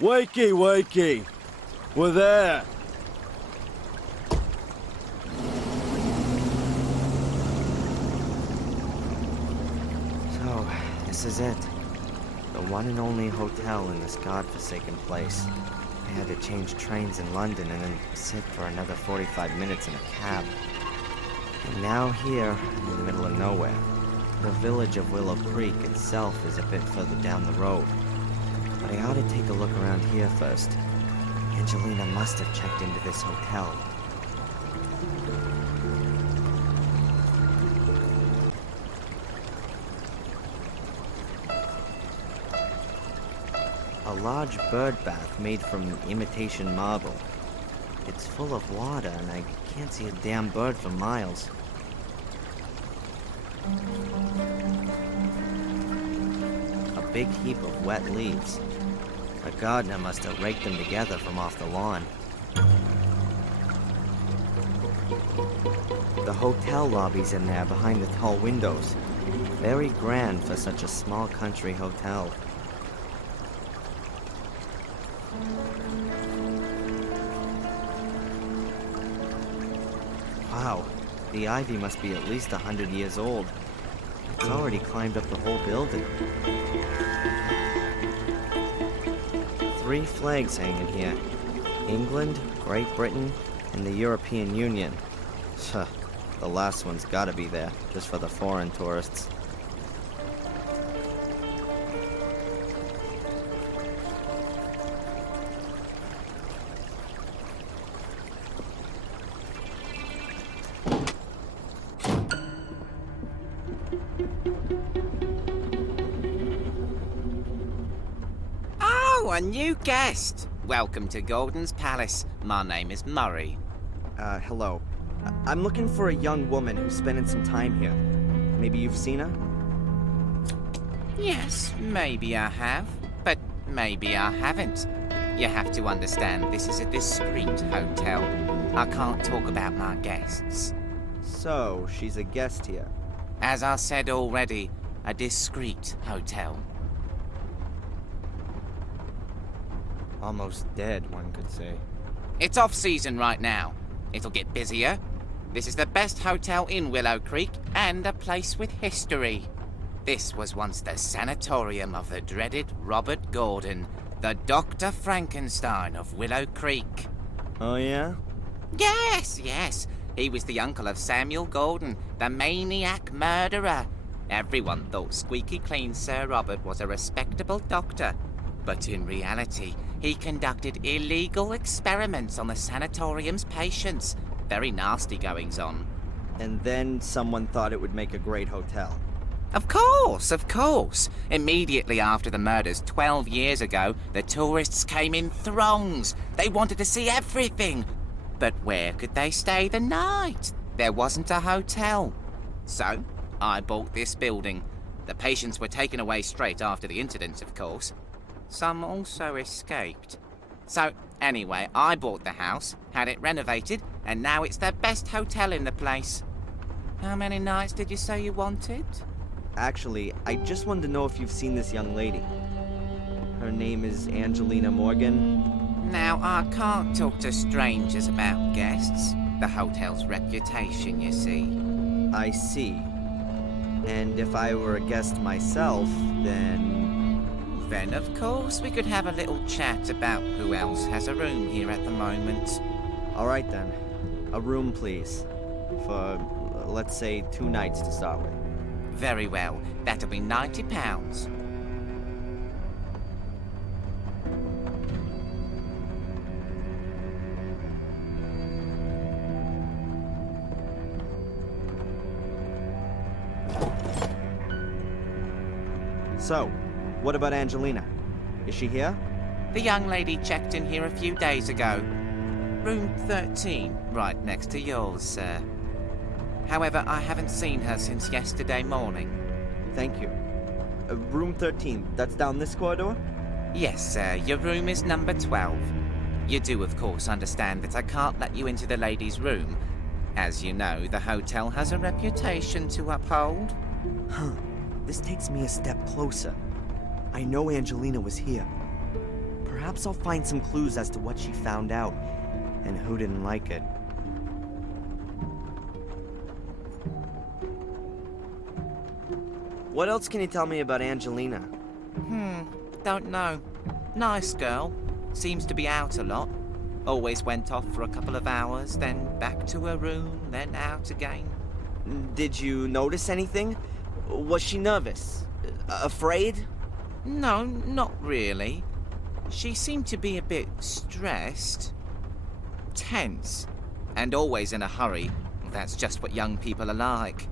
Wakey, wakey! We're there! So, this is it. The one and only hotel in this godforsaken place. I had to change trains in London and then sit for another 45 minutes in a cab. And now here, I'm in the middle of nowhere. The village of Willow Creek itself is a bit further down the road. But I ought to take a look around here first. Angelina must have checked into this hotel. A large bird bath made from imitation marble. It's full of water and I can't see a damn bird for miles. A big heap of wet leaves. A gardener must have raked them together from off the lawn. The hotel lobby's in there behind the tall windows. Very grand for such a small country hotel. Wow, the ivy must be at least 100 years old. It's already climbed up the whole building. 3 flags hanging here. England, Great Britain, and the European Union. The last one's gotta be there, just for the foreign tourists. A new guest! Welcome to Gordon's Palace. My name is Murray. Hello. I'm looking for a young woman who's spending some time here. Maybe you've seen her? Yes, maybe I have, but maybe I haven't. You have to understand, this is a discreet hotel. I can't talk about my guests. So, she's a guest here. As I said already, a discreet hotel. Almost dead, one could say. It's off-season right now. It'll get busier. This is the best hotel in Willow Creek, and a place with history. This was once the sanatorium of the dreaded Robert Gordon, the Dr. Frankenstein of Willow Creek. Oh, yeah? Yes, yes. He was the uncle of Samuel Gordon, the maniac murderer. Everyone thought squeaky clean Sir Robert was a respectable doctor. But in reality, he conducted illegal experiments on the sanatorium's patients. Very nasty goings on. And then someone thought it would make a great hotel. Of course, of course. Immediately after the murders 12 years ago, the tourists came in throngs. They wanted to see everything. But where could they stay the night? There wasn't a hotel. So, I bought this building. The patients were taken away straight after the incidents, of course. Some also escaped. So, anyway, I bought the house, had it renovated, and now it's the best hotel in the place. How many nights did you say you wanted? Actually, I just wanted to know if you've seen this young lady. Her name is Angelina Morgan. Now, I can't talk to strangers about guests. The hotel's reputation, you see. I see. And if I were a guest myself, then of course, we could have a little chat about who else has a room here at the moment. All right, then. A room, please. For, let's say, 2 nights to start with. Very well. That'll be £90. So, what about Angelina? Is she here? The young lady checked in here a few days ago. Room 13, right next to yours, sir. However, I haven't seen her since yesterday morning. Thank you. Room 13, that's down this corridor? Yes, sir. Your room is number 12. You do, of course, understand that I can't let you into the lady's room. As you know, the hotel has a reputation to uphold. Huh. This takes me a step closer. I know Angelina was here. Perhaps perhaps I'll find some clues as to what she found out and who didn't like it. What else can you tell me about Angelina? Don't know. Nice girl. Seems to be out a lot. Always went off for a couple of hours, then back to her room, then out again. Did you notice anything? Was she nervous? Afraid? No, not really. She seemed to be a bit stressed. Tense. And always in a hurry. That's just what young people are like.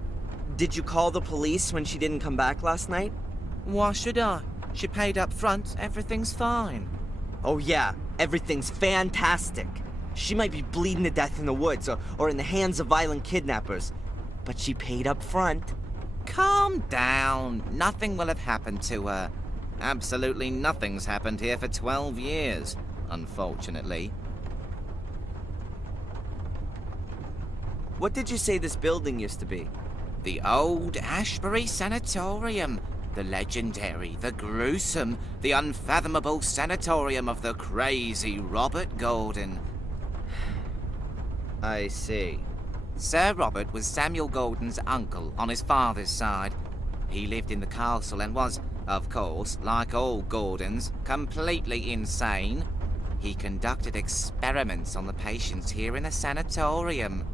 Did you call the police when she didn't come back last night? Why should I? She paid up front, everything's fine. Oh yeah, everything's fantastic. She might be bleeding to death in the woods or in the hands of violent kidnappers, but she paid up front. Calm down. Nothing will have happened to her. Absolutely nothing's happened here for 12 years, unfortunately. What did you say this building used to be? The old Ashbury Sanatorium. The legendary, the gruesome, the unfathomable sanatorium of the crazy Robert Gordon. I see. Sir Robert was Samuel Gordon's uncle on his father's side. He lived in the castle and was, of course, like all Gordons, completely insane. He conducted experiments on the patients here in the sanatorium.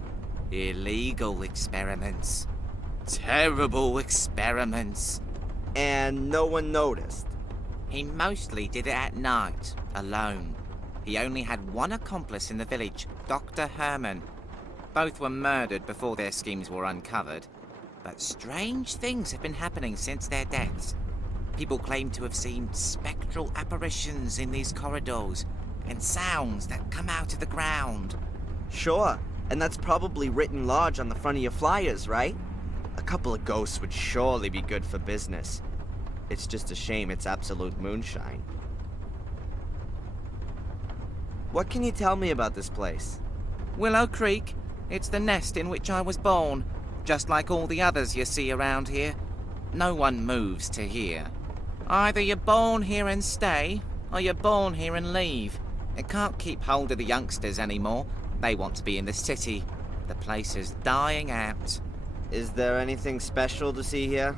Illegal experiments. Terrible experiments. And no one noticed? He mostly did it at night, alone. He only had one accomplice in the village, Dr. Herman. Both were murdered before their schemes were uncovered. But strange things have been happening since their deaths. People claim to have seen spectral apparitions in these corridors, and sounds that come out of the ground. Sure, and that's probably written large on the front of your flyers, right? A couple of ghosts would surely be good for business. It's just a shame it's absolute moonshine. What can you tell me about this place? Willow Creek. It's the nest in which I was born, just like all the others you see around here. No one moves to here. Either you're born here and stay, or you're born here and leave. It can't keep hold of the youngsters anymore. They want to be in the city. The place is dying out. Is there anything special to see here?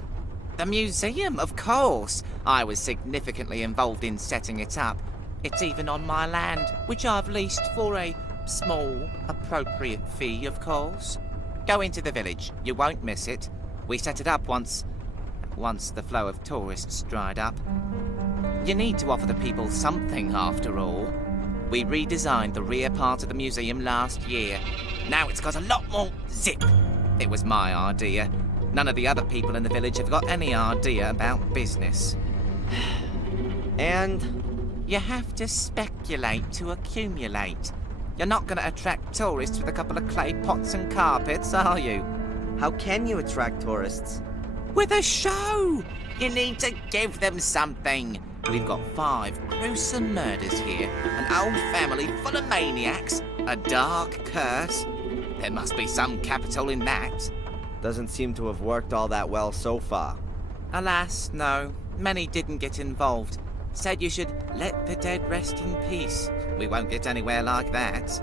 The museum, of course. I was significantly involved in setting it up. It's even on my land, which I've leased for a small, appropriate fee, of course. Go into the village. You won't miss it. We set it up once the flow of tourists dried up. You need to offer the people something, after all. We redesigned the rear part of the museum last year. Now it's got a lot more zip. It was my idea. None of the other people in the village have got any idea about business. And? You have to speculate to accumulate. You're not going to attract tourists with a couple of clay pots and carpets, are you? How can you attract tourists? With a show! You need to give them something. We've got 5 gruesome murders here, an old family full of maniacs, a dark curse. There must be some capital in that. Doesn't seem to have worked all that well so far. Alas, no. Many didn't get involved. Said you should let the dead rest in peace. We won't get anywhere like that.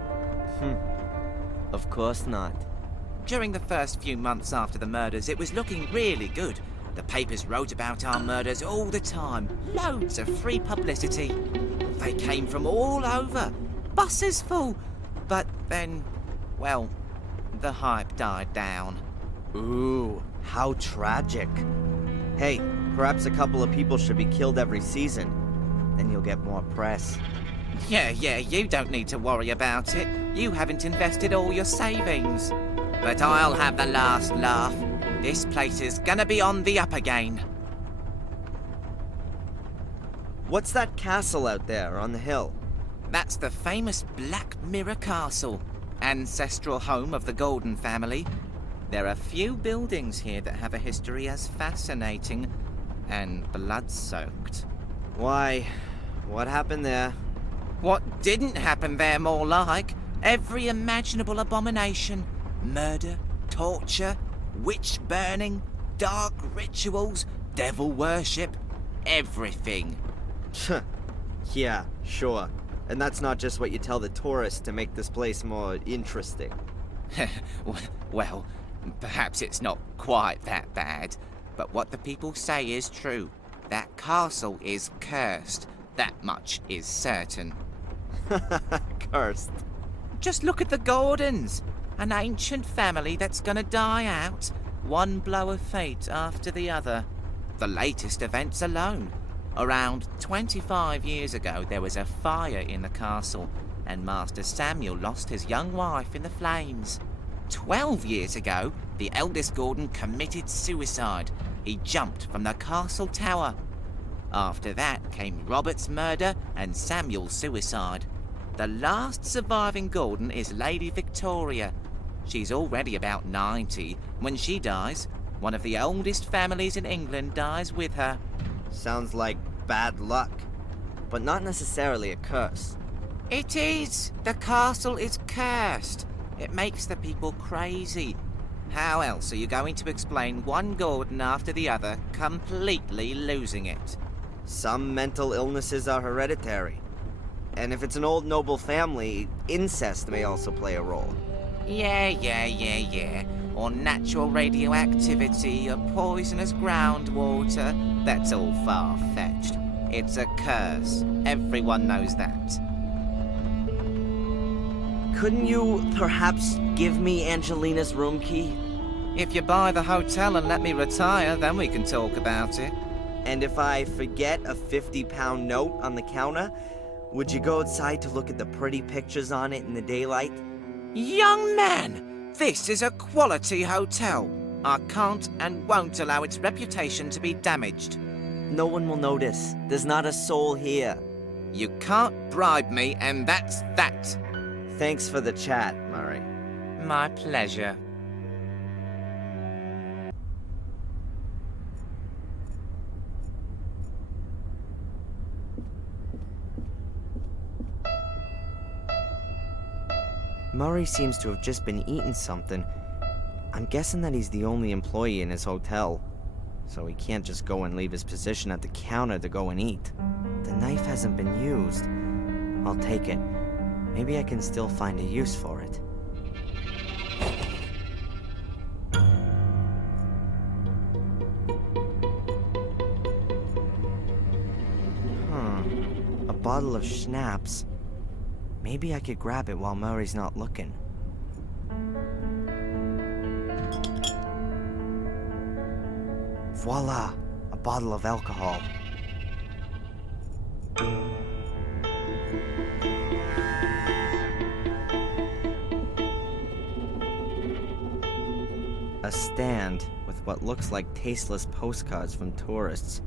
Of course not. During the first few months after the murders, it was looking really good. The papers wrote about our murders all the time. Loads of free publicity. They came from all over. Buses full. But then, well, the hype died down. Ooh, how tragic. Hey, perhaps a couple of people should be killed every season. Then you'll get more press. Yeah, you don't need to worry about it. You haven't invested all your savings. But I'll have the last laugh. This place is gonna be on the up again. What's that castle out there on the hill? That's the famous Black Mirror Castle, ancestral home of the Gordon family. There are few buildings here that have a history as fascinating and blood-soaked. Why, what happened there? What didn't happen there, more like? Every imaginable abomination. Murder, torture, witch burning, dark rituals, devil worship. Everything. Yeah, sure. And that's not just what you tell the tourists to make this place more interesting. Well, perhaps it's not quite that bad, but what the people say is true. That castle is cursed. That much is certain. Cursed. Just look at the Gordons. An ancient family that's gonna die out. One blow of fate after the other. The latest events alone. Around 25 years ago, there was a fire in the castle, and Master Samuel lost his young wife in the flames. 12 years ago, the eldest Gordon committed suicide. He jumped from the castle tower. After that came Robert's murder and Samuel's suicide. The last surviving Gordon is Lady Victoria. She's already about 90. When she dies, one of the oldest families in England dies with her. Sounds like bad luck, but not necessarily a curse. It is. The castle is cursed. It makes the people crazy. How else are you going to explain one Gordon after the other completely losing it? Some mental illnesses are hereditary. And if it's an old noble family, incest may also play a role. Yeah. Or natural radioactivity, or poisonous groundwater. That's all far-fetched. It's a curse. Everyone knows that. Couldn't you perhaps give me Angelina's room key? If you buy the hotel and let me retire, then we can talk about it. And if I forget a 50-pound note on the counter, would you go outside to look at the pretty pictures on it in the daylight? Young man, this is a quality hotel. I can't and won't allow its reputation to be damaged. No one will notice. There's not a soul here. You can't bribe me, and that's that. Thanks for the chat, Murray. My pleasure. Murray seems to have just been eating something. I'm guessing that he's the only employee in his hotel, so he can't just go and leave his position at the counter to go and eat. The knife hasn't been used. I'll take it. Maybe I can still find a use for it. A bottle of schnapps. Maybe I could grab it while Murray's not looking. Voila! A bottle of alcohol. A stand with what looks like tasteless postcards from tourists.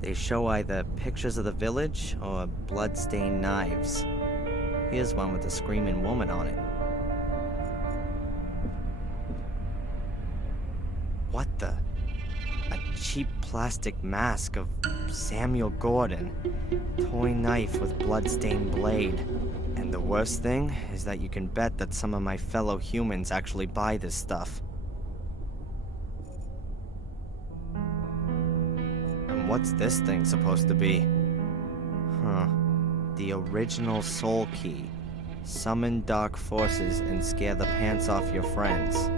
They show either pictures of the village or blood-stained knives. Here's one with a screaming woman on it. What the? A cheap plastic mask of Samuel Gordon. Toy knife with blood-stained blade. And the worst thing is that you can bet that some of my fellow humans actually buy this stuff. And what's this thing supposed to be? The original soul key. Summon dark forces and scare the pants off your friends.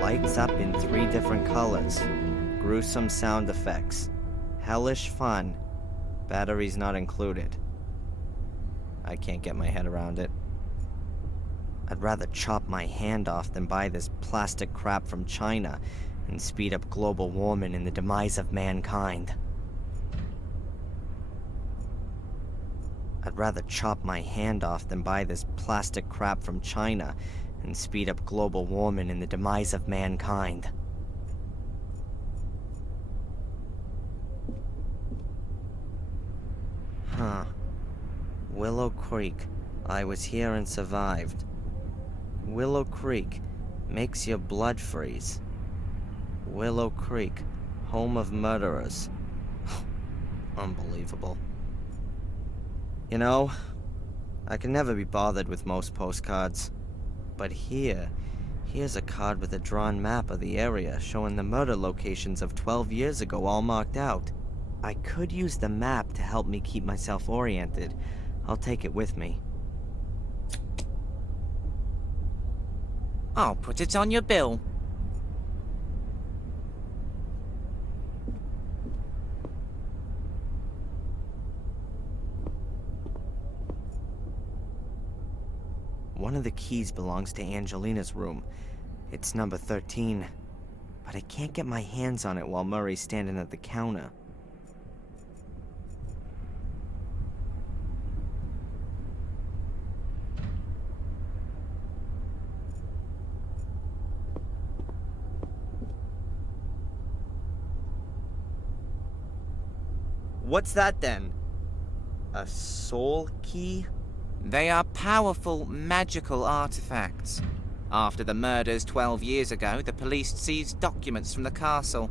Lights up in 3 different colors. Gruesome sound effects. Hellish fun. Batteries not included. I can't get my head around it. I'd rather chop my hand off than buy this plastic crap from China and speed up global warming and the demise of mankind. I'd rather chop my hand off than buy this plastic crap from China and speed up global warming and the demise of mankind. Willow Creek. I was here and survived. Willow Creek makes your blood freeze. Willow Creek, home of murderers. Unbelievable. You know, I can never be bothered with most postcards. But here's a card with a drawn map of the area showing the murder locations of 12 years ago all marked out. I could use the map to help me keep myself oriented. I'll take it with me. I'll put it on your bill. One of the keys belongs to Angelina's room. It's number 13. But I can't get my hands on it while Murray's standing at the counter. What's that then? A soul key? They are powerful, magical artifacts. After the murders 12 years ago, the police seized documents from the castle.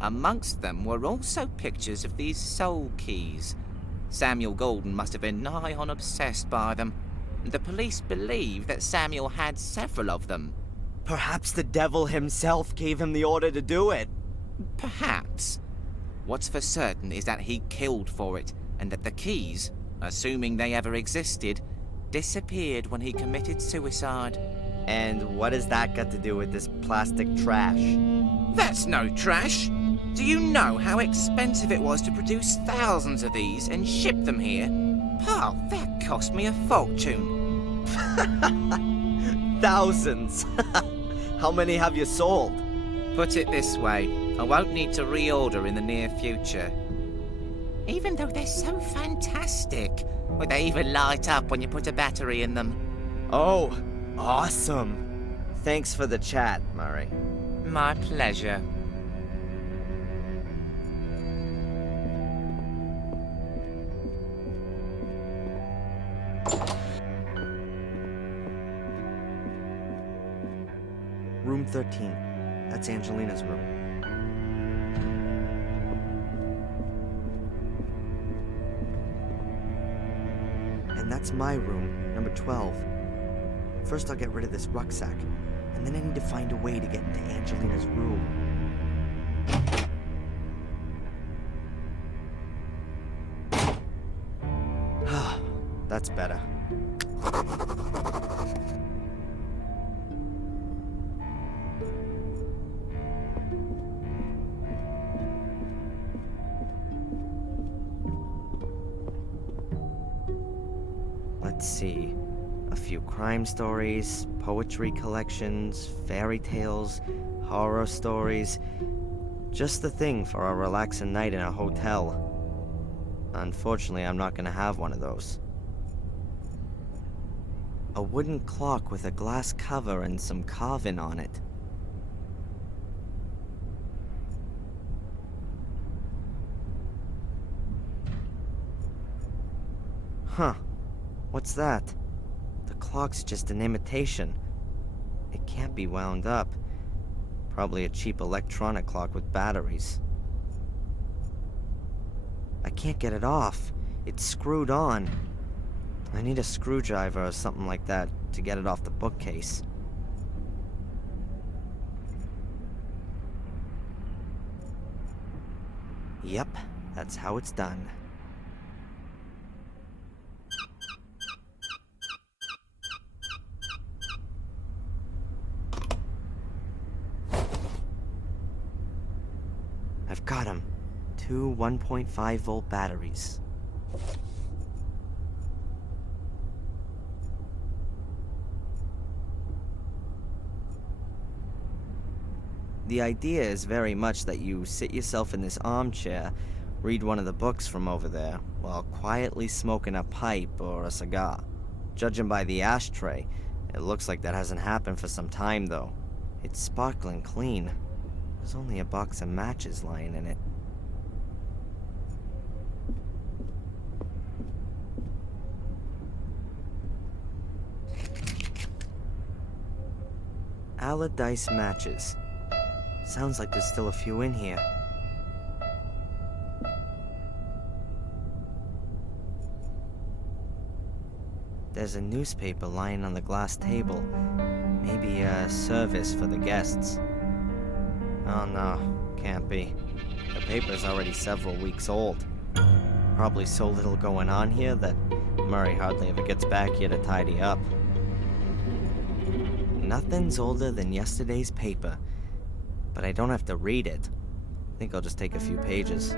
Amongst them were also pictures of these soul keys. Samuel Golden must have been nigh on obsessed by them. The police believe that Samuel had several of them. Perhaps the devil himself gave him the order to do it. Perhaps. What's for certain is that he killed for it, and that the keys, assuming they ever existed, disappeared when he committed suicide. And what has that got to do with this plastic trash? That's no trash! Do you know how expensive it was to produce thousands of these and ship them here? Pal, that cost me a fortune. Thousands! How many have you sold? Put it this way, I won't need to reorder in the near future. Even though they're so fantastic. Well, they even light up when you put a battery in them. Oh, awesome. Thanks for the chat, Murray. My pleasure. Room 13. That's Angelina's room. And that's my room, number 12. First I'll get rid of this rucksack, and then I need to find a way to get into Angelina's room. That's better. Let's see. A few crime stories, poetry collections, fairy tales, horror stories. Just the thing for a relaxing night in a hotel. Unfortunately, I'm not gonna have one of those. A wooden clock with a glass cover and some carving on it. Huh. What's that? The clock's just an imitation. It can't be wound up. Probably a cheap electronic clock with batteries. I can't get it off. It's screwed on. I need a screwdriver or something like that to get it off the bookcase. Yep, that's how it's done. I've got him. 2 1.5-volt batteries. The idea is very much that you sit yourself in this armchair, read one of the books from over there, while quietly smoking a pipe or a cigar. Judging by the ashtray, it looks like that hasn't happened for some time though. It's sparkling clean. There's only a box of matches lying in it. Allardyce matches. Sounds like there's still a few in here. There's a newspaper lying on the glass table. Maybe a service for the guests. Oh no, can't be. The paper's already several weeks old. Probably so little going on here that Murray hardly ever gets back here to tidy up. Nothing's older than yesterday's paper, but I don't have to read it. I think I'll just take a few pages.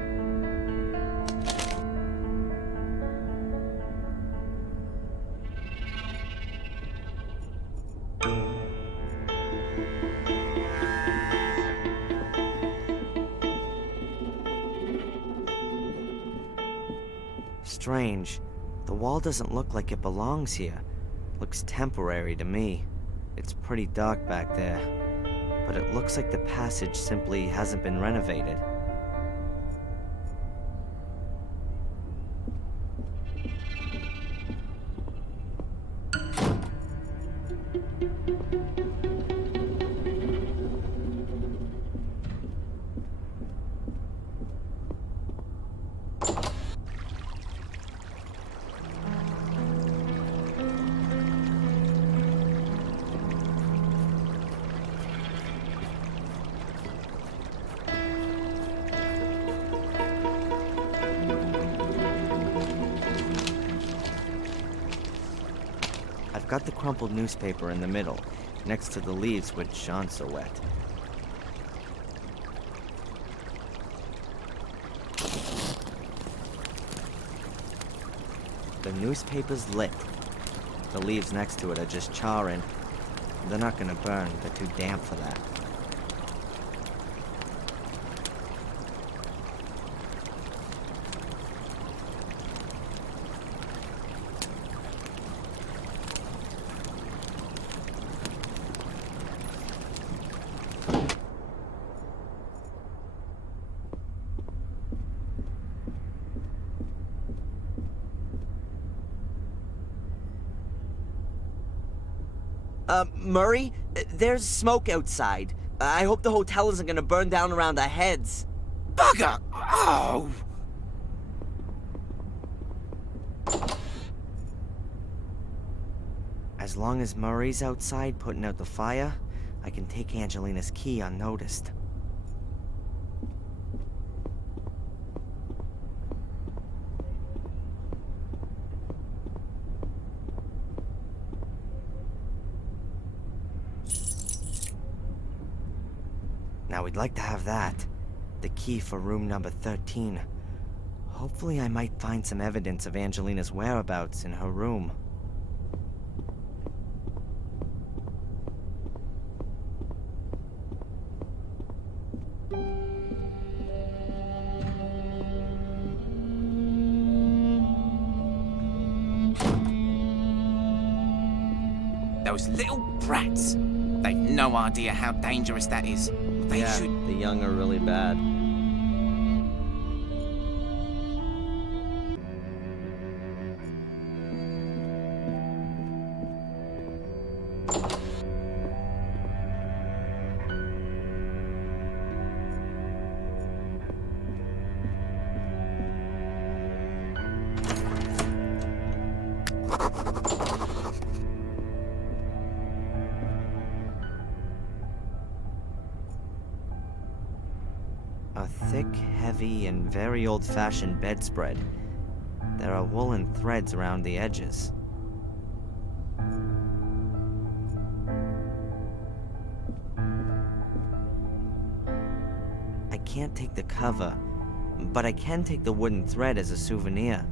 Strange. The wall doesn't look like it belongs here. Looks temporary to me. It's pretty dark back there, but it looks like the passage simply hasn't been renovated. I've got the crumpled newspaper in the middle, next to the leaves which aren't so wet. The newspaper's lit. The leaves next to it are just charring. They're not gonna burn, they're too damp for that. Murray, there's smoke outside. I hope the hotel isn't gonna burn down around our heads. Bugger! Oh! As long as Murray's outside putting out the fire, I can take Angelina's key unnoticed. Now we'd like to have that. The key for room number 13. Hopefully I might find some evidence of Angelina's whereabouts in her room. Those little brats! They've no idea how dangerous that is. They should... The young are really bad. A thick, heavy, and very old-fashioned bedspread. There are woolen threads around the edges. I can't take the cover, but I can take the wooden thread as a souvenir.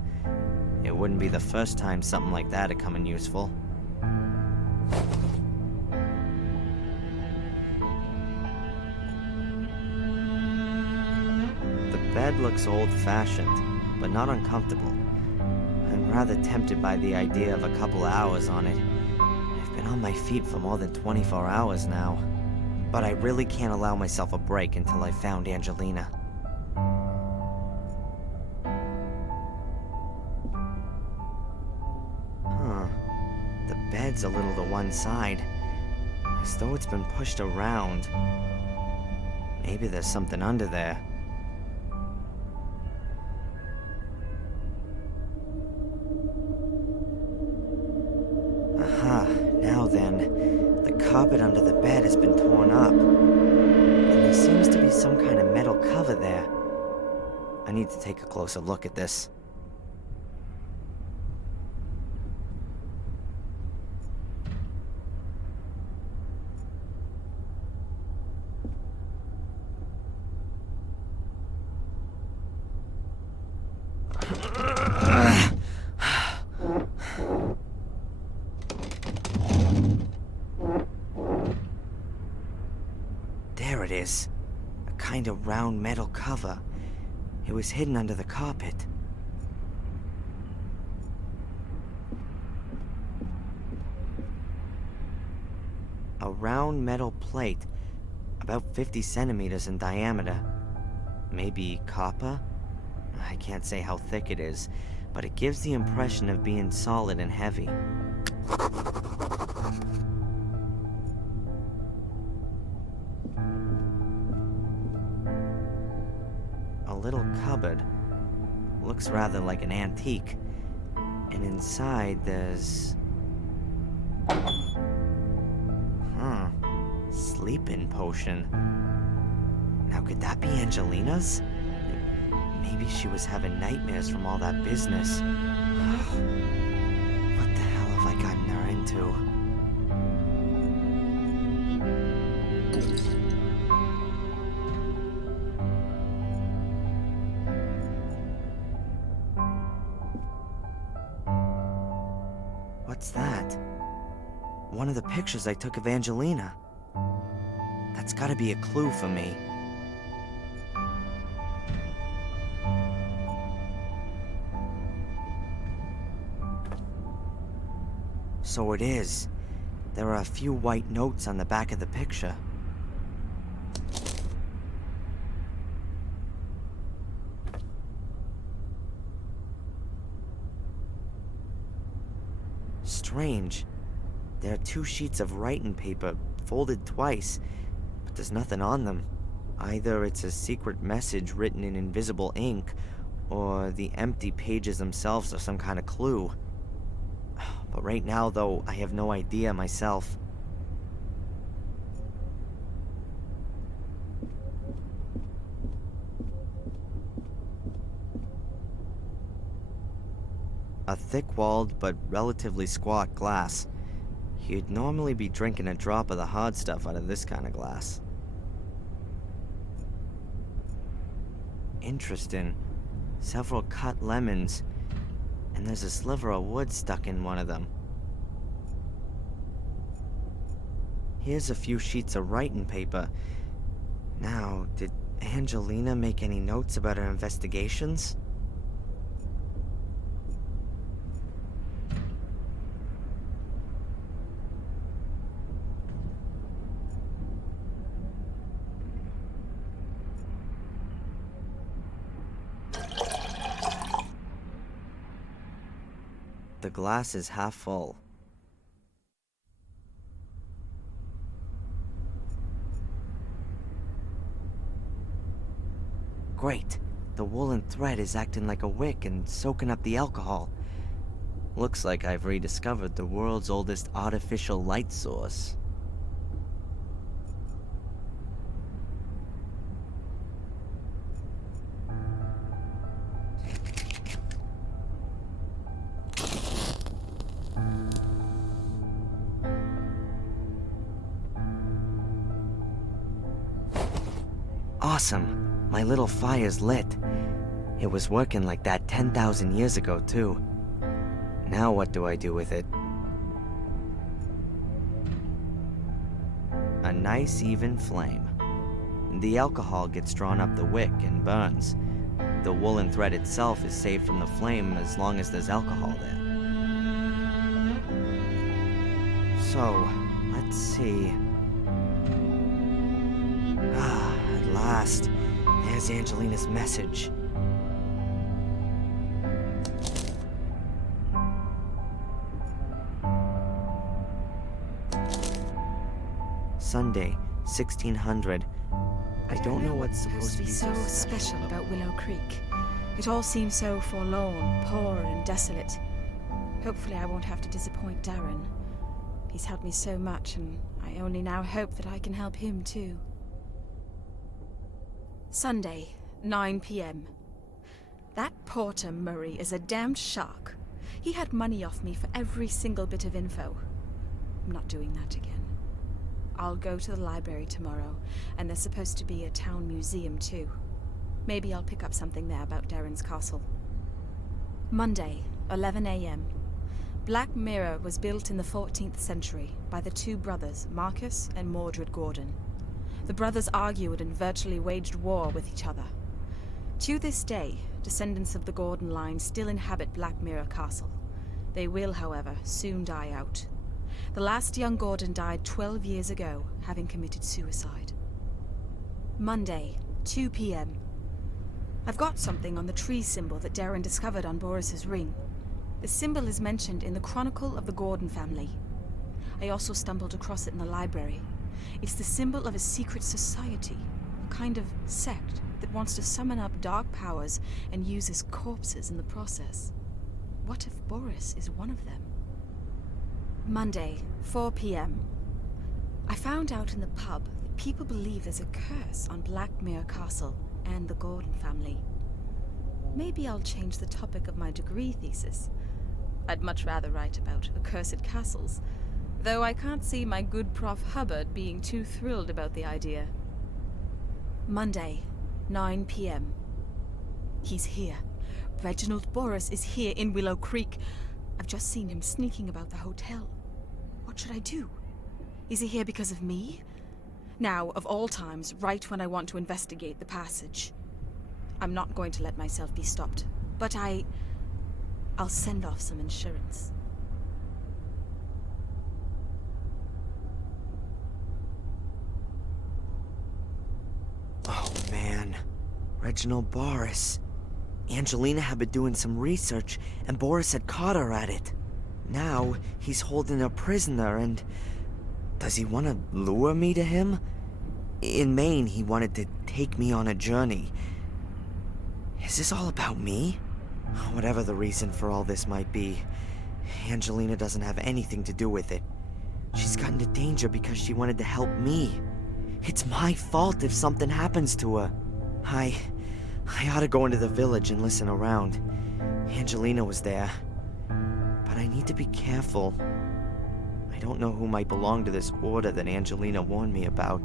It wouldn't be the first time something like that had come in useful. The bed looks old-fashioned, but not uncomfortable. I'm rather tempted by the idea of a couple hours on it. I've been on my feet for more than 24 hours now. But I really can't allow myself a break until I've found Angelina. The bed's a little to one side, as though it's been pushed around. Maybe there's something under there. Aha, now then, the carpet under the bed has been torn up. And there seems to be some kind of metal cover there. I need to take a closer look at this. There it is. A kind of round metal cover. It was hidden under the carpet. A round metal plate, about 50 centimeters in diameter. Maybe copper? I can't say how thick it is, but it gives the impression of being solid and heavy. A little cupboard. Looks rather like an antique. And inside there's... Sleeping potion. Now could that be Angelina's? Maybe she was having nightmares from all that business. What the hell have I gotten her into? What's that? One of the pictures I took of Angelina. That's gotta be a clue for me. So it is. There are a few white notes on the back of the picture. Strange. There are 2 sheets of writing paper, folded twice, but there's nothing on them. Either it's a secret message written in invisible ink, or the empty pages themselves are some kind of clue. But right now, though, I have no idea myself. A thick-walled but relatively squat glass. You'd normally be drinking a drop of the hard stuff out of this kind of glass. Interesting. Several cut lemons. And there's a sliver of wood stuck in one of them. Here's a few sheets of writing paper. Now, did Angelina make any notes about her investigations? The glass is half full. Great. The woolen thread is acting like a wick and soaking up the alcohol. Looks like I've rediscovered the world's oldest artificial light source. Awesome. My little fire's lit. It was working like that 10,000 years ago, too. Now what do I do with it? A nice even flame. The alcohol gets drawn up the wick and burns. The woolen thread itself is saved from the flame as long as there's alcohol there. So, let's see. At last, there's Angelina's message. Sunday, 1600. I don't know what's supposed to be so special about Willow Creek. It all seems so forlorn, poor and desolate. Hopefully I won't have to disappoint Darren. He's helped me so much, and I only now hope that I can help him too. Sunday, 9 p.m. That Porter Murray is a damned shark. He had money off me for every single bit of info. I'm not doing that again. I'll go to the library tomorrow, and there's supposed to be a town museum too. Maybe I'll pick up something there about Darren's castle. Monday, 11 a.m. Black Mirror was built in the 14th century by the two brothers, Marcus and Mordred Gordon. The brothers argued and virtually waged war with each other. To this day, descendants of the Gordon line still inhabit Black Mirror Castle. They will, however, soon die out. The last young Gordon died 12 years ago, having committed suicide. Monday, 2 p.m. I've got something on the tree symbol that Darren discovered on Boris's ring. The symbol is mentioned in the Chronicle of the Gordon family. I also stumbled across it in the library. It's the symbol of a secret society, a kind of sect that wants to summon up dark powers and uses corpses in the process. What if Boris is one of them? Monday, 4 p.m. I found out in the pub that people believe there's a curse on Black Mirror Castle and the Gordon family. Maybe I'll change the topic of my degree thesis. I'd much rather write about accursed castles, though I can't see my good Prof. Hubbard being too thrilled about the idea. Monday, 9 p.m. He's here. Reginald Boris is here in Willow Creek. I've just seen him sneaking about the hotel. What should I do? Is he here because of me? Now, of all times, right when I want to investigate the passage. I'm not going to let myself be stopped, but I'll send off some insurance. Oh man, Reginald Boris. Angelina had been doing some research, and Boris had caught her at it. Now, he's holding her prisoner, and... does he want to lure me to him? In Maine, he wanted to take me on a journey. Is this all about me? Whatever the reason for all this might be, Angelina doesn't have anything to do with it. She's got into danger because she wanted to help me. It's my fault if something happens to her. I ought to go into the village and listen around. Angelina was there. But I need to be careful. I don't know who might belong to this order that Angelina warned me about.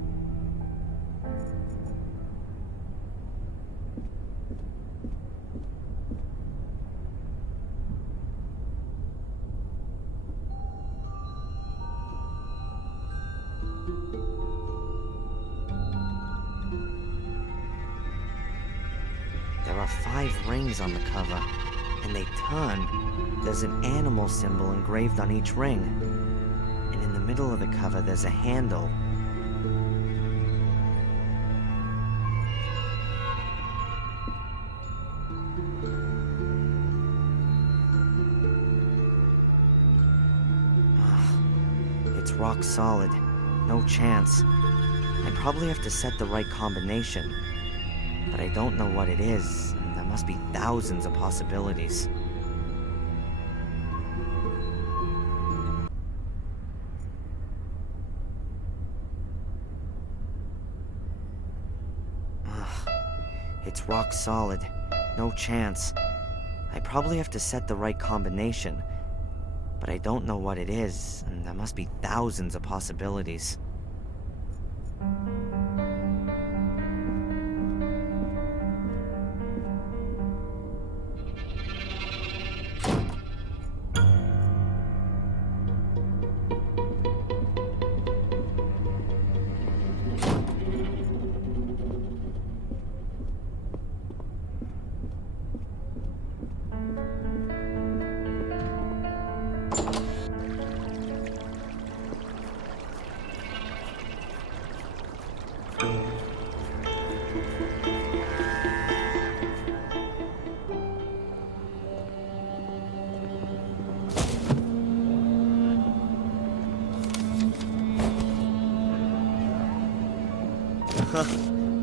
There are 5 rings on the cover, and they turn. There's an animal symbol engraved on each ring. And in the middle of the cover, there's a handle. It's rock solid. No chance. I probably have to set the right combination. But I don't know what it is, and there must be thousands of possibilities. It's rock solid. No chance. I probably have to set the right combination. But I don't know what it is, and there must be thousands of possibilities.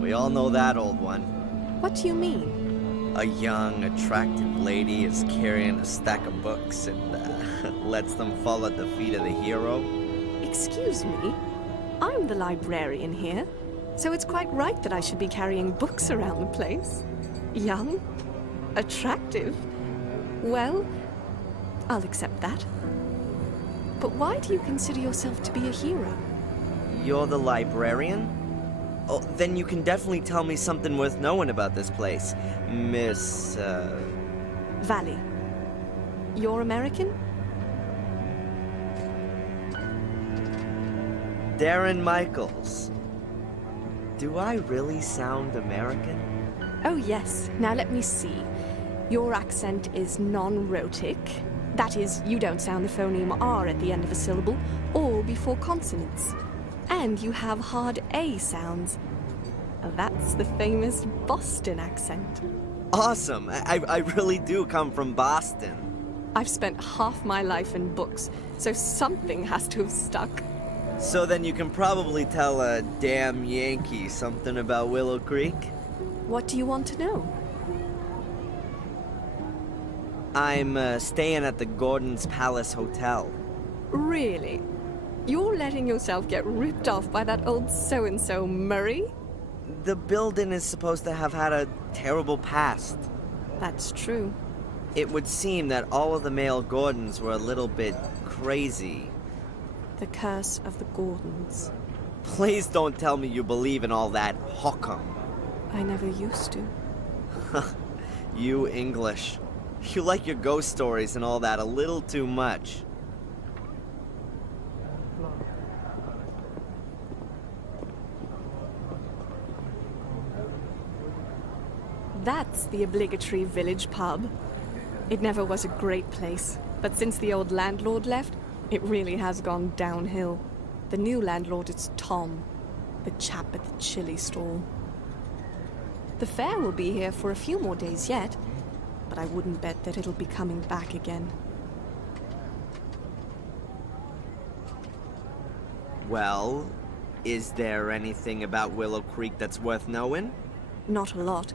We all know that old one. What do you mean? A young, attractive lady is carrying a stack of books and lets them fall at the feet of the hero. Excuse me? I'm the librarian here, so it's quite right that I should be carrying books around the place. Young, Attractive? Well, I'll accept that. But why do you consider yourself to be a hero? You're the librarian? Oh, then you can definitely tell me something worth knowing about this place, Miss, Valley. You're American? Darren Michaels. Do I really sound American? Oh, yes. Now let me see. Your accent is non-rhotic. That is, you don't sound the phoneme R at the end of a syllable, or before consonants. And you have hard A sounds. That's the famous Boston accent. Awesome! I really do come from Boston. I've spent half my life in books, so something has to have stuck. So then you can probably tell a damn Yankee something about Willow Creek? What do you want to know? I'm staying at the Gordon's Palace Hotel. Really? You're letting yourself get ripped off by that old so-and-so Murray? The building is supposed to have had a terrible past. That's true. It would seem that all of the male Gordons were a little bit crazy. The curse of the Gordons. Please don't tell me you believe in all that hokum. I never used to. You English. You like your ghost stories and all that a little too much. That's the obligatory village pub. It never was a great place, but since the old landlord left, it really has gone downhill. The new landlord is Tom, the chap at the chili stall. The fair will be here for a few more days yet, but I wouldn't bet that it'll be coming back again. Well, is there anything about Willow Creek that's worth knowing? Not a lot.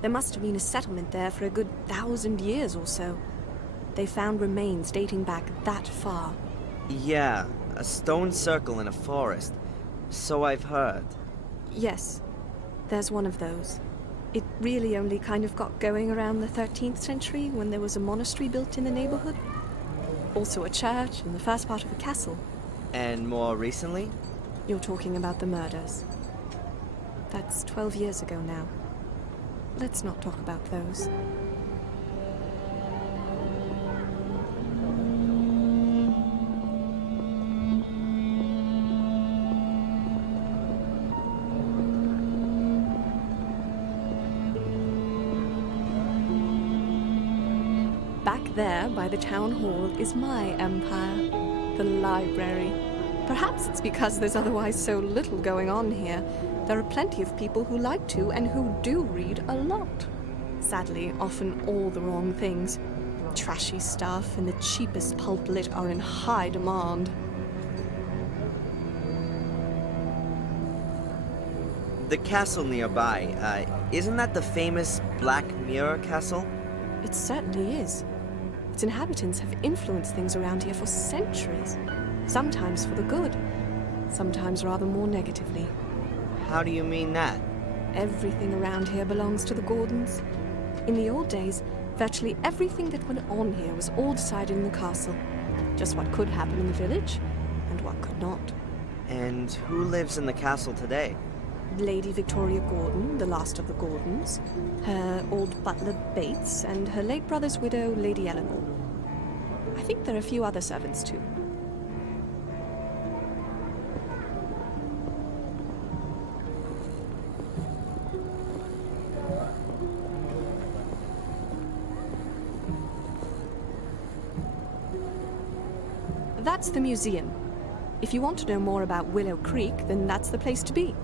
There must have been a settlement there for a good 1,000 years or so. They found remains dating back that far. Yeah, a stone circle in a forest. So I've heard. Yes, there's one of those. It really only kind of got going around the 13th century when there was a monastery built in the neighborhood. Also a church and the first part of a castle. And more recently? You're talking about the murders. That's 12 years ago now. Let's not talk about those. Back there by the town hall is my empire, the library. Perhaps it's because there's otherwise so little going on here. There are plenty of people who like to and who do read a lot. Sadly, often all the wrong things. Trashy stuff and the cheapest pulp lit are in high demand. The castle nearby, isn't that the famous Black Mirror castle? It certainly is. Its inhabitants have influenced things around here for centuries. Sometimes for the good, sometimes rather more negatively. How do you mean that? Everything around here belongs to the Gordons. In the old days, virtually everything that went on here was all decided in the castle. Just what could happen in the village, and what could not. And who lives in the castle today? Lady Victoria Gordon, the last of the Gordons, her old butler Bates, and her late brother's widow, Lady Eleanor. I think there are a few other servants too. That's the museum. If you want to know more about Willow Creek, then that's the place to be.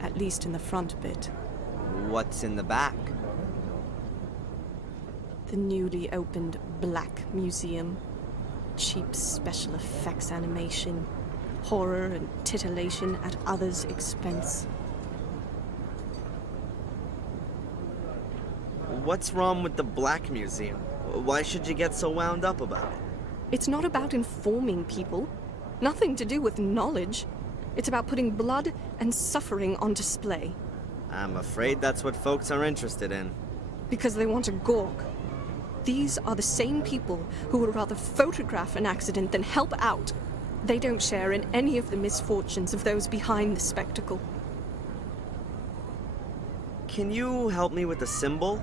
At least in the front bit. What's in the back? The newly opened Black Museum. Cheap special effects animation. Horror and titillation at others' expense. What's wrong with the Black Museum? Why should you get so wound up about it? It's not about informing people. Nothing to do with knowledge. It's about putting blood and suffering on display. I'm afraid that's what folks are interested in. Because they want a gawk. These are the same people who would rather photograph an accident than help out. They don't share in any of the misfortunes of those behind the spectacle. Can you help me with the symbol?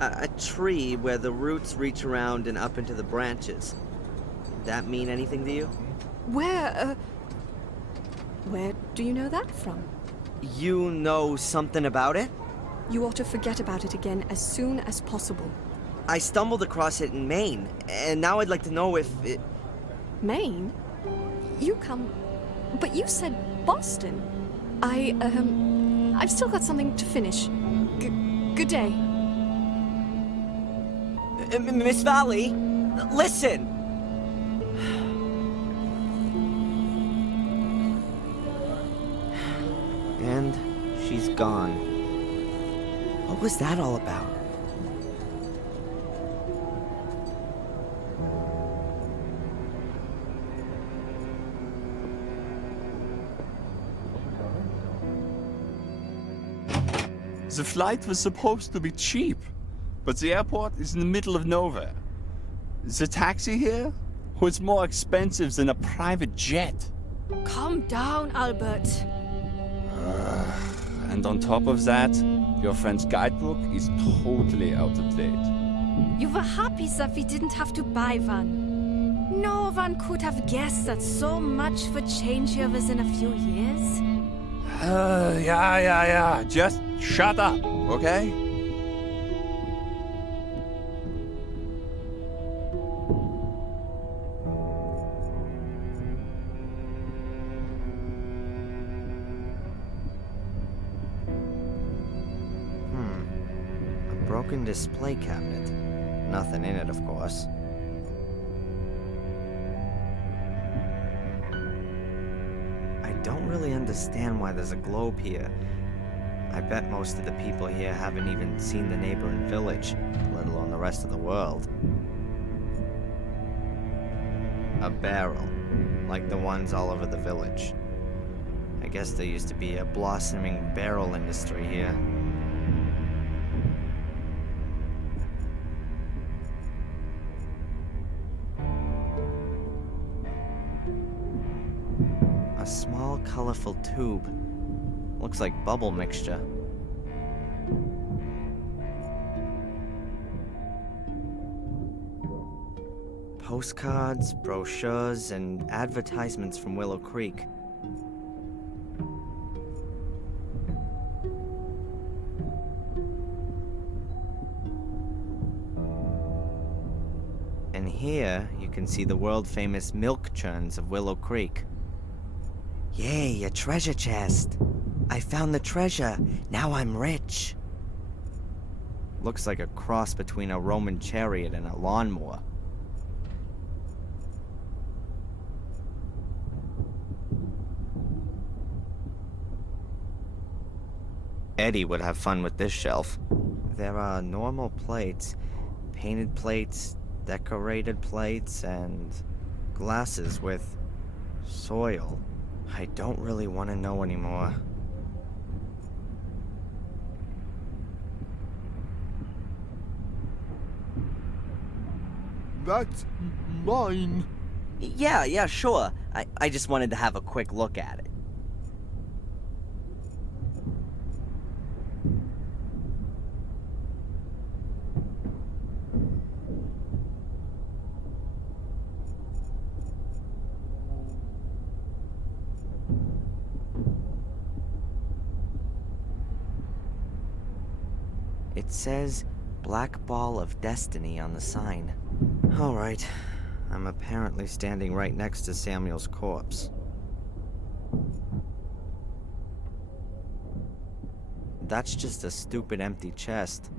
A tree where the roots reach around and up into the branches. That mean anything to you? Where do you know that from? You know something about it? You ought to forget about it again as soon as possible. I stumbled across it in Maine, and now I'd like to know if it... Maine? You come... But you said Boston. I've still got something to finish. Good day. Miss Valley, listen! And she's gone. What was that all about? The flight was supposed to be cheap, but the airport is in the middle of nowhere. The taxi here was more expensive than a private jet. Calm down, Albert. And on top of that, your friend's guidebook is totally out of date. You were happy that we didn't have to buy one. No one could have guessed that so much would change here within a few years. Yeah. Just shut up, okay? A broken display cabinet. Nothing in it, of course. I don't really understand why there's a globe here. I bet most of the people here haven't even seen the neighboring village, let alone the rest of the world. A barrel, like the ones all over the village. I guess there used to be a blossoming barrel industry here. A small, colorful tube. Looks like bubble mixture. Postcards, brochures, and advertisements from Willow Creek. And here, you can see the world-famous milk churns of Willow Creek. Yay, a treasure chest! I found the treasure! Now I'm rich! Looks like a cross between a Roman chariot and a lawnmower. Eddie would have fun with this shelf. There are normal plates, painted plates, decorated plates, and glasses with soil. I don't really want to know anymore. That's mine. Yeah, sure. I just wanted to have a quick look at it. It says Black Ball of Destiny on the sign. Alright, I'm apparently standing right next to Samuel's corpse. That's just a stupid empty chest.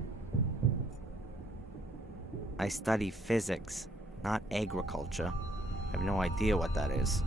I study physics, not agriculture. I have no idea what that is.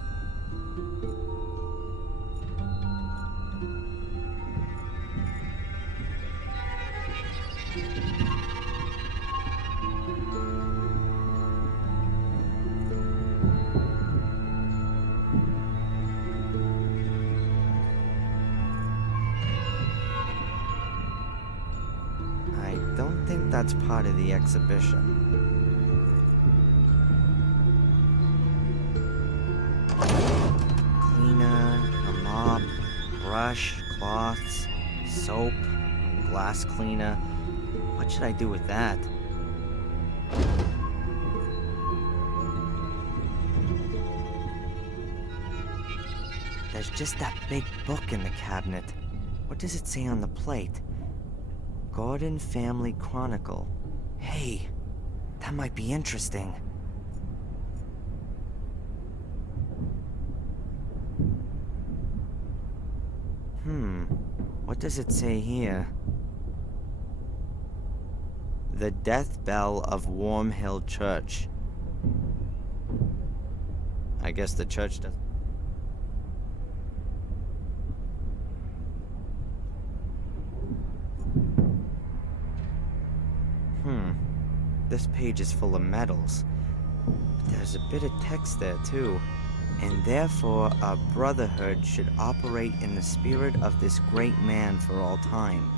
that's part of the exhibition. Cleaner, a mop, brush, cloths, soap, glass cleaner. What should I do with that? There's just that big book in the cabinet. What does it say on the plate? Gordon Family Chronicle. Hey, that might be interesting. What does it say here? The Death Bell of Warm Hill Church. I guess the church does. This page is full of medals. But there's a bit of text there too. And therefore our brotherhood should operate in the spirit of this great man for all time.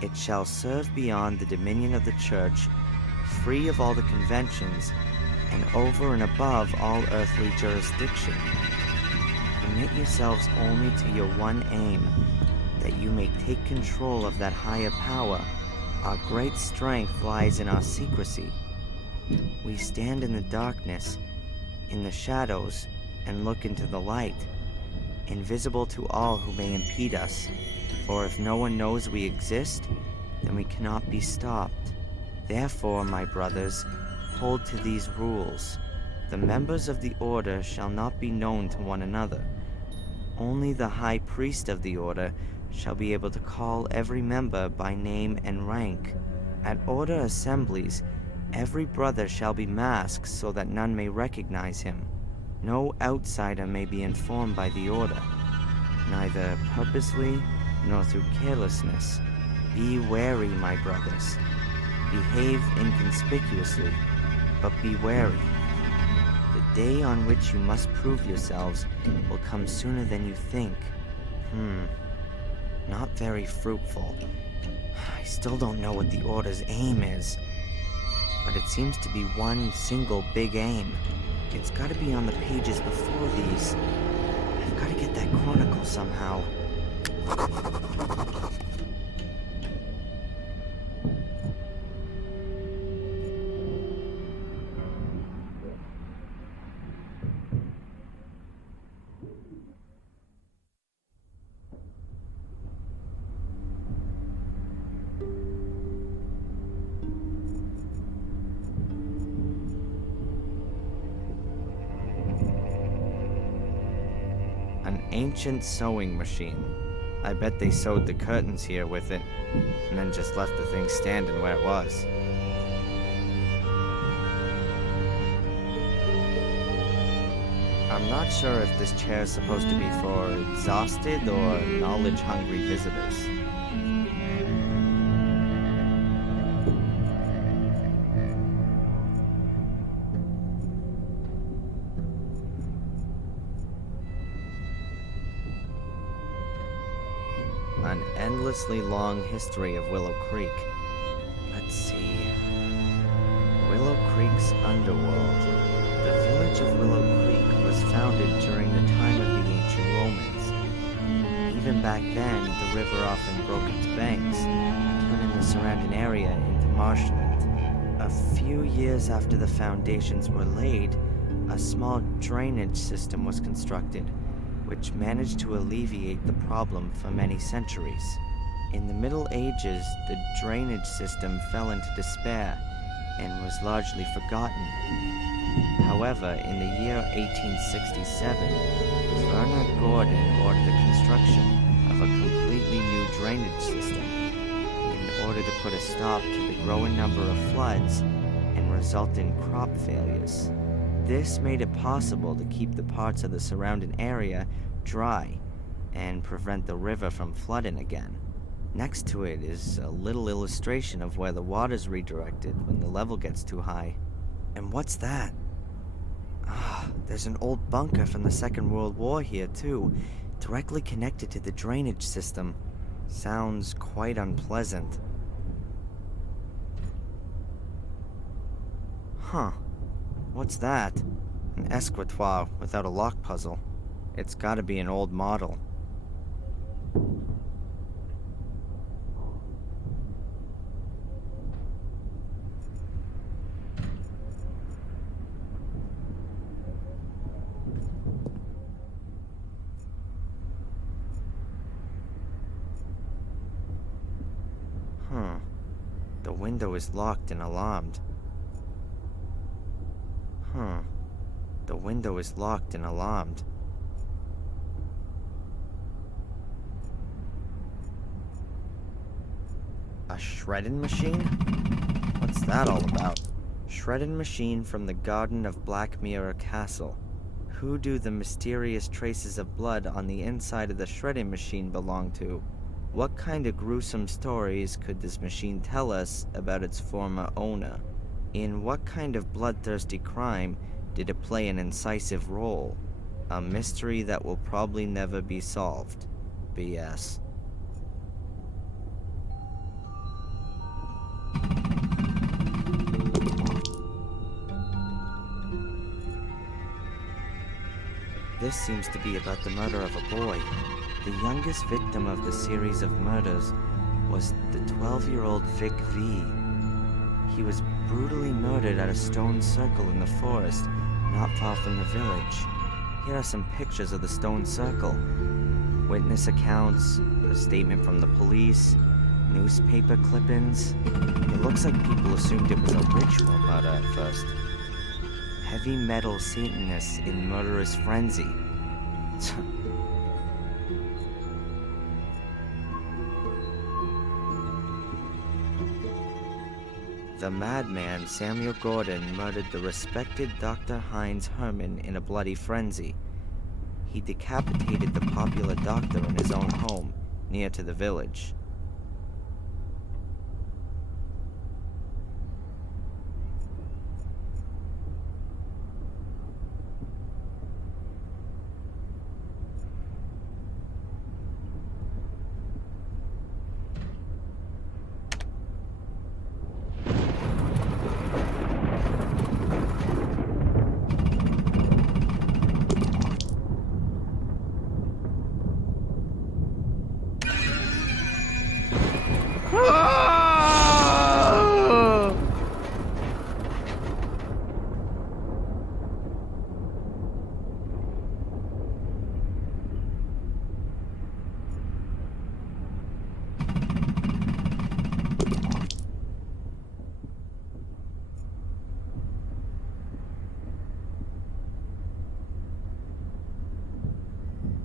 It shall serve beyond the dominion of the church, free of all the conventions, and over and above all earthly jurisdiction. Commit yourselves only to your one aim, that you may take control of that higher power. Our great strength lies in our secrecy. We stand in the darkness, in the shadows, and look into the light, invisible to all who may impede us. For if no one knows we exist, then we cannot be stopped. Therefore, my brothers, hold to these rules. The members of the order shall not be known to one another. Only the high priest of the order shall be able to call every member by name and rank. At order assemblies, every brother shall be masked so that none may recognize him. No outsider may be informed by the order, neither purposely nor through carelessness. Be wary, my brothers. Behave inconspicuously, but be wary. The day on which you must prove yourselves will come sooner than you think. Not very fruitful. I still don't know what the order's aim is, but it seems to be one single big aim. It's gotta be on the pages before these. I've gotta get that chronicle somehow. An ancient sewing machine. I bet they sewed the curtains here with it, and then just left the thing standing where it was. I'm not sure if this chair is supposed to be for exhausted or knowledge-hungry visitors. An endlessly long history of Willow Creek. Let's see. Willow Creek's underworld. The village of Willow Creek was founded during the time of the ancient Romans. Even back then, the river often broke its banks, turning the surrounding area into marshland. A few years after the foundations were laid, a small drainage system was constructed, which managed to alleviate the problem for many centuries. In the Middle Ages, the drainage system fell into despair and was largely forgotten. However, in the year 1867, Werner Gordon ordered the construction of a completely new drainage system in order to put a stop to the growing number of floods and resultant crop failures. This made it possible to keep the parts of the surrounding area dry and prevent the river from flooding again. Next to it is a little illustration of where the water's redirected when the level gets too high. And what's that? There's an old bunker from the Second World War here too, directly connected to the drainage system. Sounds quite unpleasant. Huh. What's that? An escritoire without a lock puzzle. It's gotta be an old model. Huh. The window is locked and alarmed. Huh. The window is locked and alarmed. A shredding machine? What's that all about? Shredding machine from the garden of Black Mirror Castle. Who do the mysterious traces of blood on the inside of the shredding machine belong to? What kind of gruesome stories could this machine tell us about its former owner? In what kind of bloodthirsty crime did it play an incisive role? A mystery that will probably never be solved. BS. This seems to be about the murder of a boy. The youngest victim of the series of murders was the 12-year-old Vic V. He was brutally murdered at a stone circle in the forest, not far from the village. Here are some pictures of the stone circle. Witness accounts, a statement from the police, newspaper clippings. It looks like people assumed it was a ritual murder at first. Heavy metal Satanists in murderous frenzy. The madman Samuel Gordon murdered the respected Dr. Heinz Herman in a bloody frenzy. He decapitated the popular doctor in his own home, near to the village.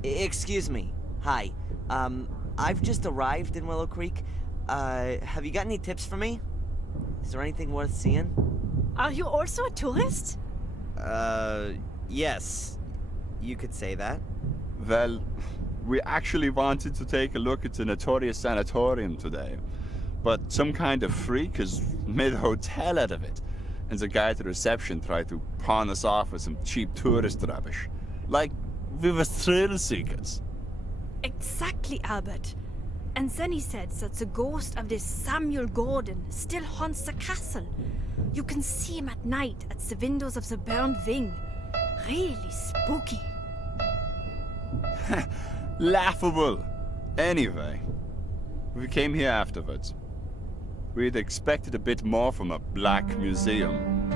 Excuse me. Hi. I've just arrived in Willow Creek. Have you got any tips for me? Is there anything worth seeing? Are you also a tourist? Yes. You could say that. Well, we actually wanted to take a look at the notorious sanatorium today, but some kind of freak has made a hotel out of it, and the guy at the reception tried to pawn us off with some cheap tourist rubbish. Like we were thrill seekers. Exactly, Albert. And then he said that the ghost of this Samuel Gordon still haunts the castle. You can see him at night at the windows of the burned wing. Really spooky. Laughable. Anyway, we came here afterwards. We'd expected a bit more from a black museum.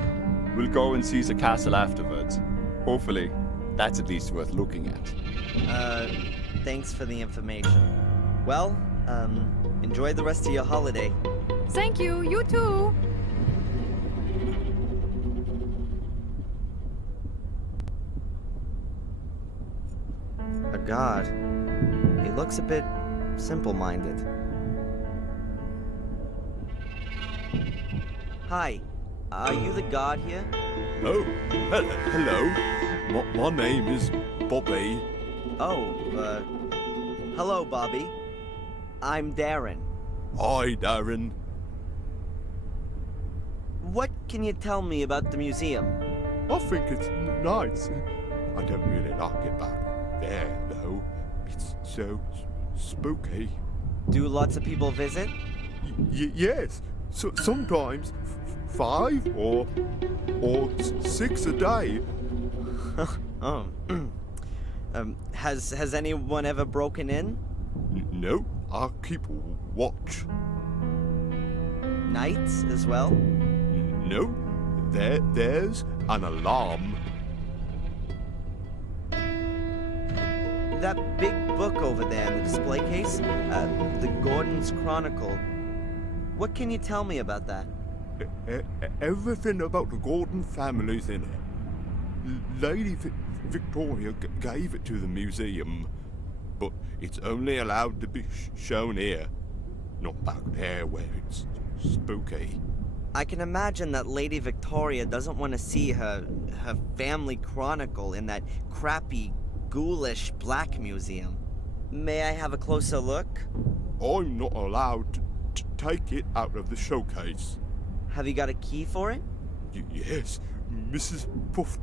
We'll go and see the castle afterwards. Hopefully, that's at least worth looking at. Thanks for the information. Well, enjoy the rest of your holiday. Thank you, you too. A god. He looks a bit simple-minded. Hi. Are you the god here? Oh, hello. My name is Bobby. Oh, hello, Bobby. I'm Darren. Hi, Darren. What can you tell me about the museum? I think it's nice. I don't really like it back there, though. It's so spooky. Do lots of people visit? Yes. So sometimes 5 or 6 a day. Oh. Has anyone ever broken in? No, I keep watch. Nights as well? No, there's an alarm. That big book over there in the display case, the Gordon's Chronicle. What can you tell me about that? Everything about the Gordon family's in it. Lady Victoria gave it to the museum, but it's only allowed to be shown here, not back there where it's spooky. I can imagine that Lady Victoria doesn't want to see her family chronicle in that crappy, ghoulish black museum. May I have a closer look? I'm not allowed to take it out of the showcase. Have you got a key for it? Yes, Mrs. Puff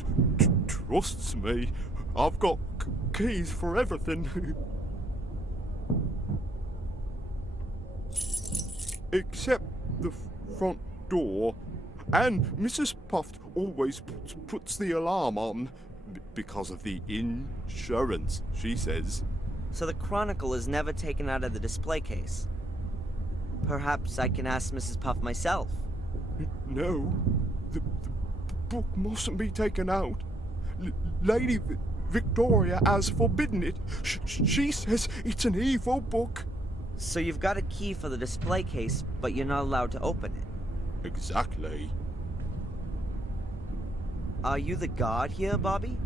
trusts me. I've got keys for everything. Except the front door. And Mrs. Puff always puts the alarm on because of the insurance, she says. So the chronicle is never taken out of the display case. Perhaps I can ask Mrs. Puff myself. No, the book mustn't be taken out. Lady Victoria has forbidden it. She says it's an evil book. So you've got a key for the display case, but you're not allowed to open it. Exactly. Are you the guard here, Bobby?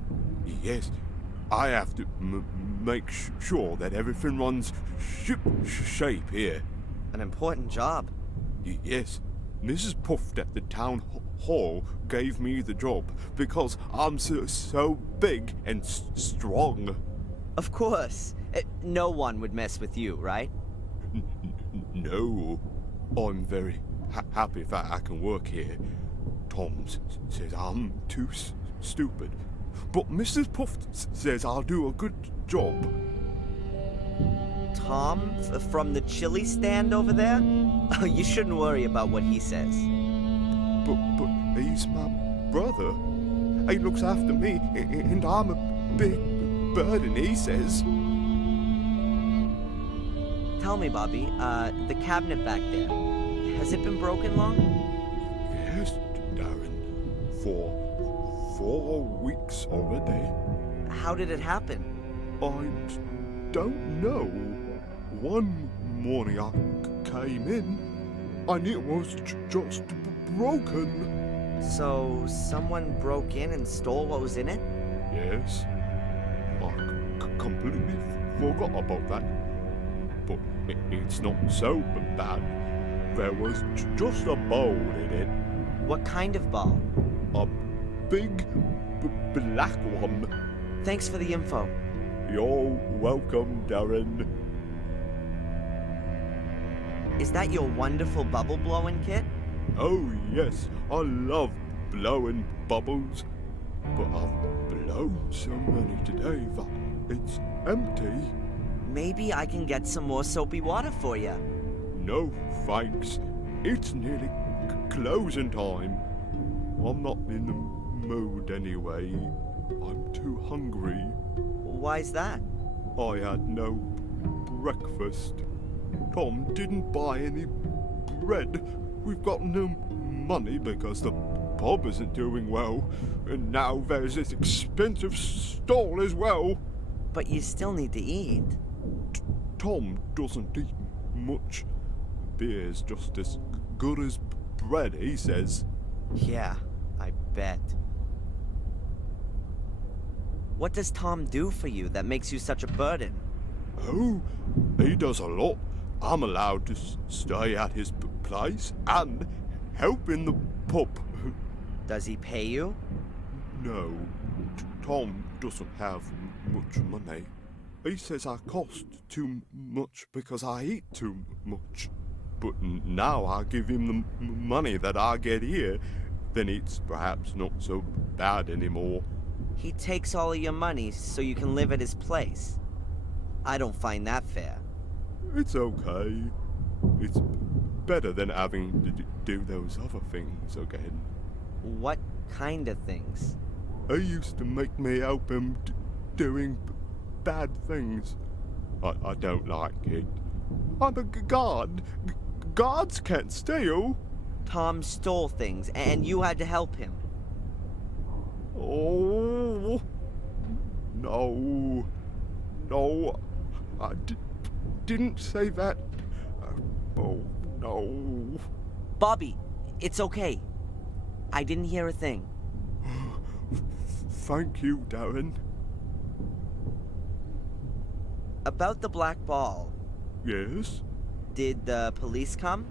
Yes, I have to make sure that everything runs shape here. An important job. Yes, Mrs. Puff at the town hall gave me the job because I'm so big and strong. Of course. No one would mess with you, right? No, I'm very happy that I can work here. Tom says I'm too stupid, but Mrs. Puff says I'll do a good job. Tom from the chili stand over there? Oh, you shouldn't worry about what he says. But he's my brother. He looks after me, and I'm a big burden, he says. Tell me, Bobby, the cabinet back there, has it been broken long? Yes, Darren. For 4 weeks already. How did it happen? I don't know. One morning I came in, and it was just broken. So, someone broke in and stole what was in it? Yes. I completely forgot about that. But it's not so bad. There was just a bowl in it. What kind of ball? A big black one. Thanks for the info. You're welcome, Darren. Is that your wonderful bubble blowing kit? Oh yes, I love blowing bubbles. But I've blown so many today that it's empty. Maybe I can get some more soapy water for you. No, thanks. It's nearly closing time. I'm not in the mood anyway. I'm too hungry. Why's that? I had no breakfast. Tom didn't buy any bread. We've got no money because the pub isn't doing well. And now there's this expensive stall as well. But you still need to eat. Tom doesn't eat much. Beer's just as good as bread, he says. Yeah, I bet. What does Tom do for you that makes you such a burden? Oh, he does a lot. I'm allowed to stay at his place and help in the pub. Does he pay you? No, Tom doesn't have much money. He says I cost too much because I eat too much. But now I give him the money that I get here, then it's perhaps not so bad anymore. He takes all of your money so you can live at his place. I don't find that fair. It's okay. It's better than having to do those other things again. What kind of things? He used to make me help him doing bad things. I don't like it. I'm a god. Gods can't steal. Tom stole things, and you had to help him. Oh, no. No, I didn't say that. Oh, no. Bobby, it's okay. I didn't hear a thing. Thank you, Darren. About the black ball, Yes? did the police come?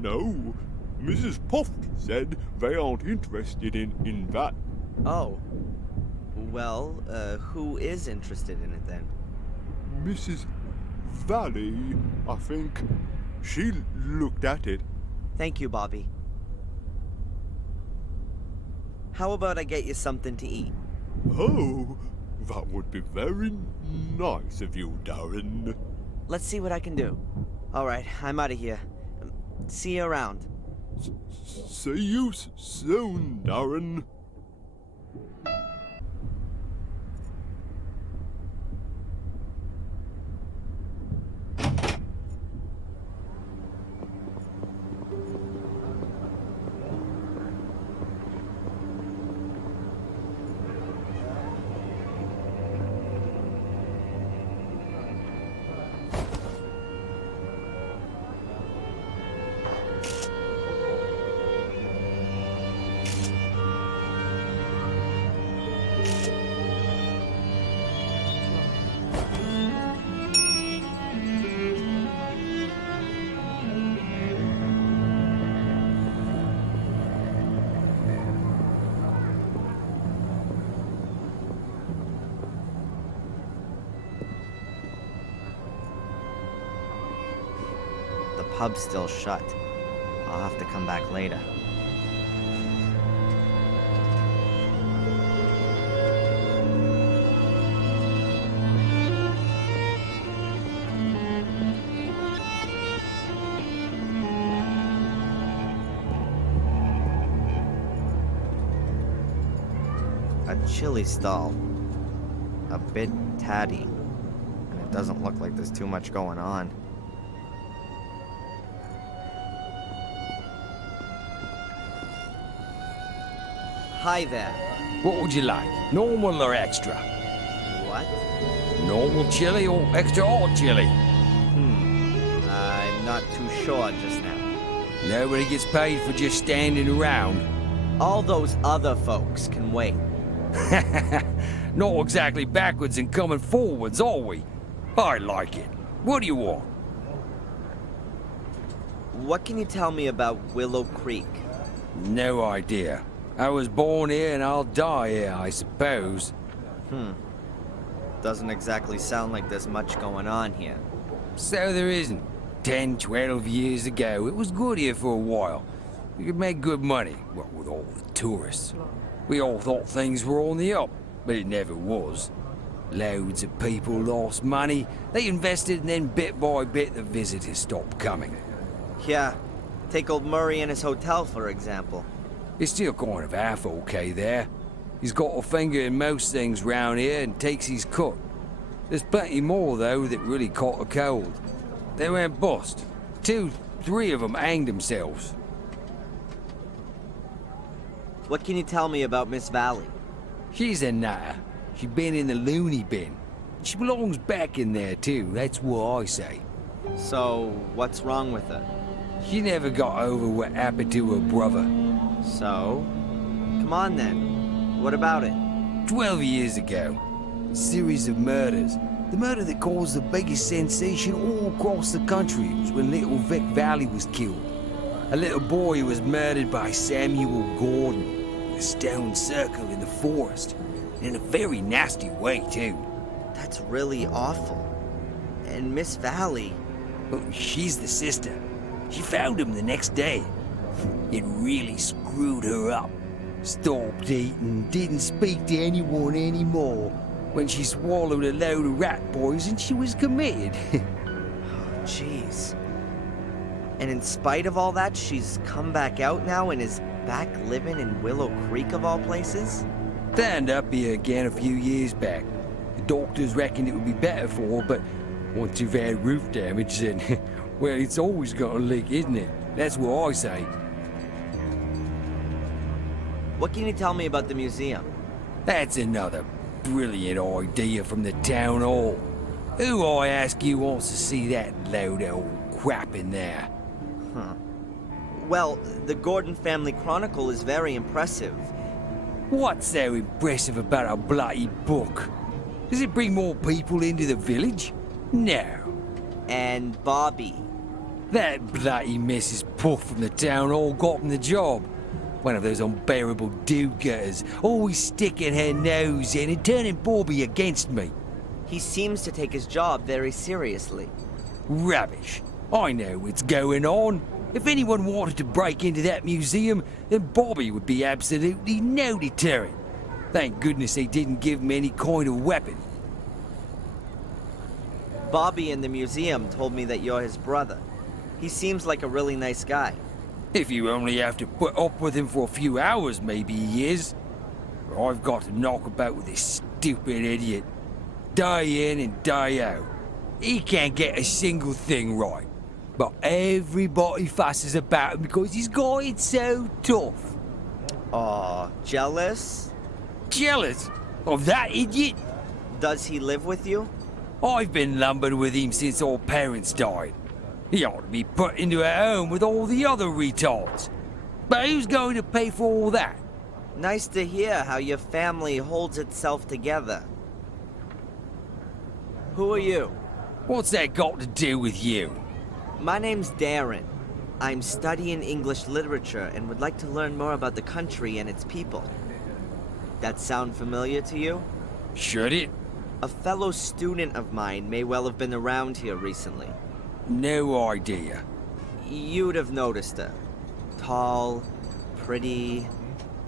No. Mrs. Puff said they aren't interested in that. Oh. Well, who is interested in it then? Mrs. Valley, I think. She looked at it. Thank you, Bobby. How about I get you something to eat? Oh, that would be very nice of you, Darren. Let's see what I can do. Alright, I'm out of here. See you around. See you soon, Darren. The pub's still shut. I'll have to come back later. A chili stall. A bit tatty. And it doesn't look like there's too much going on. Hi there. What would you like? Normal or extra? What? Normal chili or extra hot chili? I'm not too sure just now. Nobody gets paid for just standing around. All those other folks can wait. Not exactly backwards and coming forwards, are we? I like it. What do you want? What can you tell me about Willow Creek? No idea. I was born here and I'll die here, I suppose. Doesn't exactly sound like there's much going on here. So there isn't. 10, 12 years ago, it was good here for a while. We could make good money, what with all the tourists. We all thought things were on the up, but it never was. Loads of people lost money, they invested, and then bit by bit the visitors stopped coming. Yeah, take old Murray and his hotel, for example. It's still kind of half okay there. He's got a finger in most things round here and takes his cut. There's plenty more, though, that really caught a cold. They went bust. 2, 3 of them hanged themselves. What can you tell me about Miss Valley? She's a nutter. She's been in the loony bin. She belongs back in there, too. That's what I say. So, what's wrong with her? She never got over what happened to her brother. So? Come on then. What about it? 12 years ago. A series of murders. The murder that caused the biggest sensation all across the country was when little Vic Valley was killed. A little boy who was murdered by Samuel Gordon in a stone circle in the forest. In a very nasty way, too. That's really awful. And Miss Valley... Well, she's the sister. She found him the next day. It really screwed her up. Stopped eating, didn't speak to anyone anymore. When she swallowed a load of rat poison, she was committed. Jeez. And in spite of all that, she's come back out now and is back living in Willow Creek of all places? Turned up here again a few years back. The doctors reckoned it would be better for her, but once you've had roof damage, then, well, it's always gonna leak, isn't it? That's what I say. What can you tell me about the museum? That's another brilliant idea from the town hall. Who, I ask you, wants to see that load of old crap in there? Huh. Well, the Gordon Family Chronicle is very impressive. What's so impressive about a bloody book? Does it bring more people into the village? No. And Bobby. That bloody Mrs. Puff from the town hall got him the job. One of those unbearable do-getters, always sticking her nose in and turning Bobby against me. He seems to take his job very seriously. Rubbish. I know what's going on. If anyone wanted to break into that museum, then Bobby would be absolutely no deterrent. Thank goodness they didn't give him any kind of weapon. Bobby in the museum told me that you're his brother. He seems like a really nice guy. If you only have to put up with him for a few hours, maybe he is. But I've got to knock about with this stupid idiot. Day in and day out. He can't get a single thing right. But everybody fusses about him because he's got it so tough. Aw, jealous? Jealous of that idiot? Does he live with you? I've been lumbered with him since our parents died. He ought to be put into a home with all the other retards. But who's going to pay for all that? Nice to hear how your family holds itself together. Who are you? What's that got to do with you? My name's Darren. I'm studying English literature and would like to learn more about the country and its people. That sound familiar to you? Should it? A fellow student of mine may well have been around here recently. No idea. You'd have noticed her. Tall, pretty...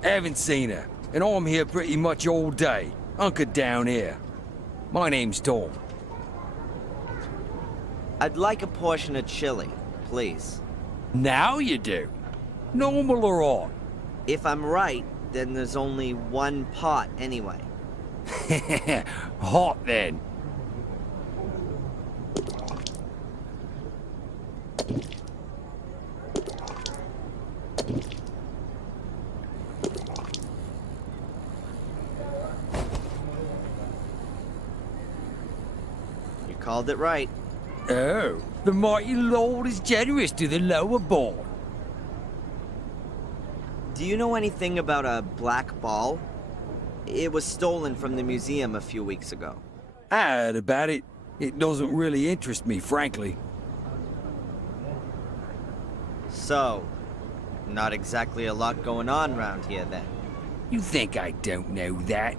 Haven't seen her, and I'm here pretty much all day, hunkered down here. My name's Tom. I'd like a portion of chili, please. Now you do. Normal or odd? If I'm right, then there's only one pot anyway. Hot then. You called it right. Oh, the mighty Lord is generous to the lower born. Do you know anything about a black ball? It was stolen from the museum a few weeks ago. I heard about it. It doesn't really interest me, frankly. So, not exactly a lot going on around here then. You think I don't know that?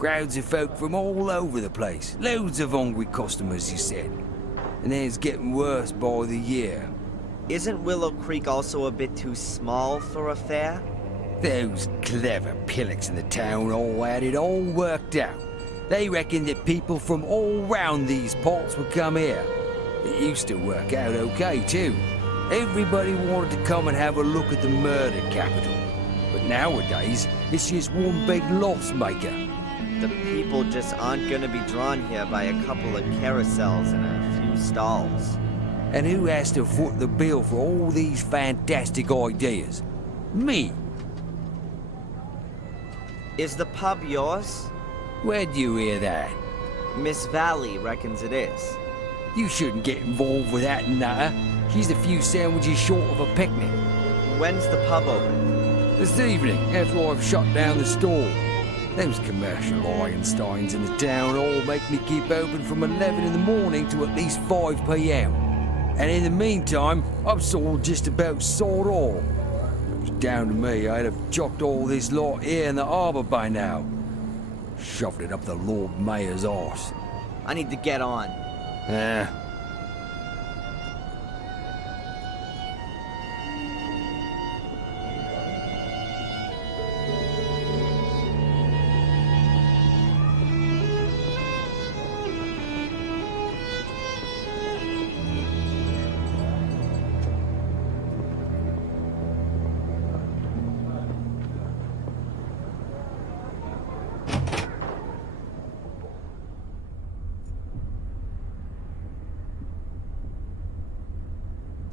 Crowds of folk from all over the place. Loads of hungry customers, you said. And then it's getting worse by the year. Isn't Willow Creek also a bit too small for a fair? Those clever pillocks in the town all had it all worked out. They reckoned that people from all round these parts would come here. It used to work out okay, too. Everybody wanted to come and have a look at the murder capital. But nowadays, it's just one big loss maker. The people just aren't gonna be drawn here by a couple of carousels and a few stalls. And who has to foot the bill for all these fantastic ideas? Me. Is the pub yours? Where'd you hear that? Miss Valley reckons it is. You shouldn't get involved with that nutter. She's a few sandwiches short of a picnic. When's the pub open? This evening, after I've shut down the store. Those commercial Einsteins in the town hall make me keep open from 11 in the morning to at least 5 p.m. And in the meantime, I've sold just about sod all. If it was down to me, I'd have chucked all this lot here in the harbour by now. Shoved it up the Lord Mayor's arse. I need to get on.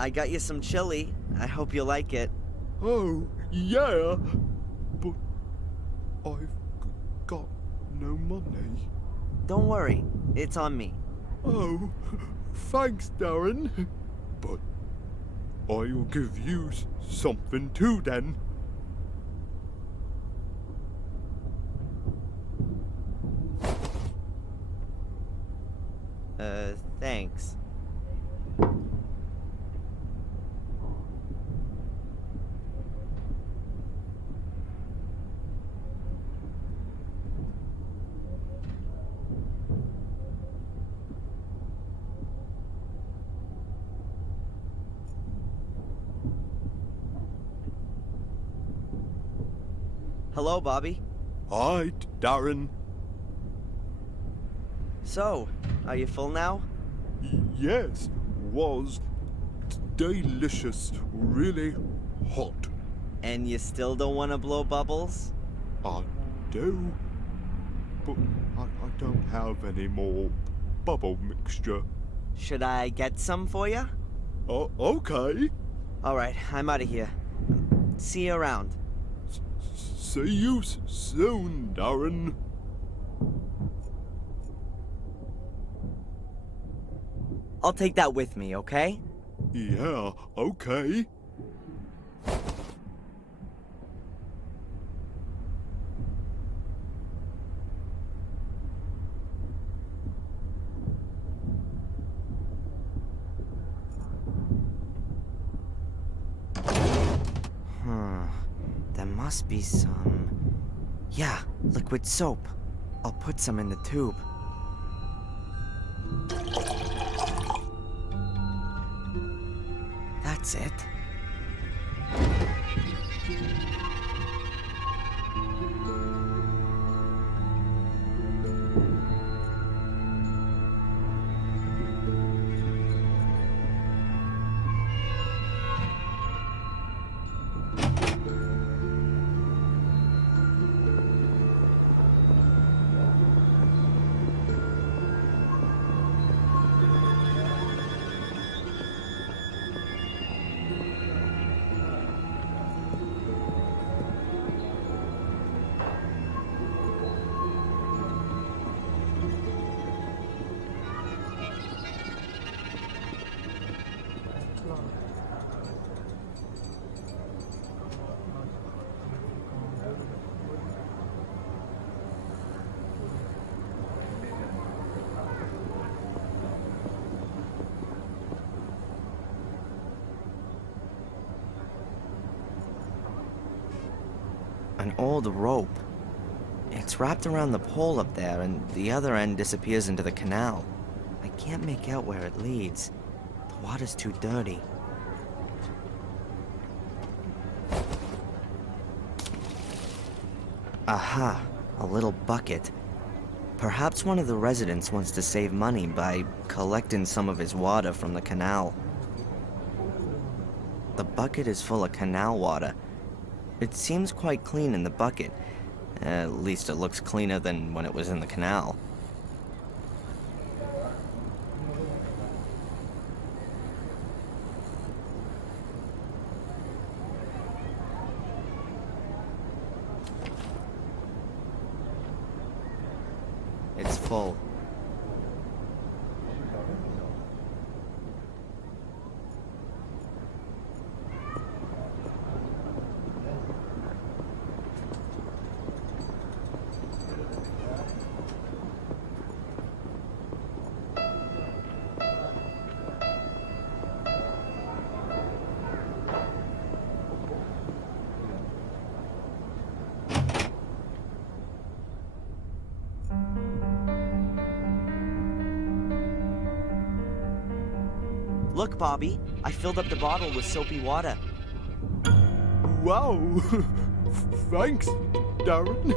I got you some chili. I hope you like it. Oh, yeah, but I've got no money. Don't worry, it's on me. Oh, thanks, Darren. But I'll give you something too then. Thanks. Hello, Bobby. Hi, Darren. So, are you full now? Yes, was delicious, really hot. And you still don't want to blow bubbles? I do, but I don't have any more bubble mixture. Should I get some for you? Oh, okay. Alright, I'm out of here. See you around. See you soon, Darren. I'll take that with me, okay? Yeah, okay. There must be some... Yeah, liquid soap. I'll put some in the tube. That's it. An old rope. It's wrapped around the pole up there, and the other end disappears into the canal. I can't make out where it leads. The water's too dirty. Aha, a little bucket. Perhaps one of the residents wants to save money by collecting some of his water from the canal. The bucket is full of canal water. It seems quite clean in the bucket. At least it looks cleaner than when it was in the canal. It's full. Look, Bobby, I filled up the bottle with soapy water. Wow, thanks, Darren.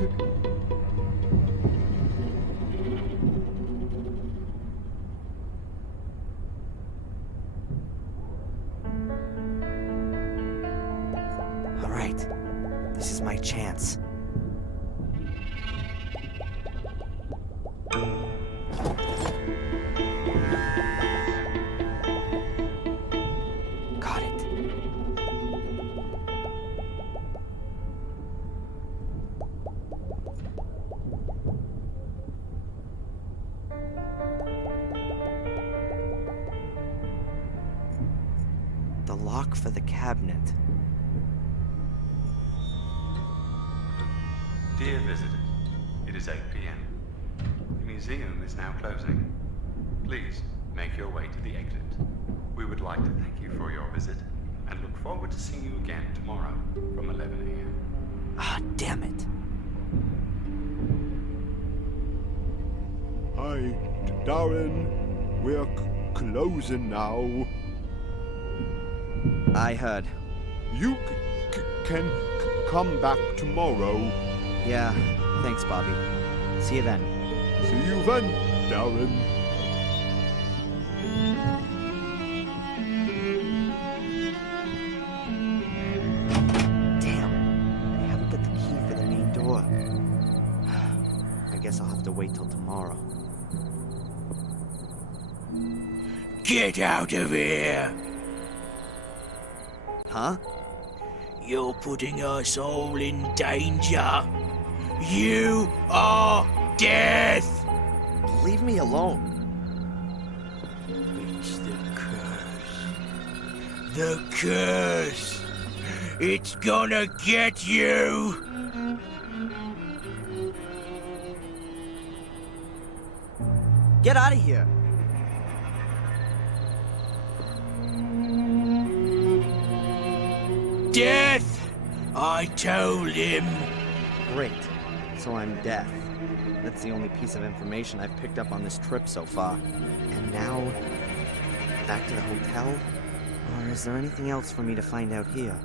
All right, this is my chance. lock for the cabinet. Dear visitors, it is 8 p.m. The museum is now closing. Please make your way to the exit. We would like to thank you for your visit and look forward to seeing you again tomorrow from 11 a.m. Ah, damn it. Hi, Darren. We're closing now. I heard. You can come back tomorrow. Yeah, thanks, Bobby. See you then. See you then, Darren. Damn, I haven't got the key for the main door. I guess I'll have to wait till tomorrow. Get out of here! Huh? You're putting us all in danger. You are death! Leave me alone. It's the curse. The curse! It's gonna get you! Get out of here. Death! I told him. Great. So I'm deaf. That's the only piece of information I've picked up on this trip so far. And now, back to the hotel? Or is there anything else for me to find out here?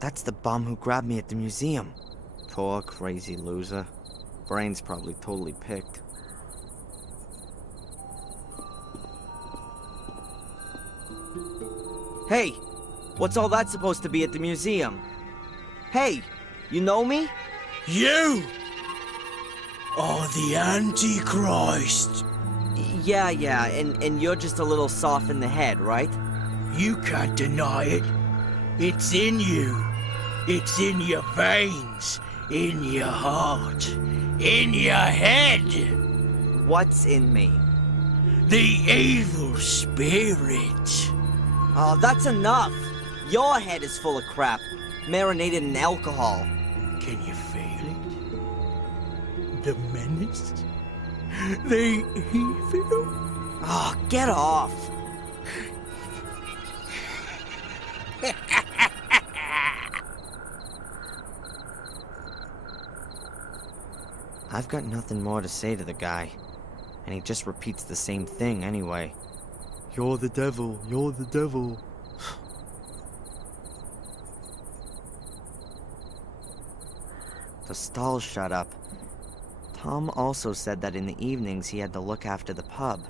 That's the bum who grabbed me at the museum. Poor crazy loser. Brain's probably totally picked. Hey! What's all that supposed to be at the museum? Hey! You know me? You are the Antichrist. Yeah, and you're just a little soft in the head, right? You can't deny it. It's in you. It's in your veins, in your heart, in your head. What's in me? The evil spirit. Oh, that's enough! Your head is full of crap, marinated in alcohol. Can you feel it? The menace? The evil? Oh, get off! I've got nothing more to say to the guy, and he just repeats the same thing anyway. You're the devil, you're the devil. The stall shut up. Tom also said that in the evenings he had to look after the pub.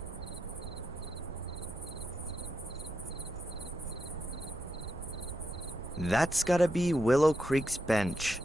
That's gotta be Willow Creek's bench.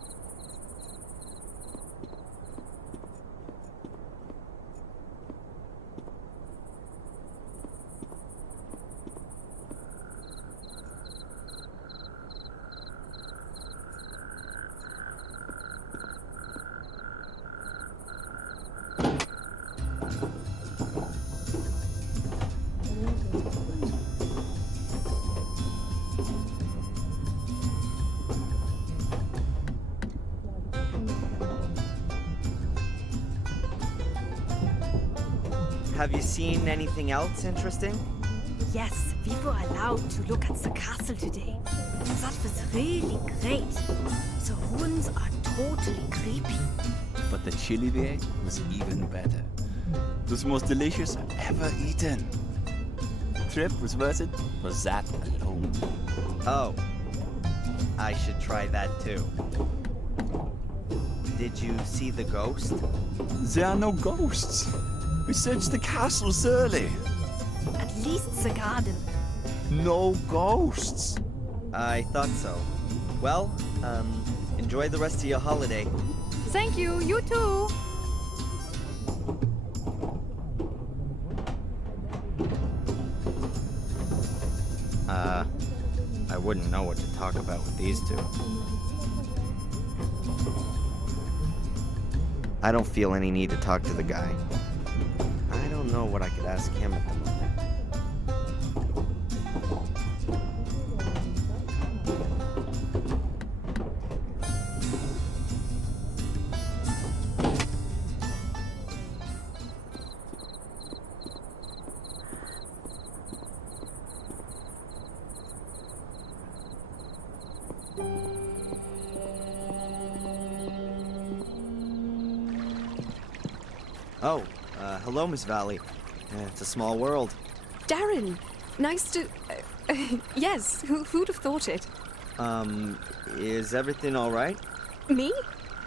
Have you seen anything else interesting? Yes, we were allowed to look at the castle today. That was really great. The ruins are totally creepy. But the chili we ate was even better. It was the most delicious I've ever eaten. The trip was worth it for that alone. Oh. I should try that too. Did you see the ghost? There are no ghosts. We searched the castle thoroughly. At least the garden. No ghosts. I thought so. Well, enjoy the rest of your holiday. Thank you, you too. wouldn't know what to talk about with these two. I don't feel any need to talk to the guy. I don't know what I could ask him at the moment. Oh, hello, Miss Valley. It's a small world. Darren, nice to... yes, who'd have thought it? Is everything all right? Me?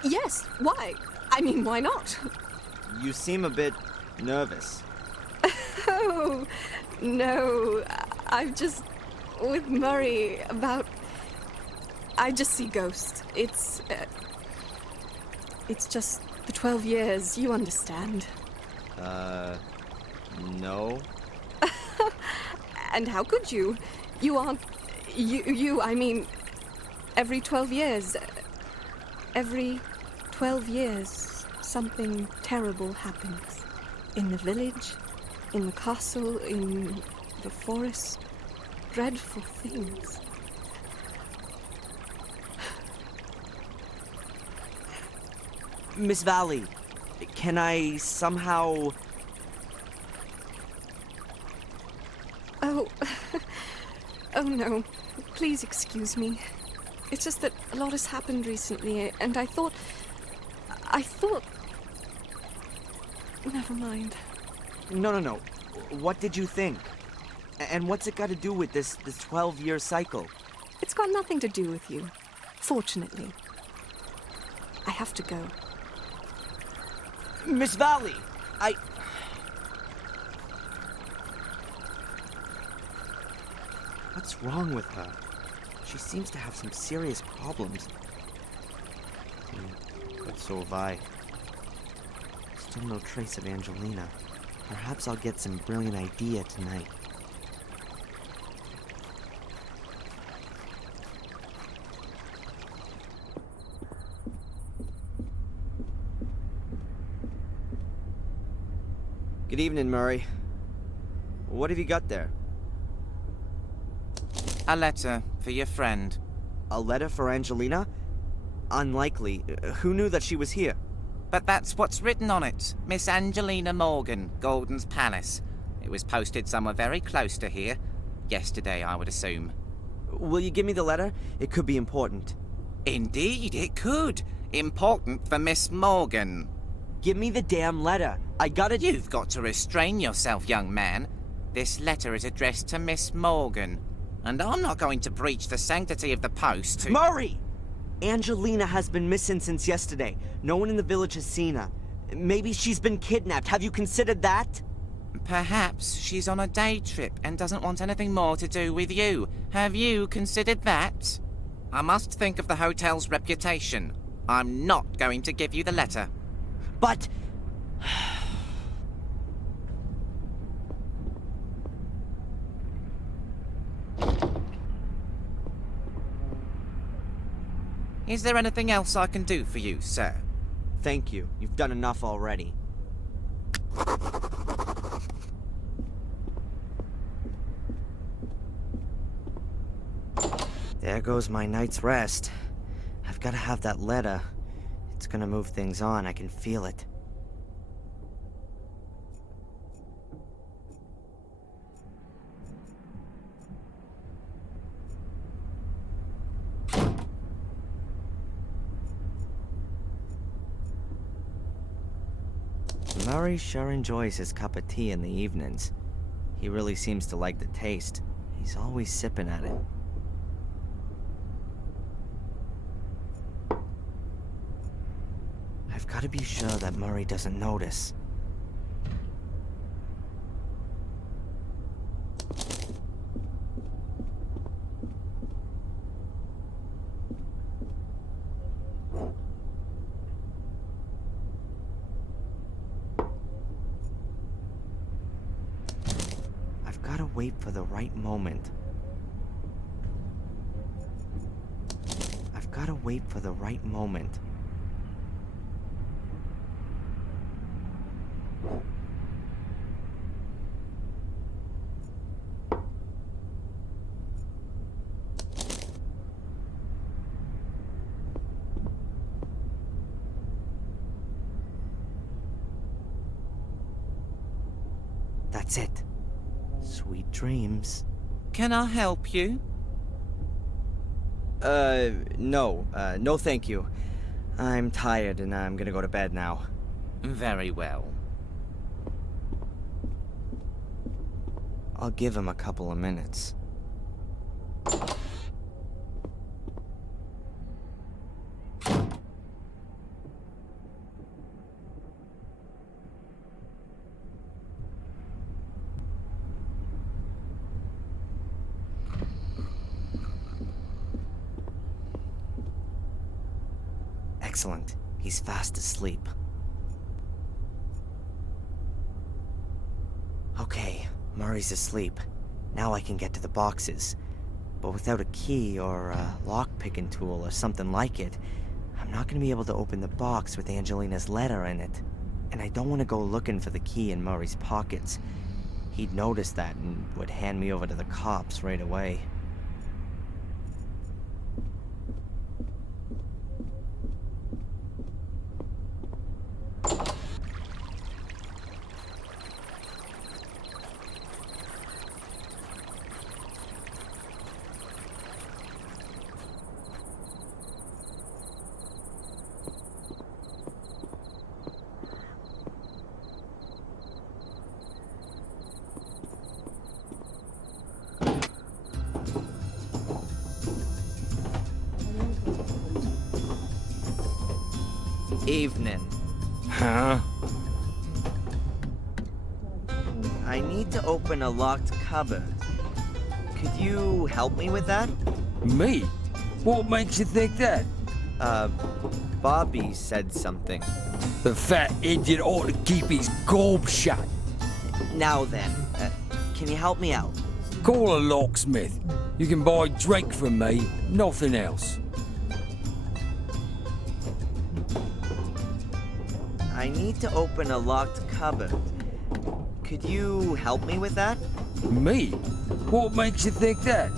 Yes, why? I mean, why not? You seem a bit nervous. Oh, no. I'm just with Murray about... I just see ghosts. It's just the 12 years, you understand. No. And how could you? You aren't... I mean, every 12 years... Every 12 years, something terrible happens. In the village, in the castle, in the forest. Dreadful things. Miss Valley, can I somehow... Oh... oh no. Please excuse me. It's just that a lot has happened recently, and I thought... Never mind. No. What did you think? And what's it got to do with this 12-year cycle? It's got nothing to do with you. Fortunately. I have to go. Miss Valley, What's wrong with her? She seems to have some serious problems. But so have I. Still no trace of Angelina. Perhaps I'll get some brilliant idea tonight. Good evening, Murray. What have you got there? A letter for your friend. A letter for Angelina? Unlikely. Who knew that she was here? But that's what's written on it. Miss Angelina Morgan, Golden's Palace. It was posted somewhere very close to here. Yesterday, I would assume. Will you give me the letter? It could be important. Indeed, it could. Important for Miss Morgan. Give me the damn letter. I gotta... You've got to restrain yourself, young man. This letter is addressed to Miss Morgan. And I'm not going to breach the sanctity of the post to... Murray! Angelina has been missing since yesterday. No one in the village has seen her. Maybe she's been kidnapped. Have you considered that? Perhaps she's on a day trip and doesn't want anything more to do with you. Have you considered that? I must think of the hotel's reputation. I'm not going to give you the letter. But... Is there anything else I can do for you, sir? Thank you. You've done enough already. There goes my night's rest. I've got to have that letter. It's gonna move things on, I can feel it. Murray sure enjoys his cup of tea in the evenings. He really seems to like the taste. He's always sipping at it. I've got to be sure that Murray doesn't notice. I've got to wait for the right moment. gotta wait for the right moment. That's it. Sweet dreams. Can I help you? No. No thank you. I'm tired and I'm gonna go to bed now. Very well. I'll give him a couple of minutes. Excellent. He's fast asleep. Okay, Murray's asleep. Now I can get to the boxes. But without a key or a lock-picking tool or something like it, I'm not gonna be able to open the box with Angelina's letter in it. And I don't want to go looking for the key in Murray's pockets. He'd notice that and would hand me over to the cops right away. Evening. Huh? I need to open a locked cupboard. Could you help me with that? Me? What makes you think that? Bobby said something. The fat idiot ought to keep his gob shut. Now then, can you help me out? Call a locksmith. You can buy drink from me, nothing else. I need to open a locked cupboard. Could you help me with that? Me? What makes you think that?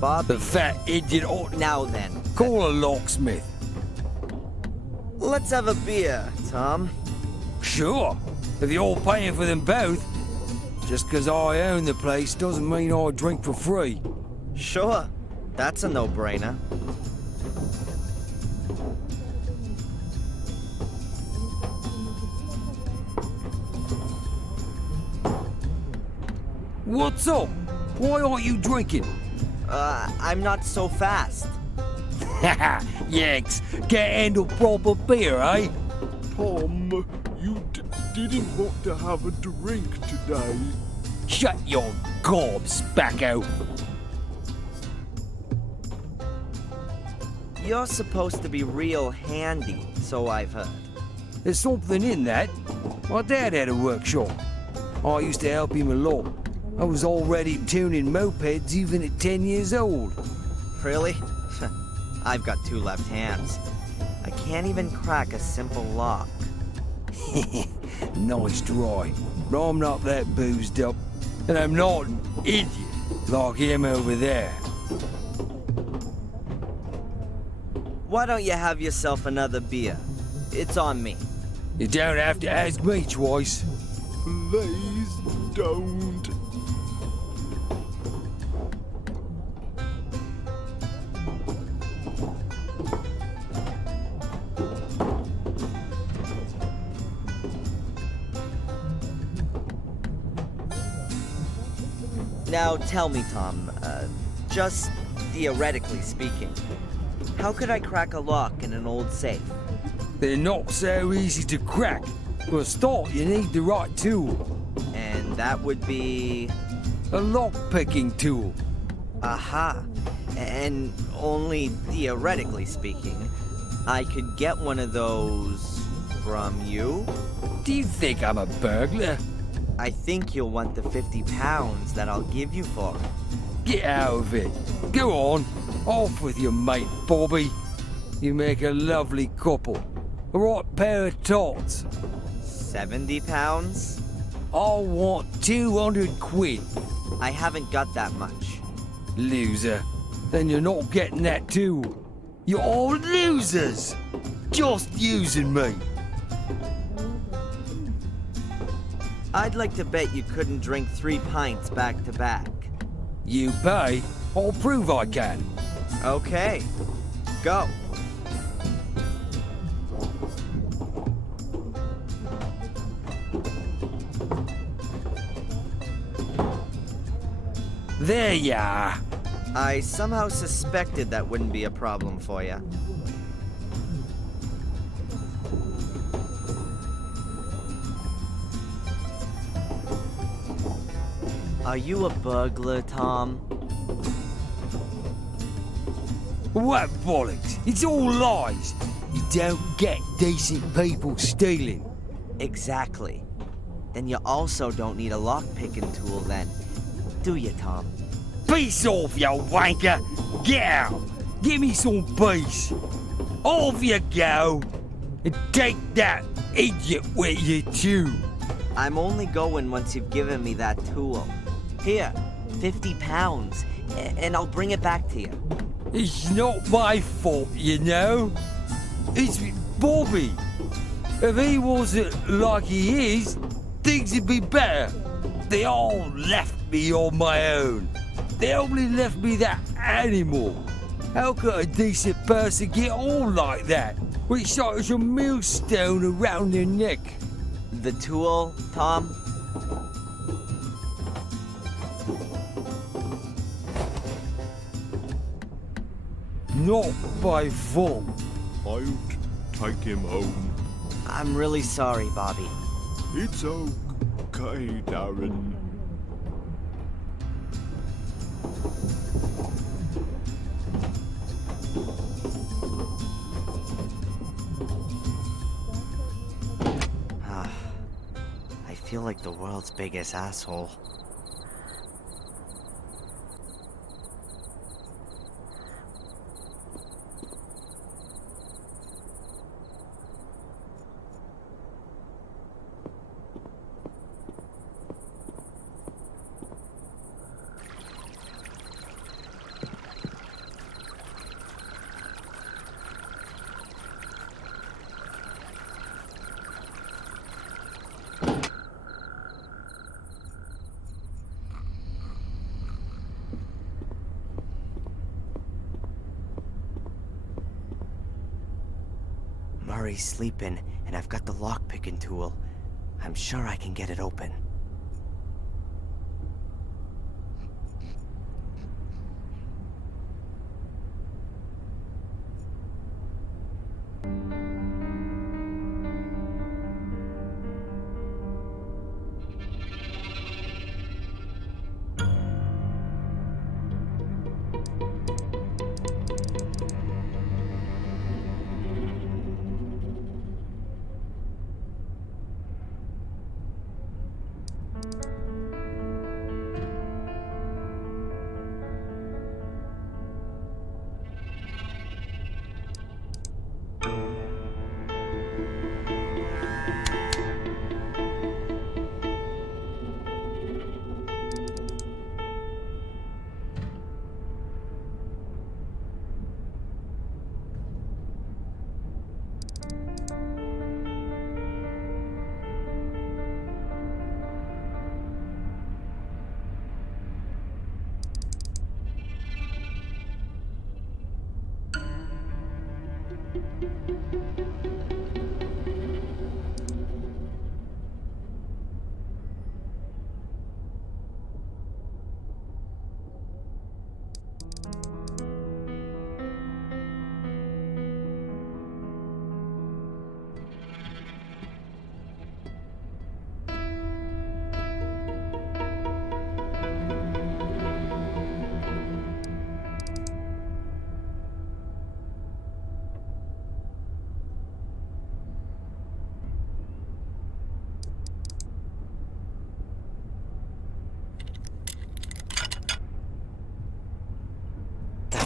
Bobby. The fat idiot ought... Now then. Call a locksmith. Let's have a beer, Tom. Sure, if you're paying for them both. Just 'cause I own the place doesn't mean I drink for free. Sure, that's a no-brainer. What's up? Why aren't you drinking? I'm not so fast. Haha, Yanks, can't handle proper beer, eh? Tom, you didn't want to have a drink today. Shut your gob, spacko. You're supposed to be real handy, so I've heard. There's something in that. My dad had a workshop. I used to help him a lot. I was already tuning mopeds even at 10 years old. Really? I've got 2 left hands. I can't even crack a simple lock. Nice try. But I'm not that boozed up. And I'm not an idiot like him over there. Why don't you have yourself another beer? It's on me. You don't have to ask me twice. Please don't. Now tell me, Tom, just theoretically speaking, how could I crack a lock in an old safe? They're not so easy to crack. For a start, you need the right tool. And that would be... A lock-picking tool. Aha. And only theoretically speaking, I could get one of those from you? Do you think I'm a burglar? I think you'll want the 50 pounds that I'll give you for it. Get out of it. Go on. Off with your mate, Bobby. You make a lovely couple. A right pair of tots. 70 pounds? I want 200 quid. I haven't got that much. Loser. Then you're not getting that too. You're all losers. Just using me. I'd like to bet you couldn't drink 3 pints back to back. You pay, I'll prove I can. Okay. Go. There you are. I somehow suspected that wouldn't be a problem for you. Are you a burglar, Tom? What bollocks? It's all lies. You don't get decent people stealing. Exactly. Then you also don't need a lock-picking tool then. Do you, Tom? Peace off, you wanker! Get out! Give me some peace! Off you go! And take that idiot with you too! I'm only going once you've given me that tool. Here, 50 pounds, and I'll bring it back to you. It's not my fault, you know. It's Bobby. If he wasn't like he is, things would be better. They all left me on my own. They only left me that animal. How could a decent person get on like that, with such a millstone around their neck? The tool, Tom? Not by fault. I'll take him home. I'm really sorry, Bobby. It's okay, Darren. I feel like the world's biggest asshole. Murray's sleeping, and I've got the lock-picking tool. I'm sure I can get it open.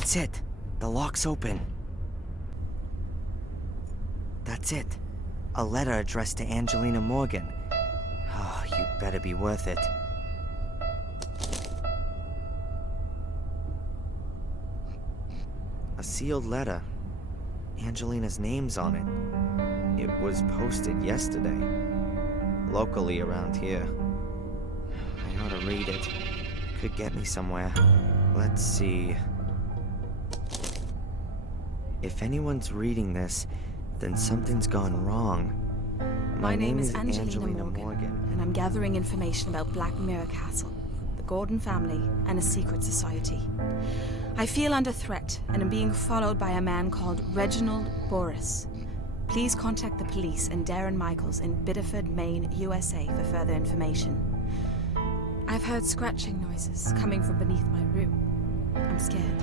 That's it. The lock's open. That's it. A letter addressed to Angelina Morgan. Oh, you'd better be worth it. A sealed letter. Angelina's name's on it. It was posted yesterday. Locally around here. I ought to read it. Could get me somewhere. Let's see. If anyone's reading this, then something's gone wrong. My name is Angelina Morgan, and I'm gathering information about Black Mirror Castle, the Gordon family, and a secret society. I feel under threat and am being followed by a man called Reginald Boris. Please contact the police and Darren Michaels in Biddeford, Maine, USA for further information. I've heard scratching noises coming from beneath my room. I'm scared.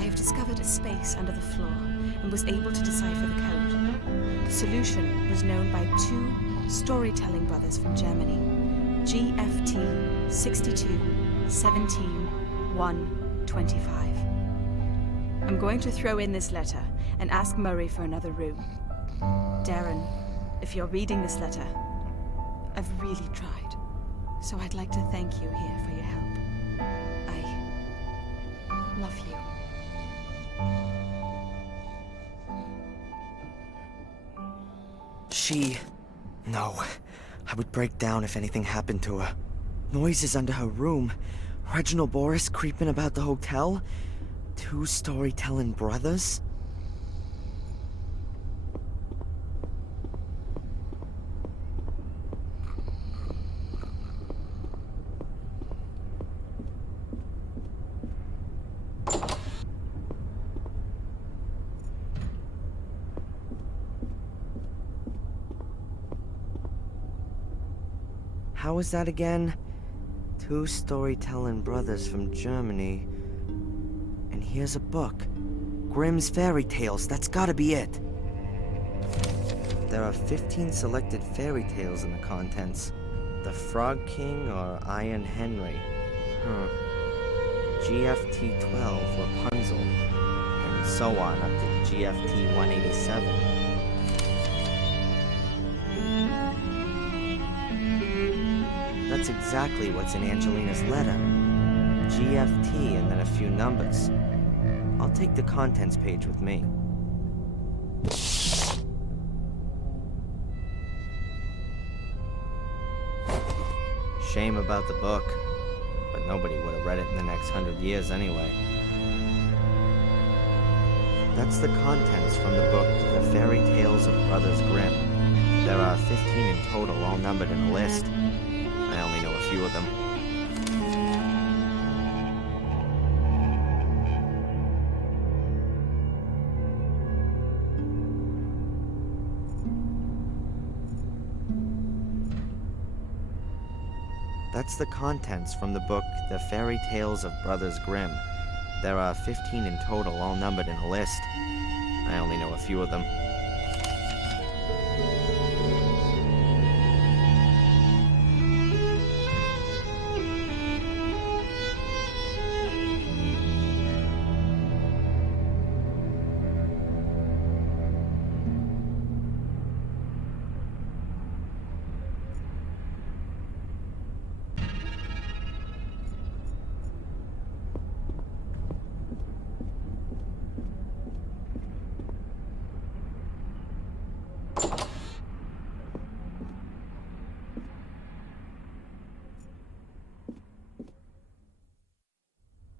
I have discovered a space under the floor and was able to decipher the code. The solution was known by two storytelling brothers from Germany, GFT 62 17 1 25. I'm going to throw in this letter and ask Murray for another room. Darren, if you're reading this letter, I've really tried, so I'd like to thank you here for your help. I love you. No. I would break down if anything happened to her. Noises under her room. Reginald Boris creeping about the hotel. Two storytelling brothers. How was that again? Two storytelling brothers from Germany. And here's a book. Grimm's Fairy Tales, that's gotta be it. There are 15 selected fairy tales in the contents. The Frog King or Iron Henry. GFT 12 Rapunzel. And so on up to GFT 187. That's exactly what's in Angelina's letter. GFT and then a few numbers. I'll take the contents page with me. Shame about the book, but nobody would have read it in the next 100 years anyway. That's the contents from the book The Fairy Tales of Brothers Grimm. There are 15 in total, all numbered in a list. I only know a few of them. That's the contents from the book The Fairy Tales of Brothers Grimm. There are 15 in total, all numbered in a list. I only know a few of them.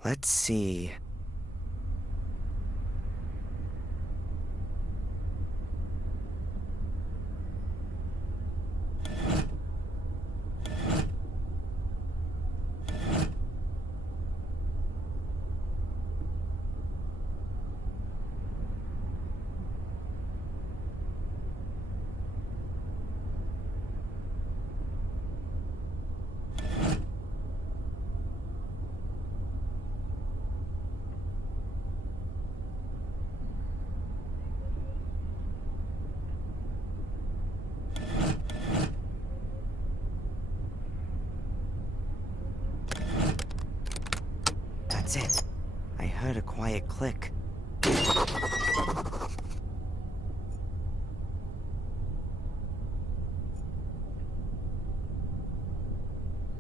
Let's see. That's it. I heard a quiet click.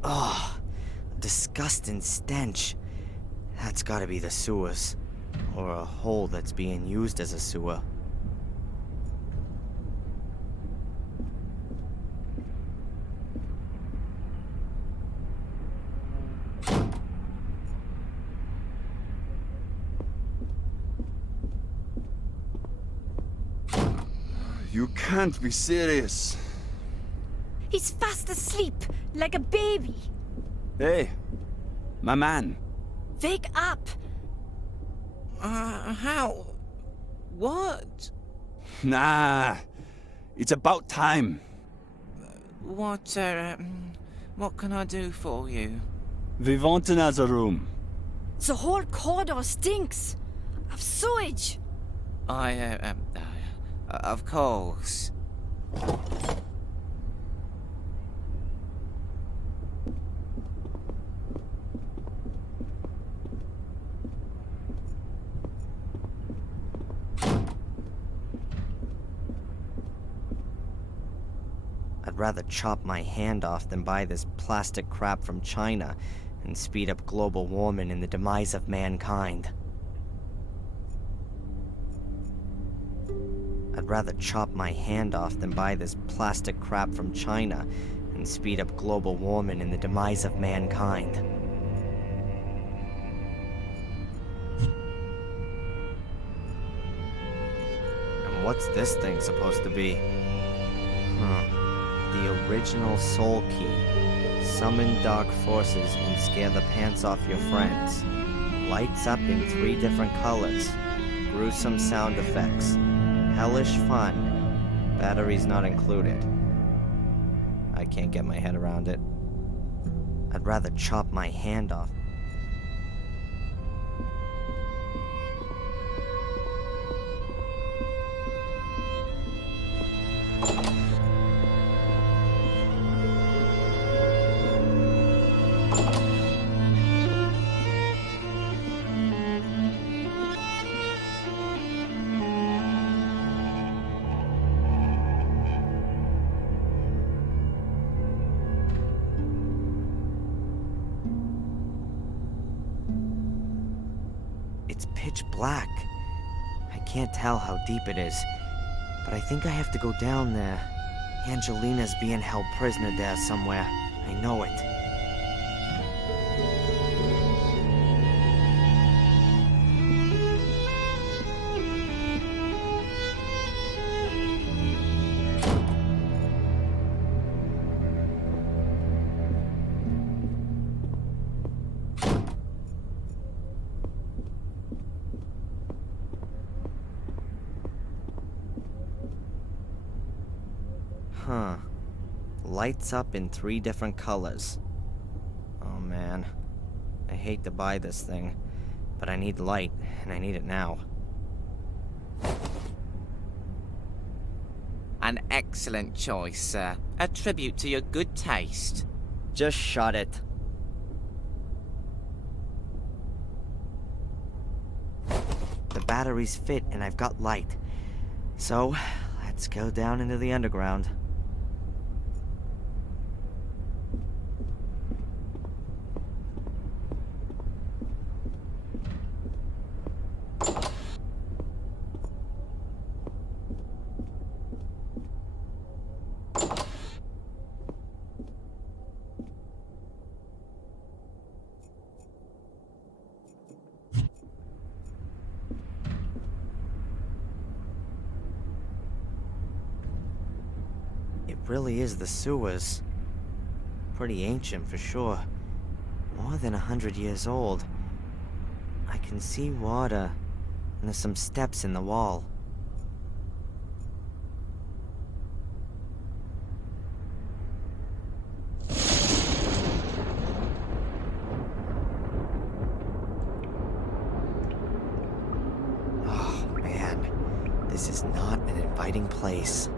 Ugh, disgusting stench. That's gotta be the sewers. Or a hole that's being used as a sewer. You can't be serious. He's fast asleep, like a baby. Hey, my man. Wake up! How? What? Nah, it's about time. What can I do for you? We want another room. The whole corridor stinks of sewage. Of course. I'd rather chop my hand off than buy this plastic crap from China and speed up global warming and the demise of mankind. I'd rather chop my hand off than buy this plastic crap from China and speed up global warming and the demise of mankind. And what's this thing supposed to be? The original soul key. Summon dark forces and scare the pants off your friends. Lights up in 3 different colors. Gruesome sound effects. Hellish fun. Batteries not included. I can't get my head around it. I'd rather chop my hand off. It's pitch black. I can't tell how deep it is, but I think I have to go down there. Angelina's being held prisoner there somewhere. I know it. Huh. Lights up in 3 different colors. Oh man. I hate to buy this thing, but I need light, and I need it now. An excellent choice, sir. A tribute to your good taste. Just shut it. The batteries fit, and I've got light. So, let's go down into the underground. It really is the sewers. Pretty ancient for sure. More than 100 years old. I can see water, and there's some steps in the wall. Oh man, this is not an inviting place.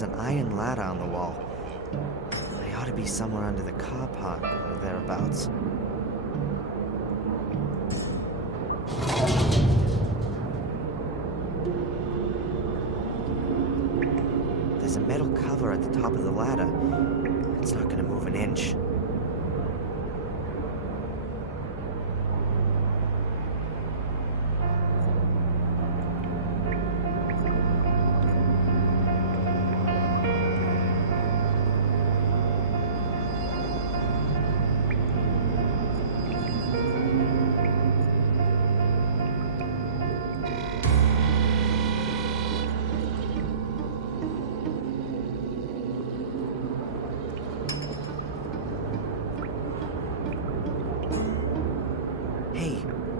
There's an iron ladder on the wall. I ought to be somewhere under the car park or thereabouts. There's a metal cover at the top of the ladder. It's not gonna move an inch.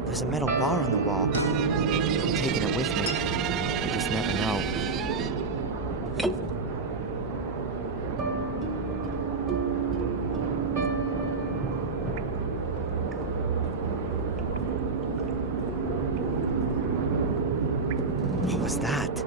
There's a metal bar on the wall. I'm taking it with me. You just never know. What was that?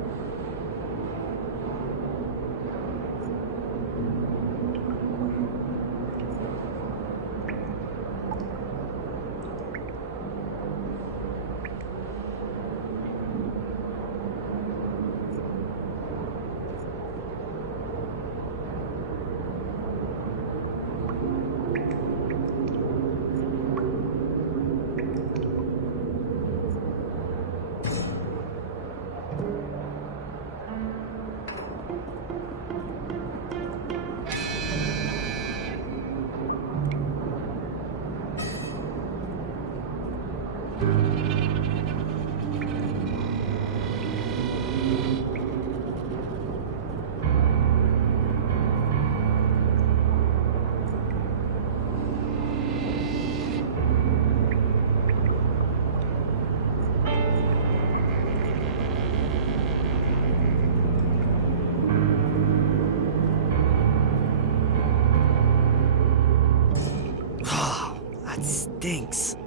Stinks.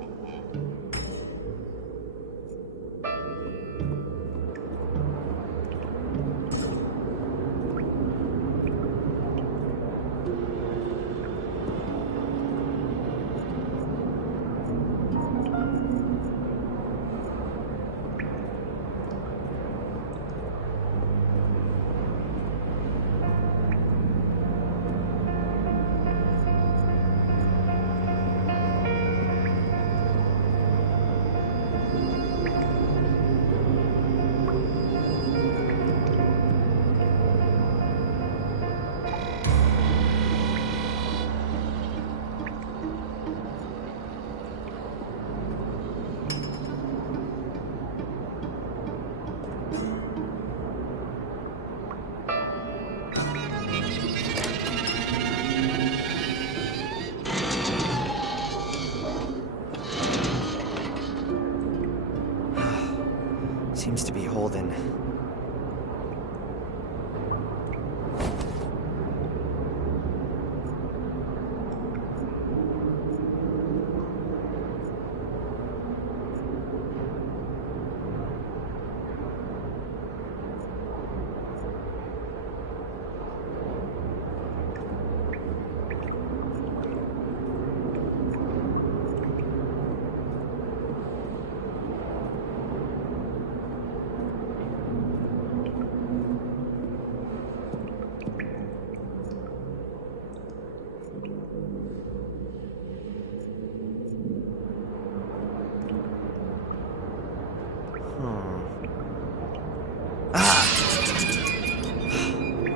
Seems to be holding.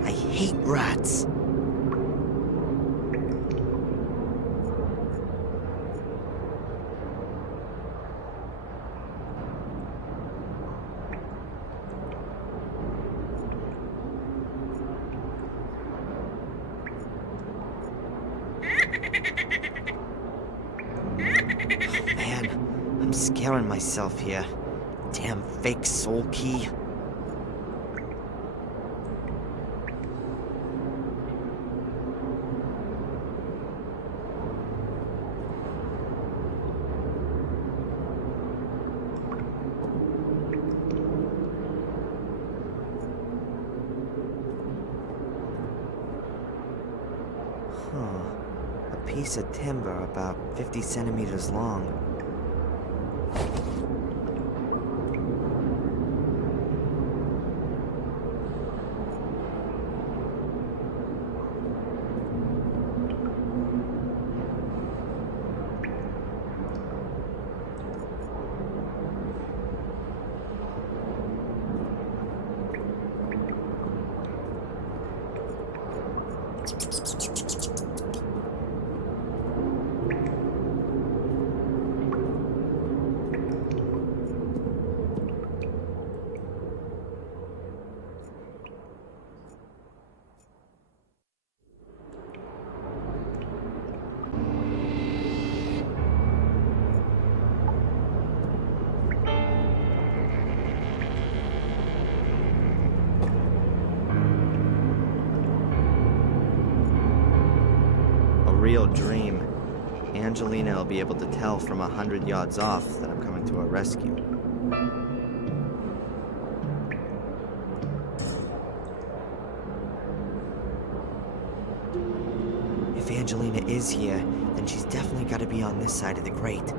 I hate rats. Oh, man, I'm scaring myself here. Damn fake soul key. A piece of timber about 50 centimeters long. Real dream. Angelina will be able to tell from 100 yards off that I'm coming to her rescue. If Angelina is here, then she's definitely got to be on this side of the grate.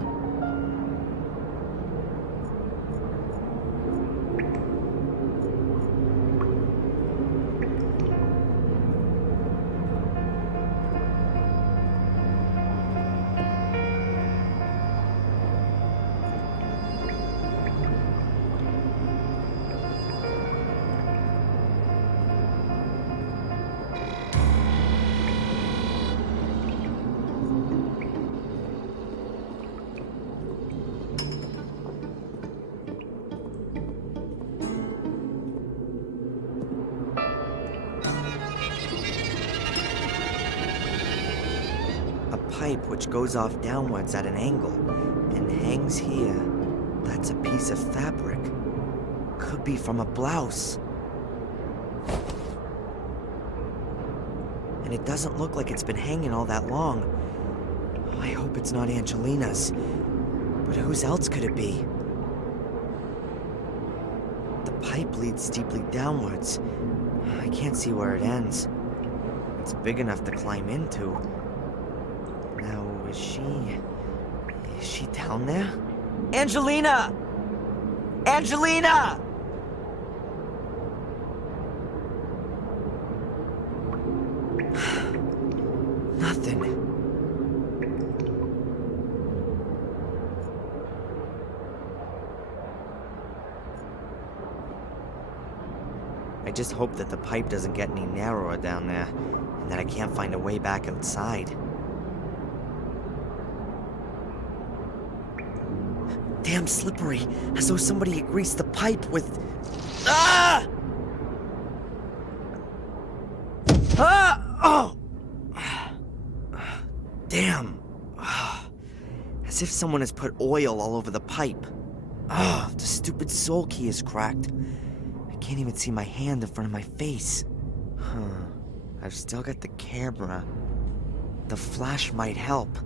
Pipe which goes off downwards at an angle and hangs here. That's a piece of fabric. Could be from a blouse. And it doesn't look like it's been hanging all that long. I hope it's not Angelina's. But whose else could it be? The pipe leads steeply downwards. I can't see where it ends. It's big enough to climb into. Now, is she down there? Angelina! Angelina! Nothing. I just hope that the pipe doesn't get any narrower down there, and that I can't find a way back outside. Damn slippery, as though somebody had greased the pipe with... Ah! Ah! Oh! Damn. As if someone has put oil all over the pipe. Oh, the stupid soul key is cracked. I can't even see my hand in front of my face. I've still got the camera. The flash might help.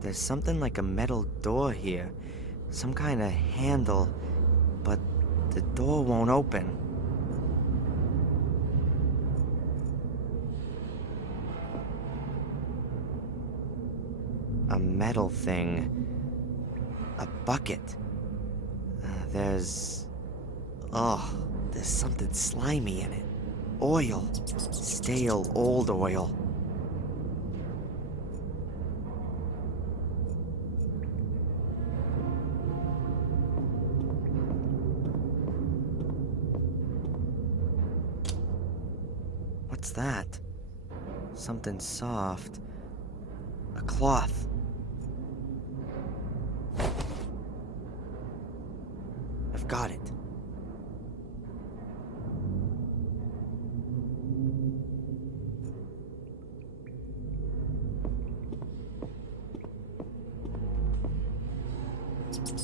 There's something like a metal door here. Some kind of handle, but the door won't open. A metal thing. A bucket. There's something slimy in it. Oil. Stale, old oil. What's that? Something soft. A cloth. I've got it.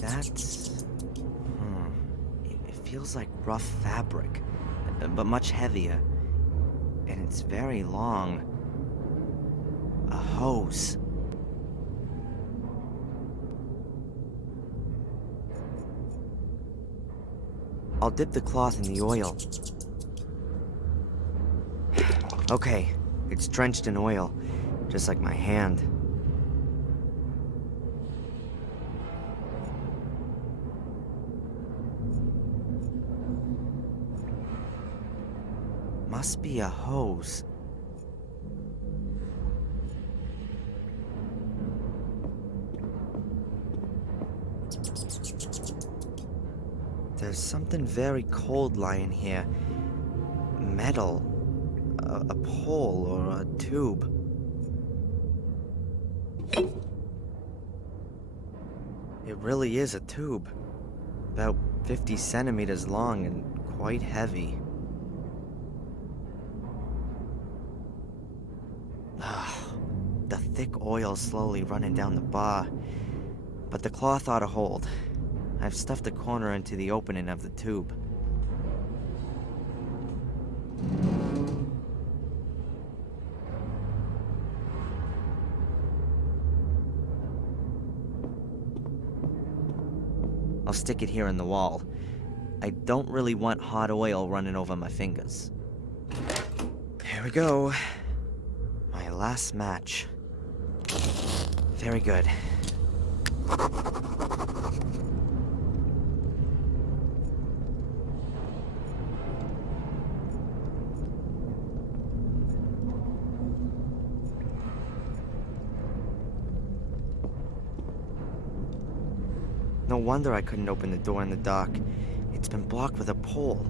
That's... It feels like rough fabric, but much heavier. and it's very long. A hose. I'll dip the cloth in the oil. Okay, it's drenched in oil, just like my hand. Must be a hose. There's something very cold lying here. Metal. A pole or a tube. It really is a tube. About 50 centimeters long and quite heavy. The thick oil slowly running down the bar. But the cloth ought to hold. I've stuffed a corner into the opening of the tube. I'll stick it here in the wall. I don't really want hot oil running over my fingers. Here we go. My last match. Very good. No wonder I couldn't open the door in the dark. It's been blocked with a pole.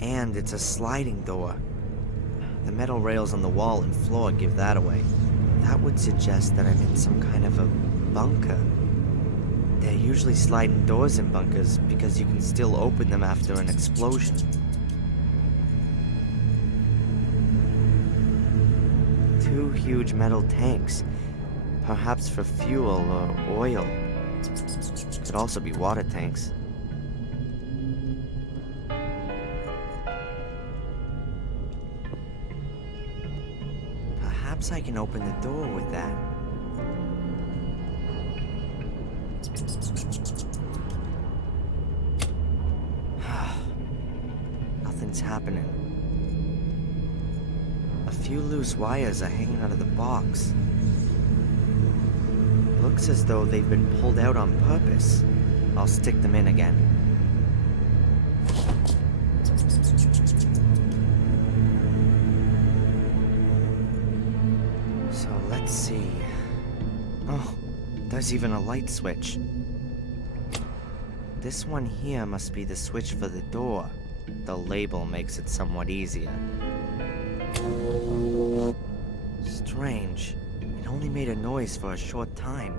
And it's a sliding door. The metal rails on the wall and floor give that away. That would suggest that I'm in some kind of a bunker. There are usually sliding doors in bunkers because you can still open them after an explosion. Two huge metal tanks. Perhaps for fuel or oil. Could also be water tanks. Perhaps I can open the door with that. Nothing's happening. A few loose wires are hanging out of the box. Looks as though they've been pulled out on purpose. I'll stick them in again. So let's see. Oh, there's even a light switch. This one here must be the switch for the door. The label makes it somewhat easier. Strange. It only made a noise for a short time.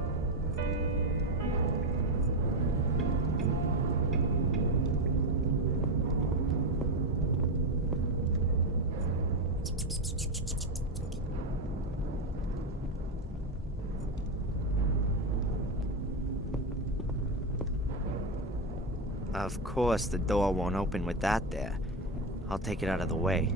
Of course, the door won't open with that there. I'll take it out of the way.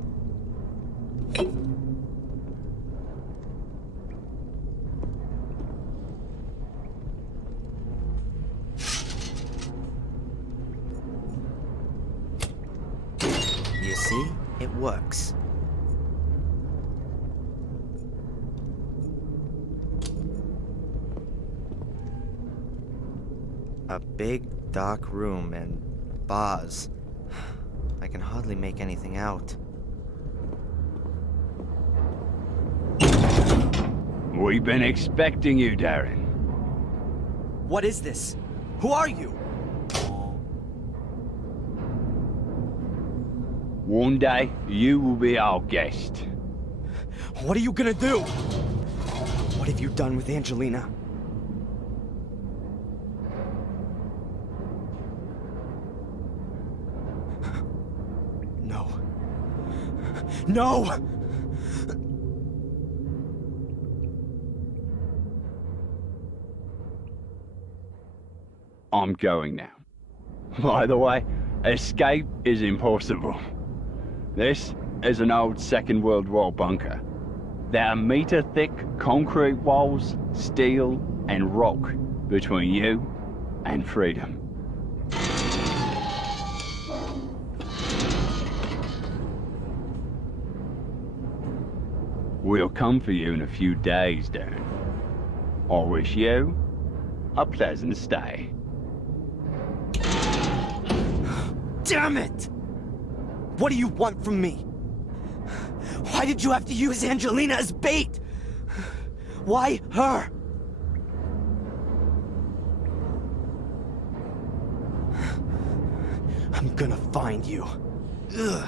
You see? It works. A big, dark room and bars. I can hardly make anything out. We've been expecting you, Darren. What is this? Who are you? One day, you will be our guest. What are you gonna do? What have you done with Angelina? No. No! I'm going now. By the way, escape is impossible. This is an old Second World War bunker. There are meter-thick concrete walls, steel, and rock between you and freedom. We'll come for you in a few days, Darren. I wish you a pleasant stay. Damn it! What do you want from me? Why did you have to use Angelina as bait? Why her? I'm gonna find you. Ugh.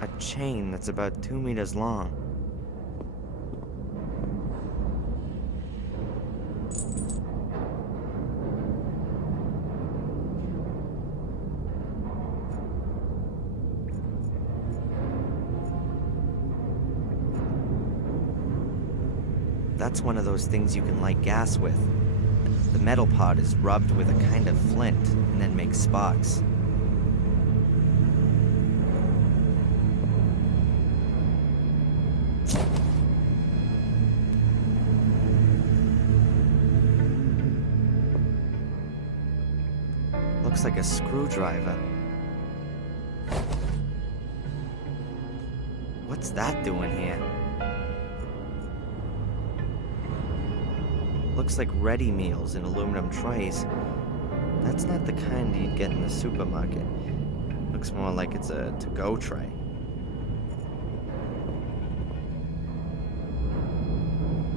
A chain that's about 2 meters long. That's one of those things you can light gas with. The metal part is rubbed with a kind of flint and then makes sparks. Looks like a screwdriver. What's that doing here? Looks like ready meals in aluminum trays. That's not the kind you'd get in the supermarket. Looks more like it's a to-go tray.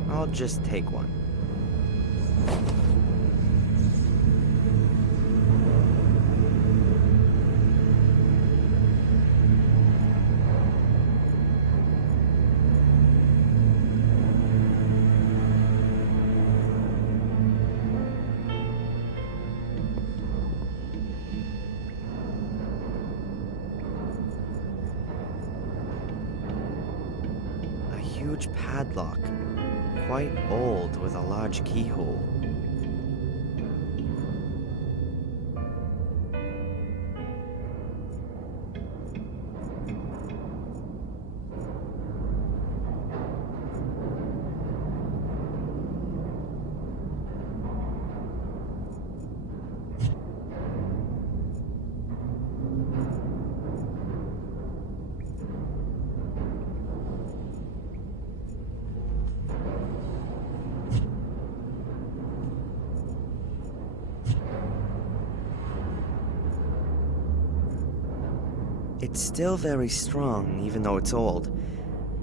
I'll just take one. Huge padlock, quite old with a large keyhole. It's still very strong, even though it's old.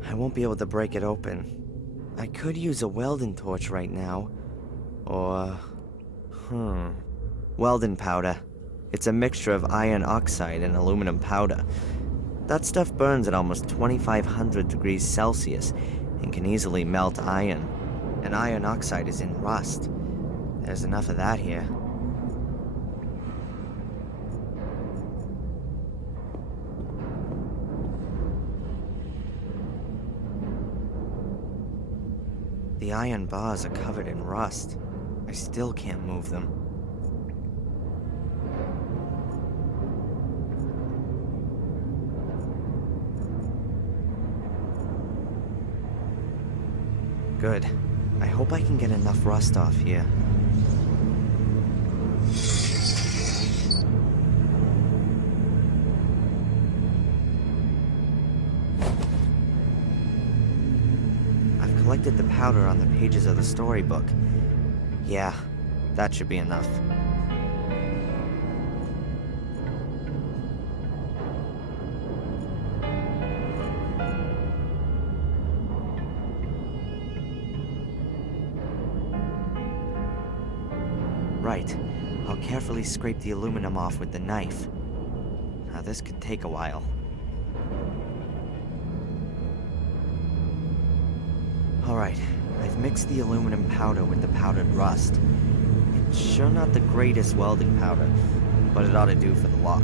I won't be able to break it open. I could use a welding torch right now. Or... Welding powder. It's a mixture of iron oxide and aluminum powder. That stuff burns at almost 2,500 degrees Celsius and can easily melt iron. And iron oxide is in rust. There's enough of that here. The iron bars are covered in rust. I still can't move them. Good. I hope I can get enough rust off here. Collected the powder on the pages of the storybook. Yeah, that should be enough. Right. I'll carefully scrape the aluminum off with the knife. Now this could take a while. Alright, I've mixed the aluminum powder with the powdered rust. It's sure not the greatest welding powder, but it ought to do for the lock.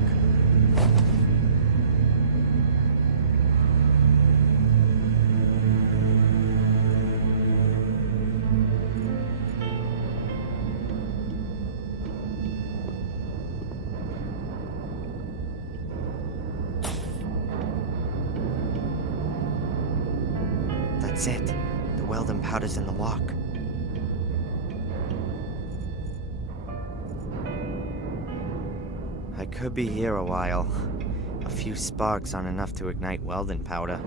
That's it. The welding powder's in the lock. I could be here a while. A few sparks aren't enough to ignite welding powder.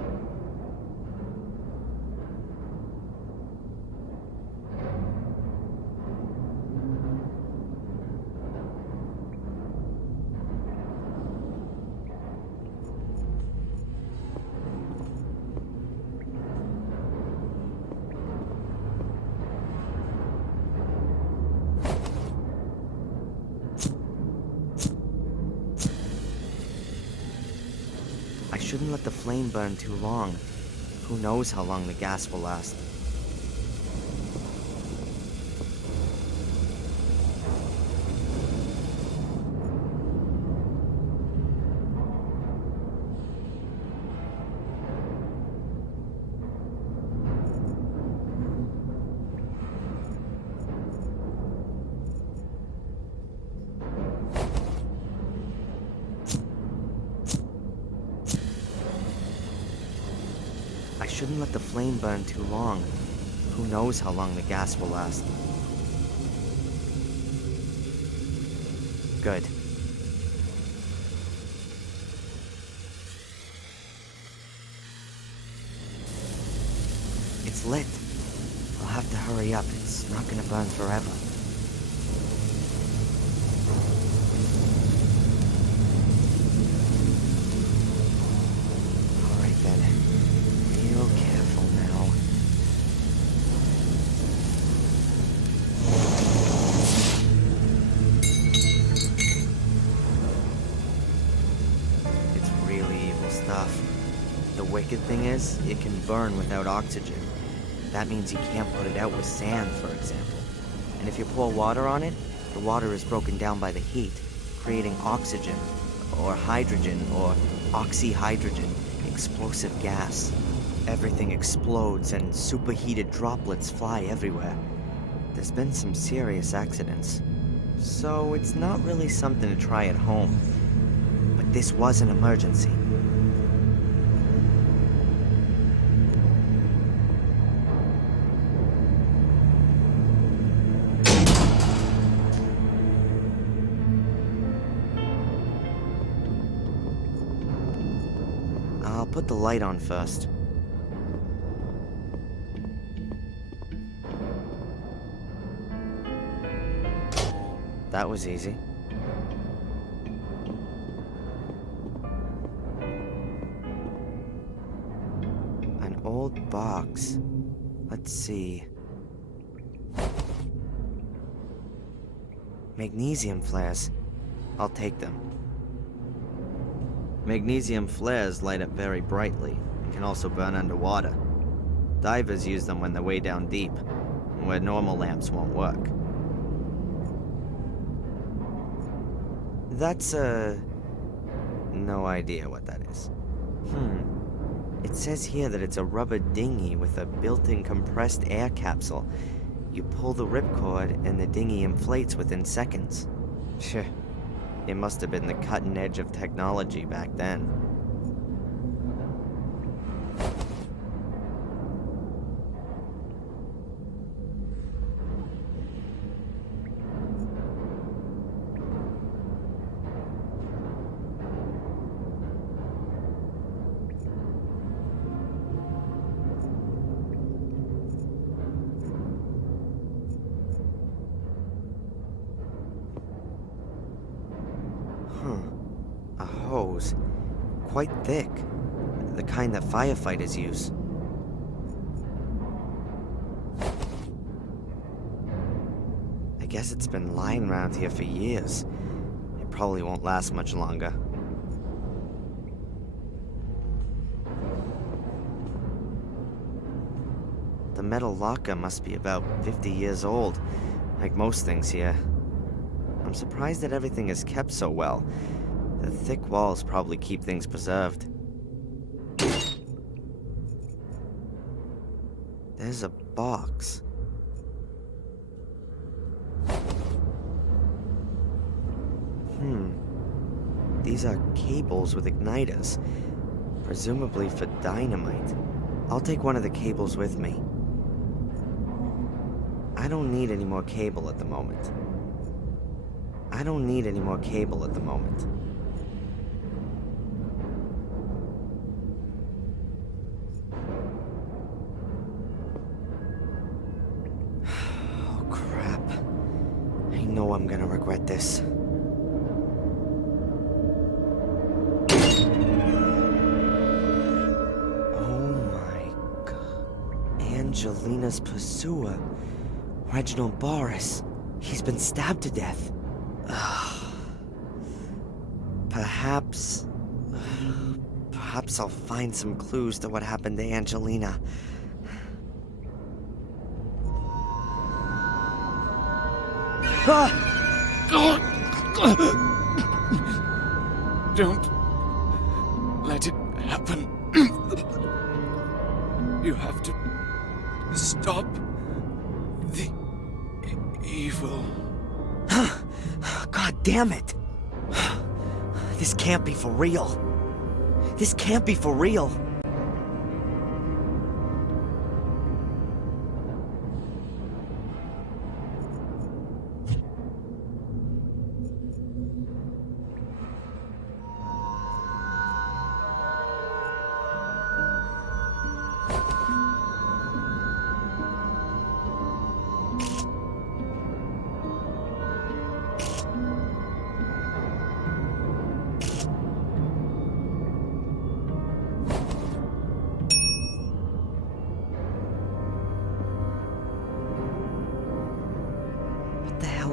I shouldn't let the flame burn too long. Who knows how long the gas will last. I shouldn't let the flame burn too long. Who knows how long the gas will last. Good. It's lit. I'll have to hurry up. It's not gonna burn forever. Alright then. Real careful now. It's really evil stuff. The wicked thing is, it can burn without oxygen. That means you can't put it out with sand, for example. And if you pour water on it, the water is broken down by the heat, creating oxygen, or hydrogen, or oxyhydrogen, explosive gas. Everything explodes and superheated droplets fly everywhere. There's been some serious accidents. So it's not really something to try at home. But this was an emergency. I'll put the light on first. That was easy. An old box. Let's see. Magnesium flares. I'll take them. Magnesium flares light up very brightly and can also burn underwater. Divers use them when they're way down deep, where normal lamps won't work. That's no idea what that is. It says here that it's a rubber dinghy with a built-in compressed air capsule. You pull the ripcord and the dinghy inflates within seconds. Phew. It must have been the cutting edge of technology back then. A hose. Quite thick. The kind that firefighters use. I guess it's been lying around here for years. It probably won't last much longer. The metal locker must be about 50 years old, like most things here. I'm surprised that everything is kept so well. The thick walls probably keep things preserved. There's a box. These are cables with igniters, presumably for dynamite. I'll take one of the cables with me. I don't need any more cable at the moment. I don't need any more cable at the moment. Oh, crap. I know I'm gonna regret this. Angelina's pursuer, Reginald Boris. He's been stabbed to death. Perhaps I'll find some clues to what happened to Angelina. Don't let it happen. You have to stop the evil. God damn it! This can't be for real. This can't be for real.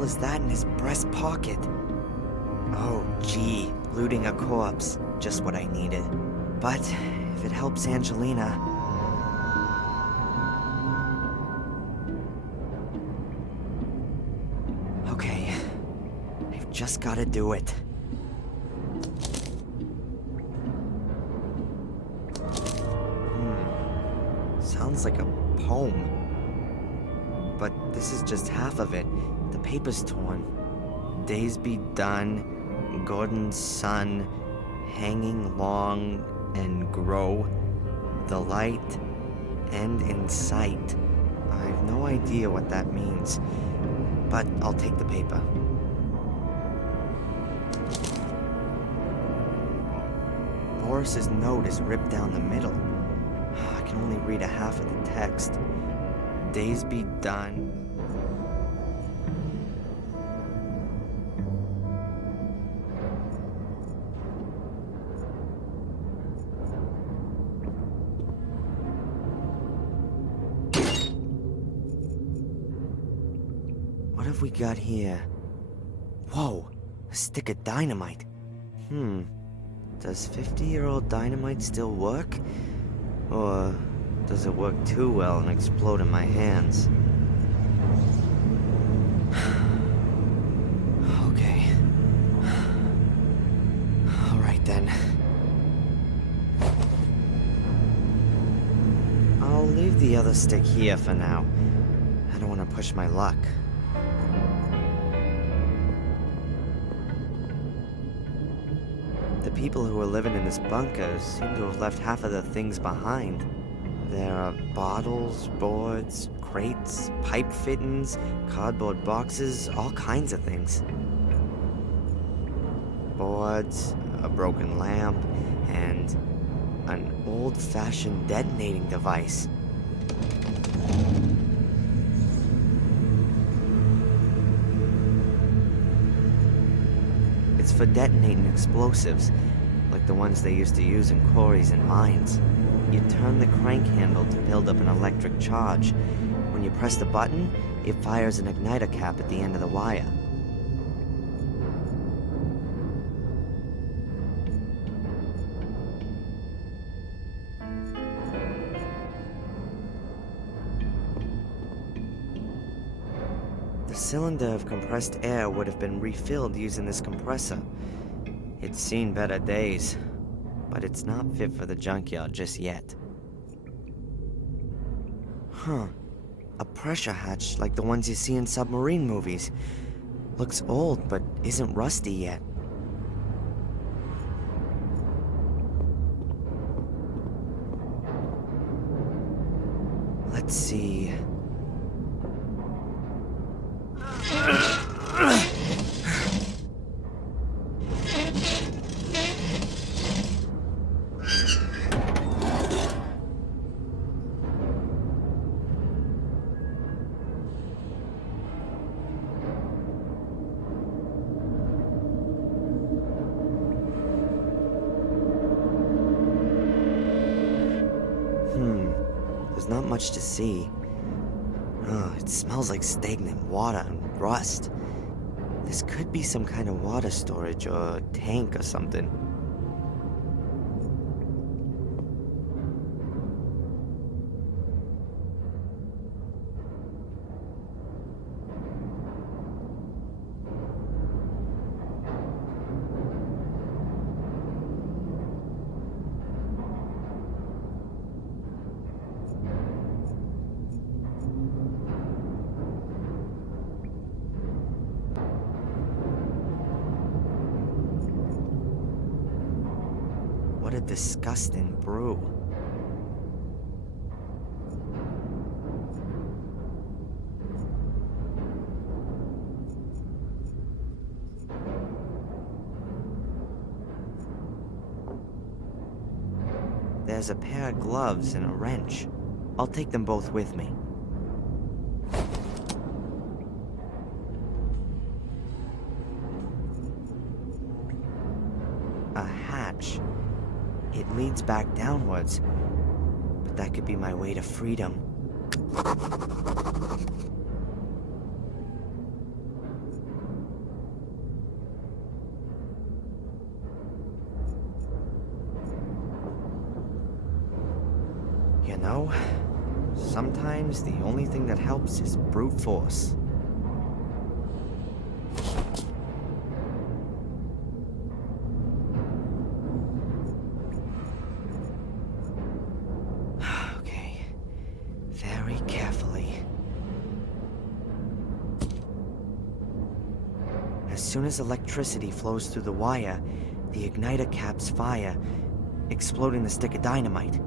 Is that in his breast pocket? Oh, gee, looting a corpse. Just what I needed. But if it helps Angelina... Okay, I've just gotta do it. Sounds like a poem. But this is just half of it. The paper's torn. Days be done, Gordon's son, hanging long and grow, the light end in sight. I have no idea what that means, but I'll take the paper. Boris's note is ripped down the middle. I can only read a half of the text. Days be done. What have we got here? Whoa, a stick of dynamite. Does 50-year-old dynamite still work? Or does it work too well and explode in my hands? Okay. All right then. I'll leave the other stick here for now. I don't want to push my luck. The people who were living in this bunker seem to have left half of the things behind. There are bottles, boards, crates, pipe fittings, cardboard boxes, all kinds of things. Boards, a broken lamp, and an old-fashioned detonating device. It's for detonating explosives, like the ones they used to use in quarries and mines. You turn the crank handle to build up an electric charge. When you press the button, it fires an igniter cap at the end of the wire. The cylinder of compressed air would have been refilled using this compressor. It's seen better days, but it's not fit for the junkyard just yet. Huh. A pressure hatch like the ones you see in submarine movies. Looks old, but isn't rusty yet. Let's see. There's not much to see. Oh, it smells like stagnant water and rust. This could be some kind of water storage or tank or something. What a disgusting brew. There's a pair of gloves and a wrench. I'll take them both with me. A hatch. It leads back downwards, but that could be my way to freedom. You know, sometimes the only thing that helps is brute force. As soon as electricity flows through the wire, the igniter caps fire, exploding the stick of dynamite.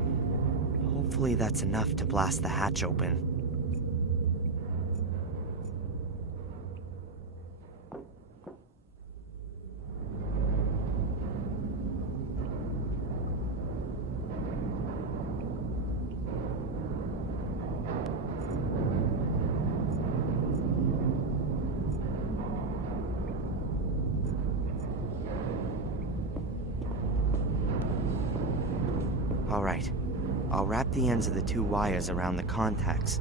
Hopefully that's enough to blast the hatch open. All right, I'll wrap the ends of the two wires around the contacts.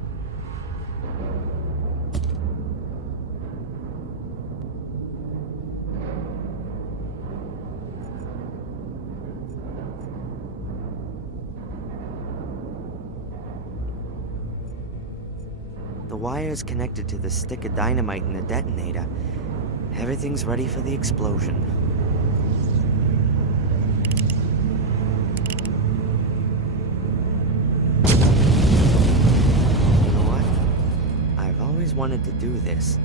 The wire is connected to the stick of dynamite in the detonator. Everything's ready for the explosion. Wanted to do this.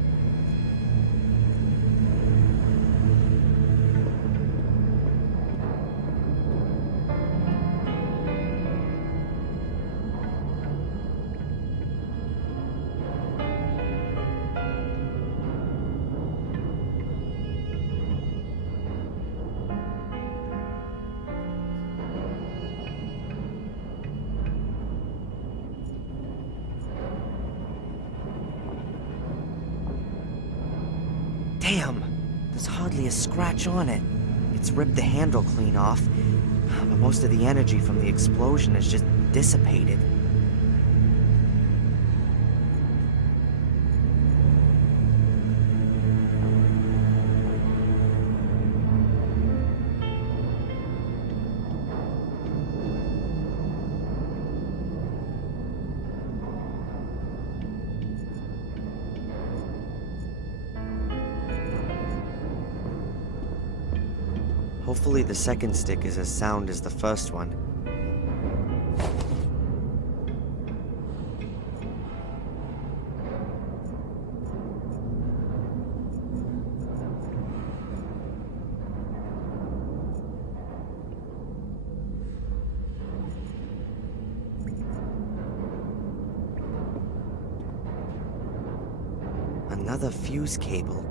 Damn! There's hardly a scratch on it. It's ripped the handle clean off, but most of the energy from the explosion is just dissipated. Hopefully the second stick is as sound as the first one. another fuse cable.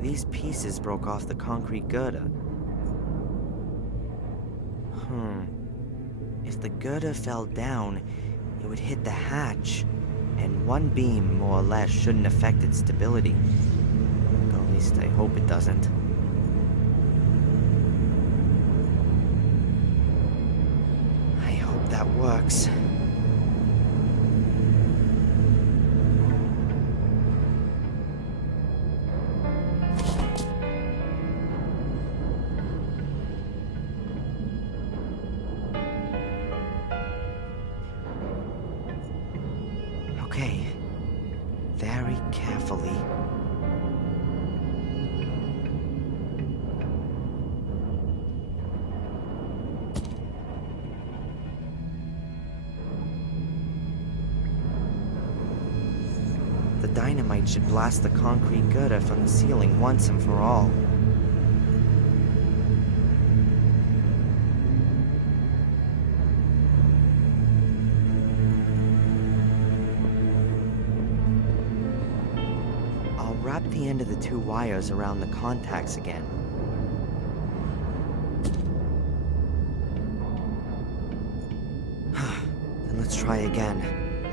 These pieces broke off the concrete girder. If the girder fell down, it would hit the hatch, and one beam, more or less, shouldn't affect its stability. Or at least I hope it doesn't. I hope that works. Okay, very carefully. The dynamite should blast the concrete girder from the ceiling once and for all. Wrap the end of the two wires around the contacts again. Then let's try again.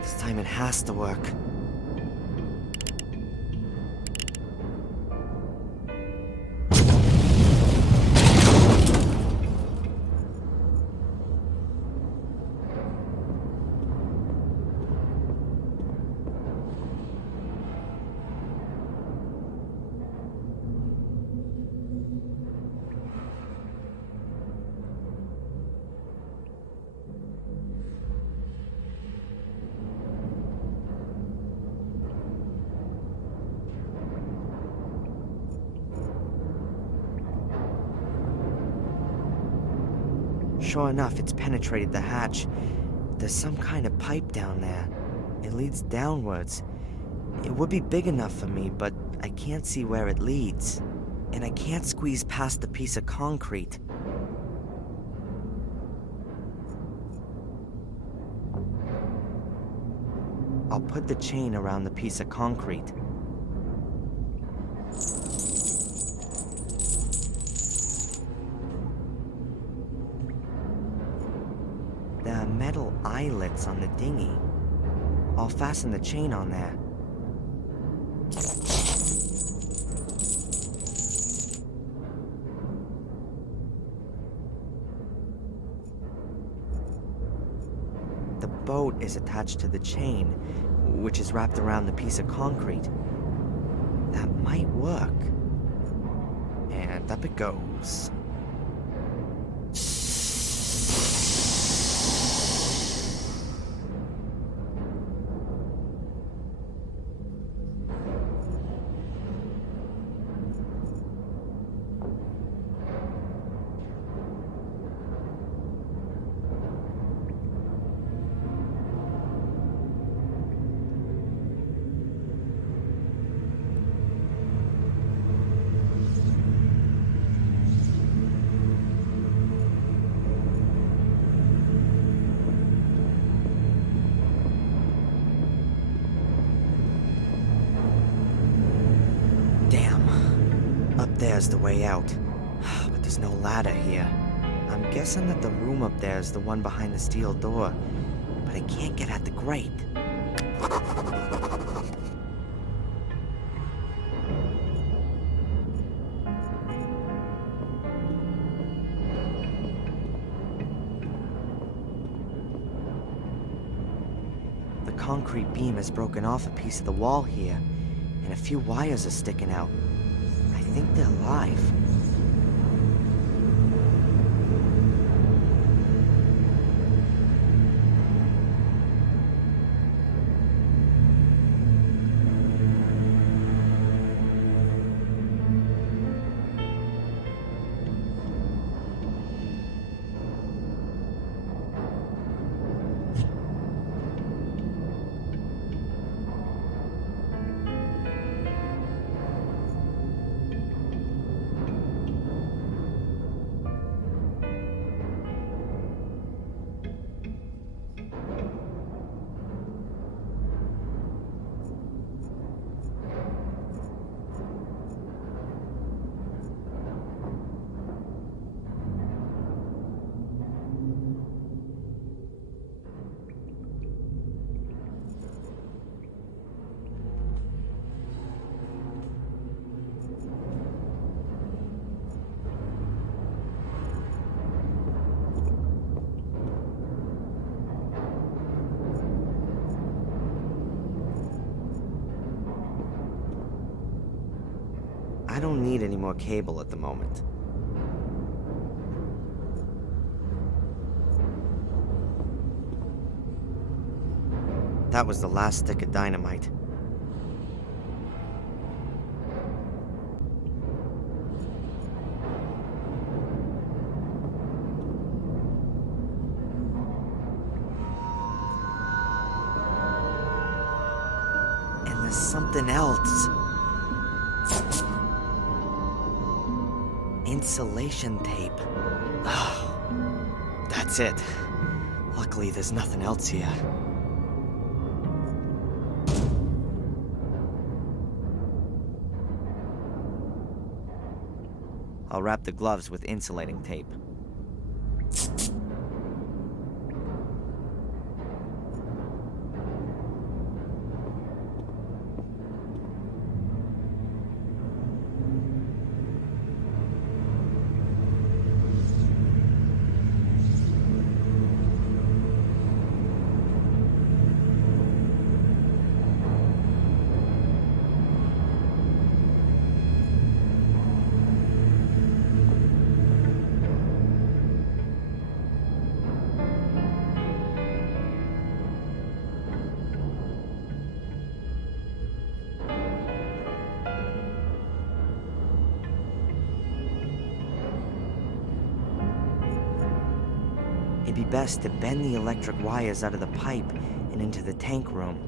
This time it has to work. Sure enough, it's penetrated the hatch. There's some kind of pipe down there. It leads downwards. It would be big enough for me, but I can't see where it leads. And I can't squeeze past the piece of concrete. I'll put the chain around the piece of concrete. There are metal eyelets on the dinghy. I'll fasten the chain on there. The boat is attached to the chain, which is wrapped around the piece of concrete. That might work. And up it goes. There's the way out. But there's no ladder here. I'm guessing that the room up there is the one behind the steel door. But I can't get at the grate. The concrete beam has broken off a piece of the wall here, and a few wires are sticking out. I think they're live. don't need any more cable at the moment. That was the last stick of dynamite. And there's something else. Insulation tape. Oh, that's it. Luckily, there's nothing else here. I'll wrap the gloves with insulating tape. It'd be best to bend the electric wires out of the pipe and into the tank room.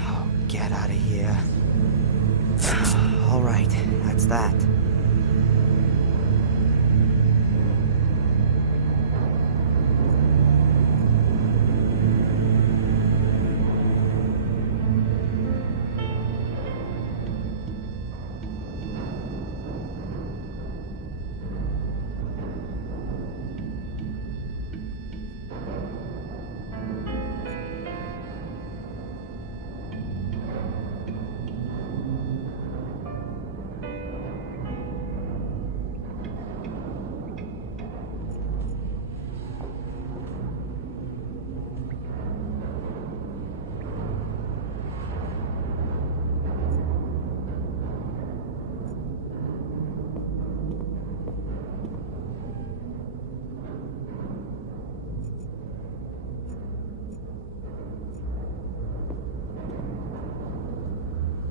Oh, get out of here. All right, that's that.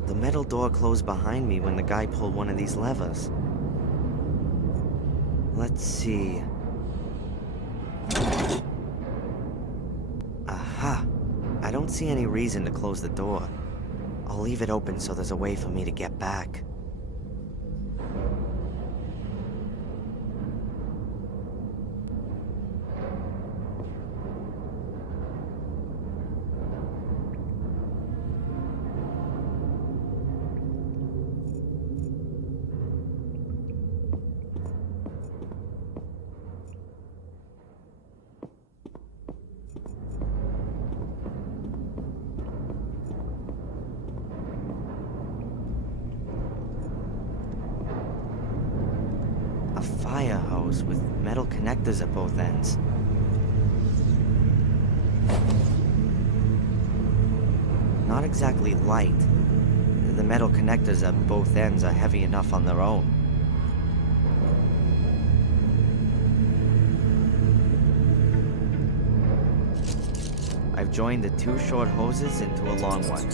The metal door closed behind me when the guy pulled one of these levers. Let's see. Aha! I don't see any reason to close the door. I'll leave it open so there's a way for me to get back. A fire hose with metal connectors at both ends. Not exactly light. The metal connectors at both ends are heavy enough on their own. I've joined the two short hoses into a long one.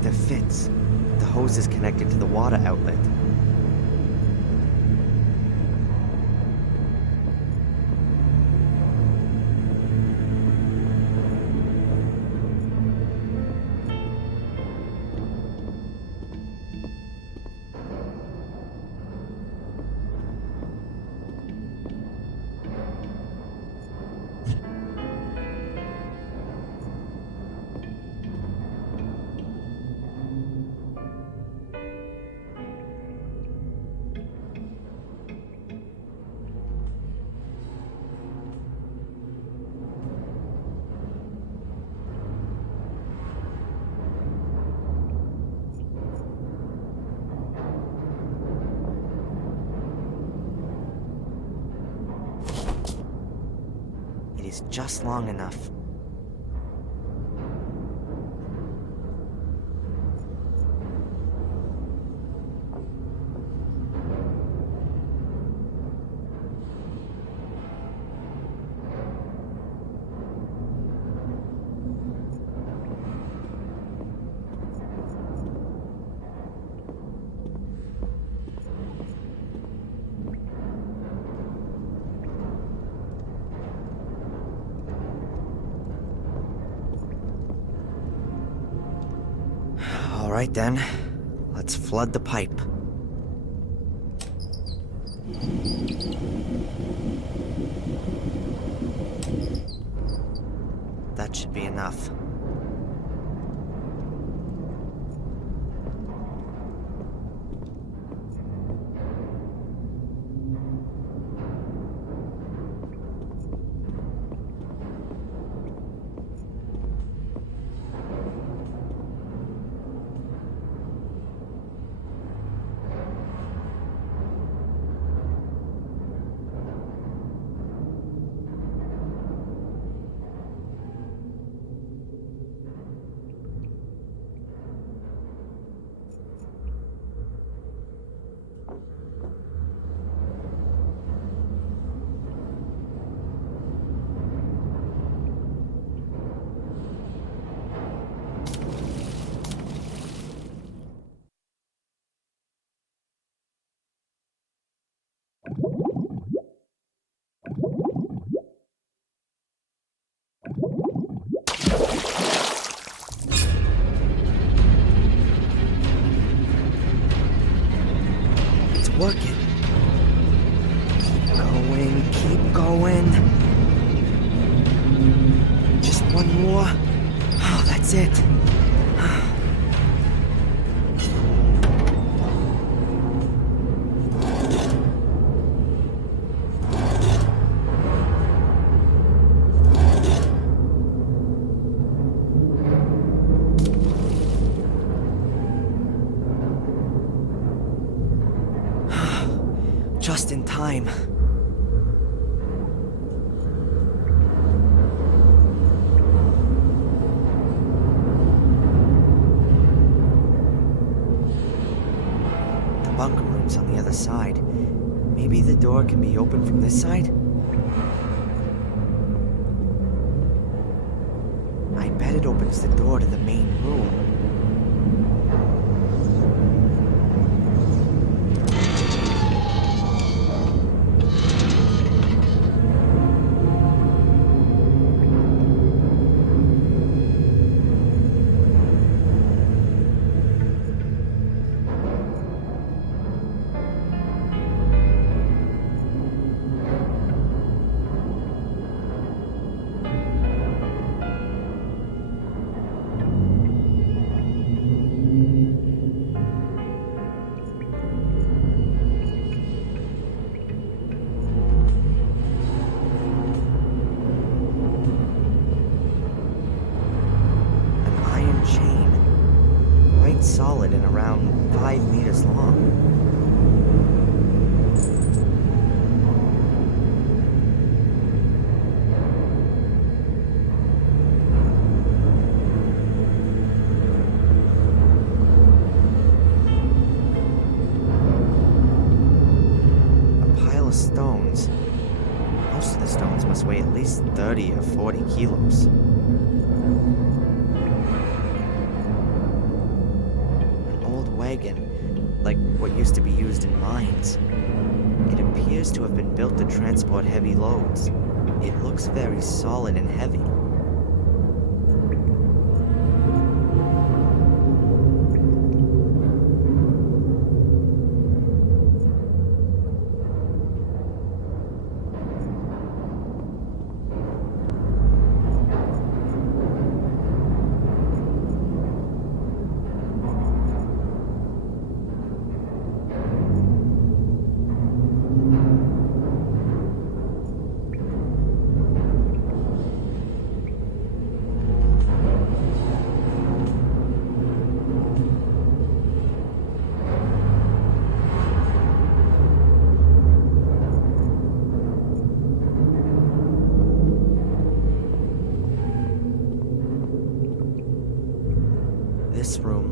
The fits. The hose is connected to the water outlet. He's just long enough. All right then, let's flood the pipe. That should be enough. Working. Keep going. Just one more. Oh, that's it. Just in time. The bunker room's on the other side. Maybe the door can be opened from this side? I bet it opens the door to the main room. Solid and around 5 meters long. A pile of stones. Most of the stones must weigh at least 30 or 40 kilos. Like what used to be used in mines. It appears to have been built to transport heavy loads. It looks very solid and heavy.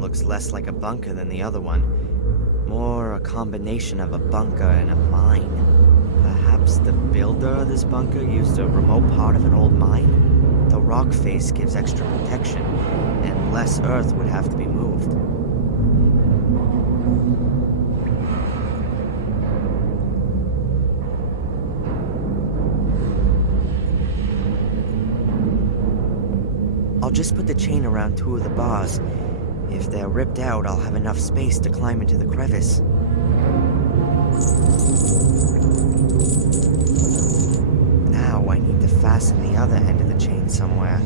looks less like a bunker than the other one. More a combination of a bunker and a mine. Perhaps the builder of this bunker used a remote part of an old mine? The rock face gives extra protection, and less earth would have to be moved. I'll just put the chain around 2 of the bars. If they're ripped out, I'll have enough space to climb into the crevice. Now I need to fasten the other end of the chain somewhere.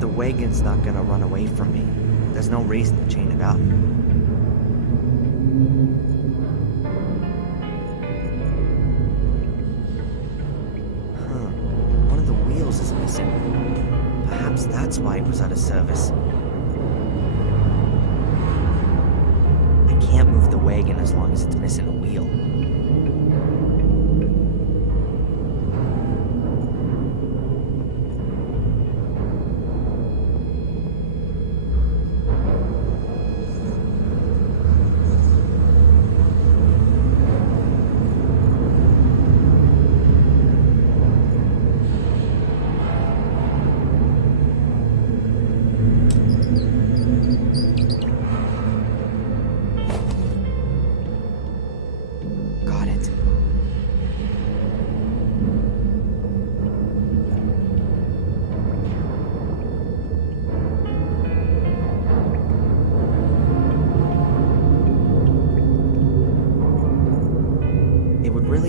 The wagon's not gonna run away from me. There's no reason to chain it up. Is missing. Perhaps that's why it was out of service. I can't move the wagon as long as it's missing a wheel.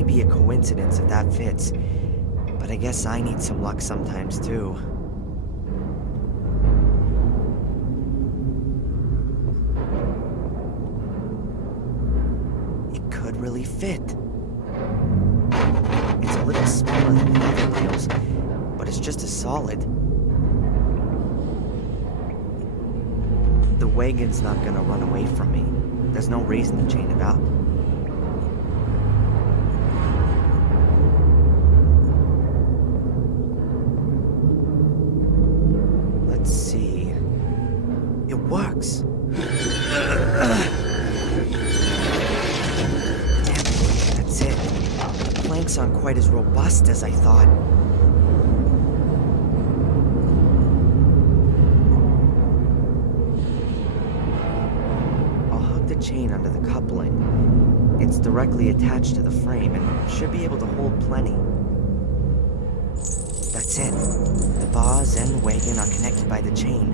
Be a coincidence if that fits, but I guess I need some luck sometimes too. It could really fit. It's a little smaller than the other rails, but it's just as solid. The wagon's not gonna run away from me. There's no reason to chain it up. Works. That's it. The planks aren't quite as robust as I thought. I'll hook the chain under the coupling. It's directly attached to the frame and should be able to hold plenty. That's it. The bars and wagon are connected by the chain.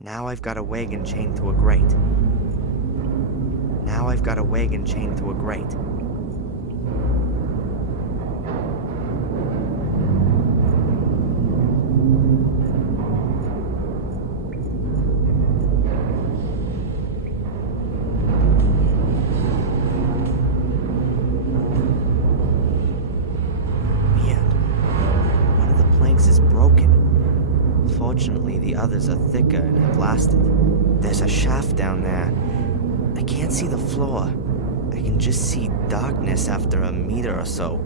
Now I've got a wagon chained to a grate. Now I've got a wagon chained to a grate. Weird. One of the planks is broken. Fortunately, the others are thicker and have lasted. There's a shaft down there. I can't see the floor. I can just see darkness after a meter or so.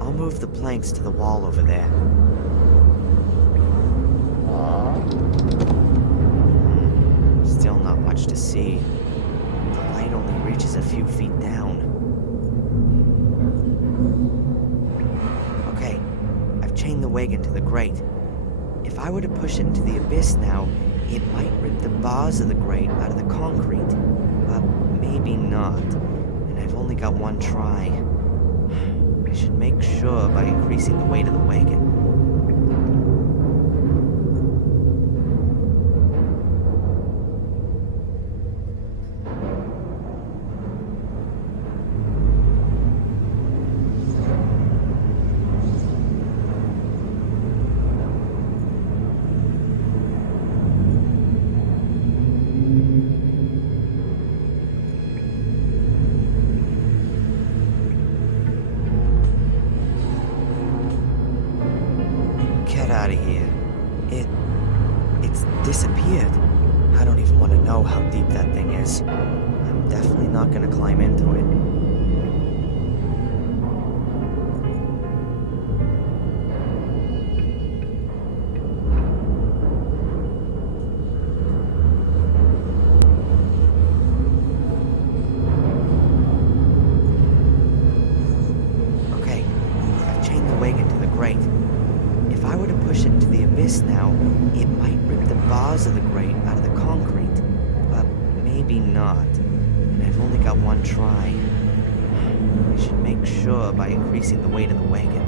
I'll move the planks to the wall over there. Still not much to see. The light only reaches a few feet down. Okay, I've chained the wagon to the grate. If I were to push it into the abyss now, it might rip the bars of the grate out of the concrete. But maybe not. And I've only got one try. I should make sure by increasing the weight of the wagon. get out of here. It's disappeared. I don't even want to know how deep that thing is. I'm definitely not gonna climb into it. Okay, I've chained the wagon to the grate. If I were to push it into the abyss now, it might rip the bars of the grate out of the concrete. But maybe not. And I've only got one try. I should make sure by increasing the weight of the wagon.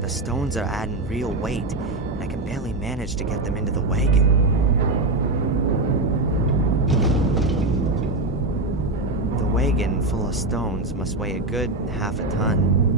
The stones are adding real weight, and I can barely manage to get them into the wagon. The wagon full of stones must weigh a good half a ton.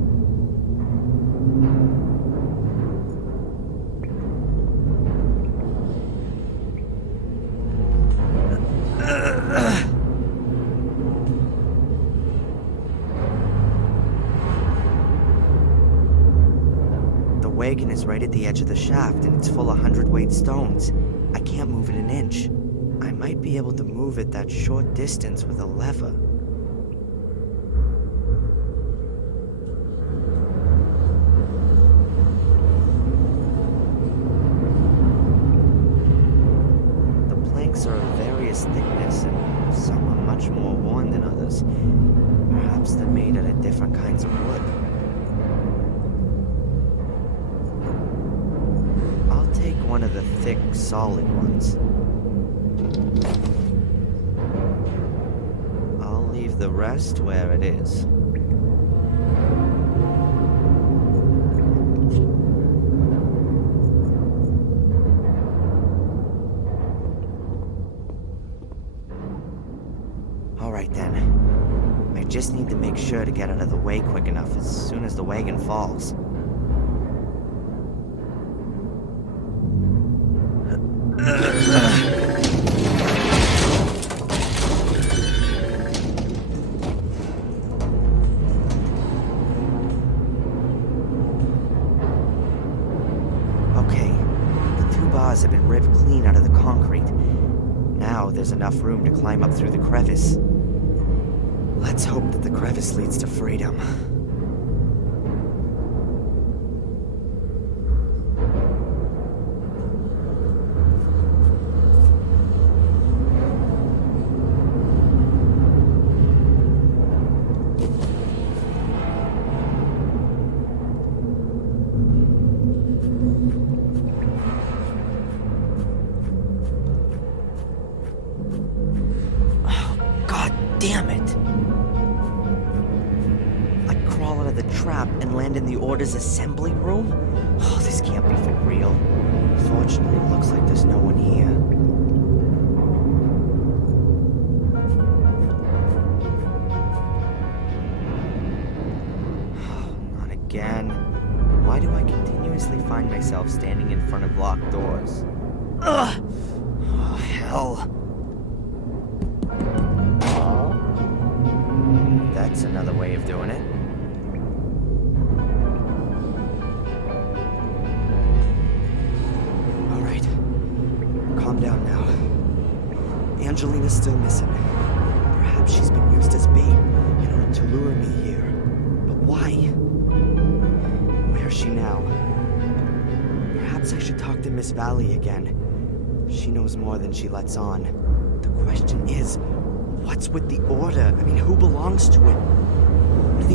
The wagon is right at the edge of the shaft, and it's full of hundredweight stones. I can't move it an inch. I might be able to move it that short distance with a lever. The planks are of various thickness, and some are much more worn than others. Perhaps they're made out of different kinds of wood. One of the thick, solid ones. I'll leave the rest where it is. All right then. I just need to make sure to get out of the way quick enough as soon as the wagon falls. Have been ripped clean out of the concrete. Now there's enough room to climb up through the crevice. Let's hope that the crevice leads to freedom. Damn it! I crawl out of the trap and land in the Order's assembly room? Oh, this can't be for real. Fortunately, it looks like there's no one here. Not again. Why do I continuously find myself standing in front of locked doors? Ugh! Oh, hell. That's another way of doing it. All right. Calm down now. Angelina's still missing. Perhaps she's been used as bait in order to lure me here. But why? Where's she now? Perhaps I should talk to Miss Valley again. She knows more than she lets on. The question is, what's with the Order? I mean, who belongs to it? What do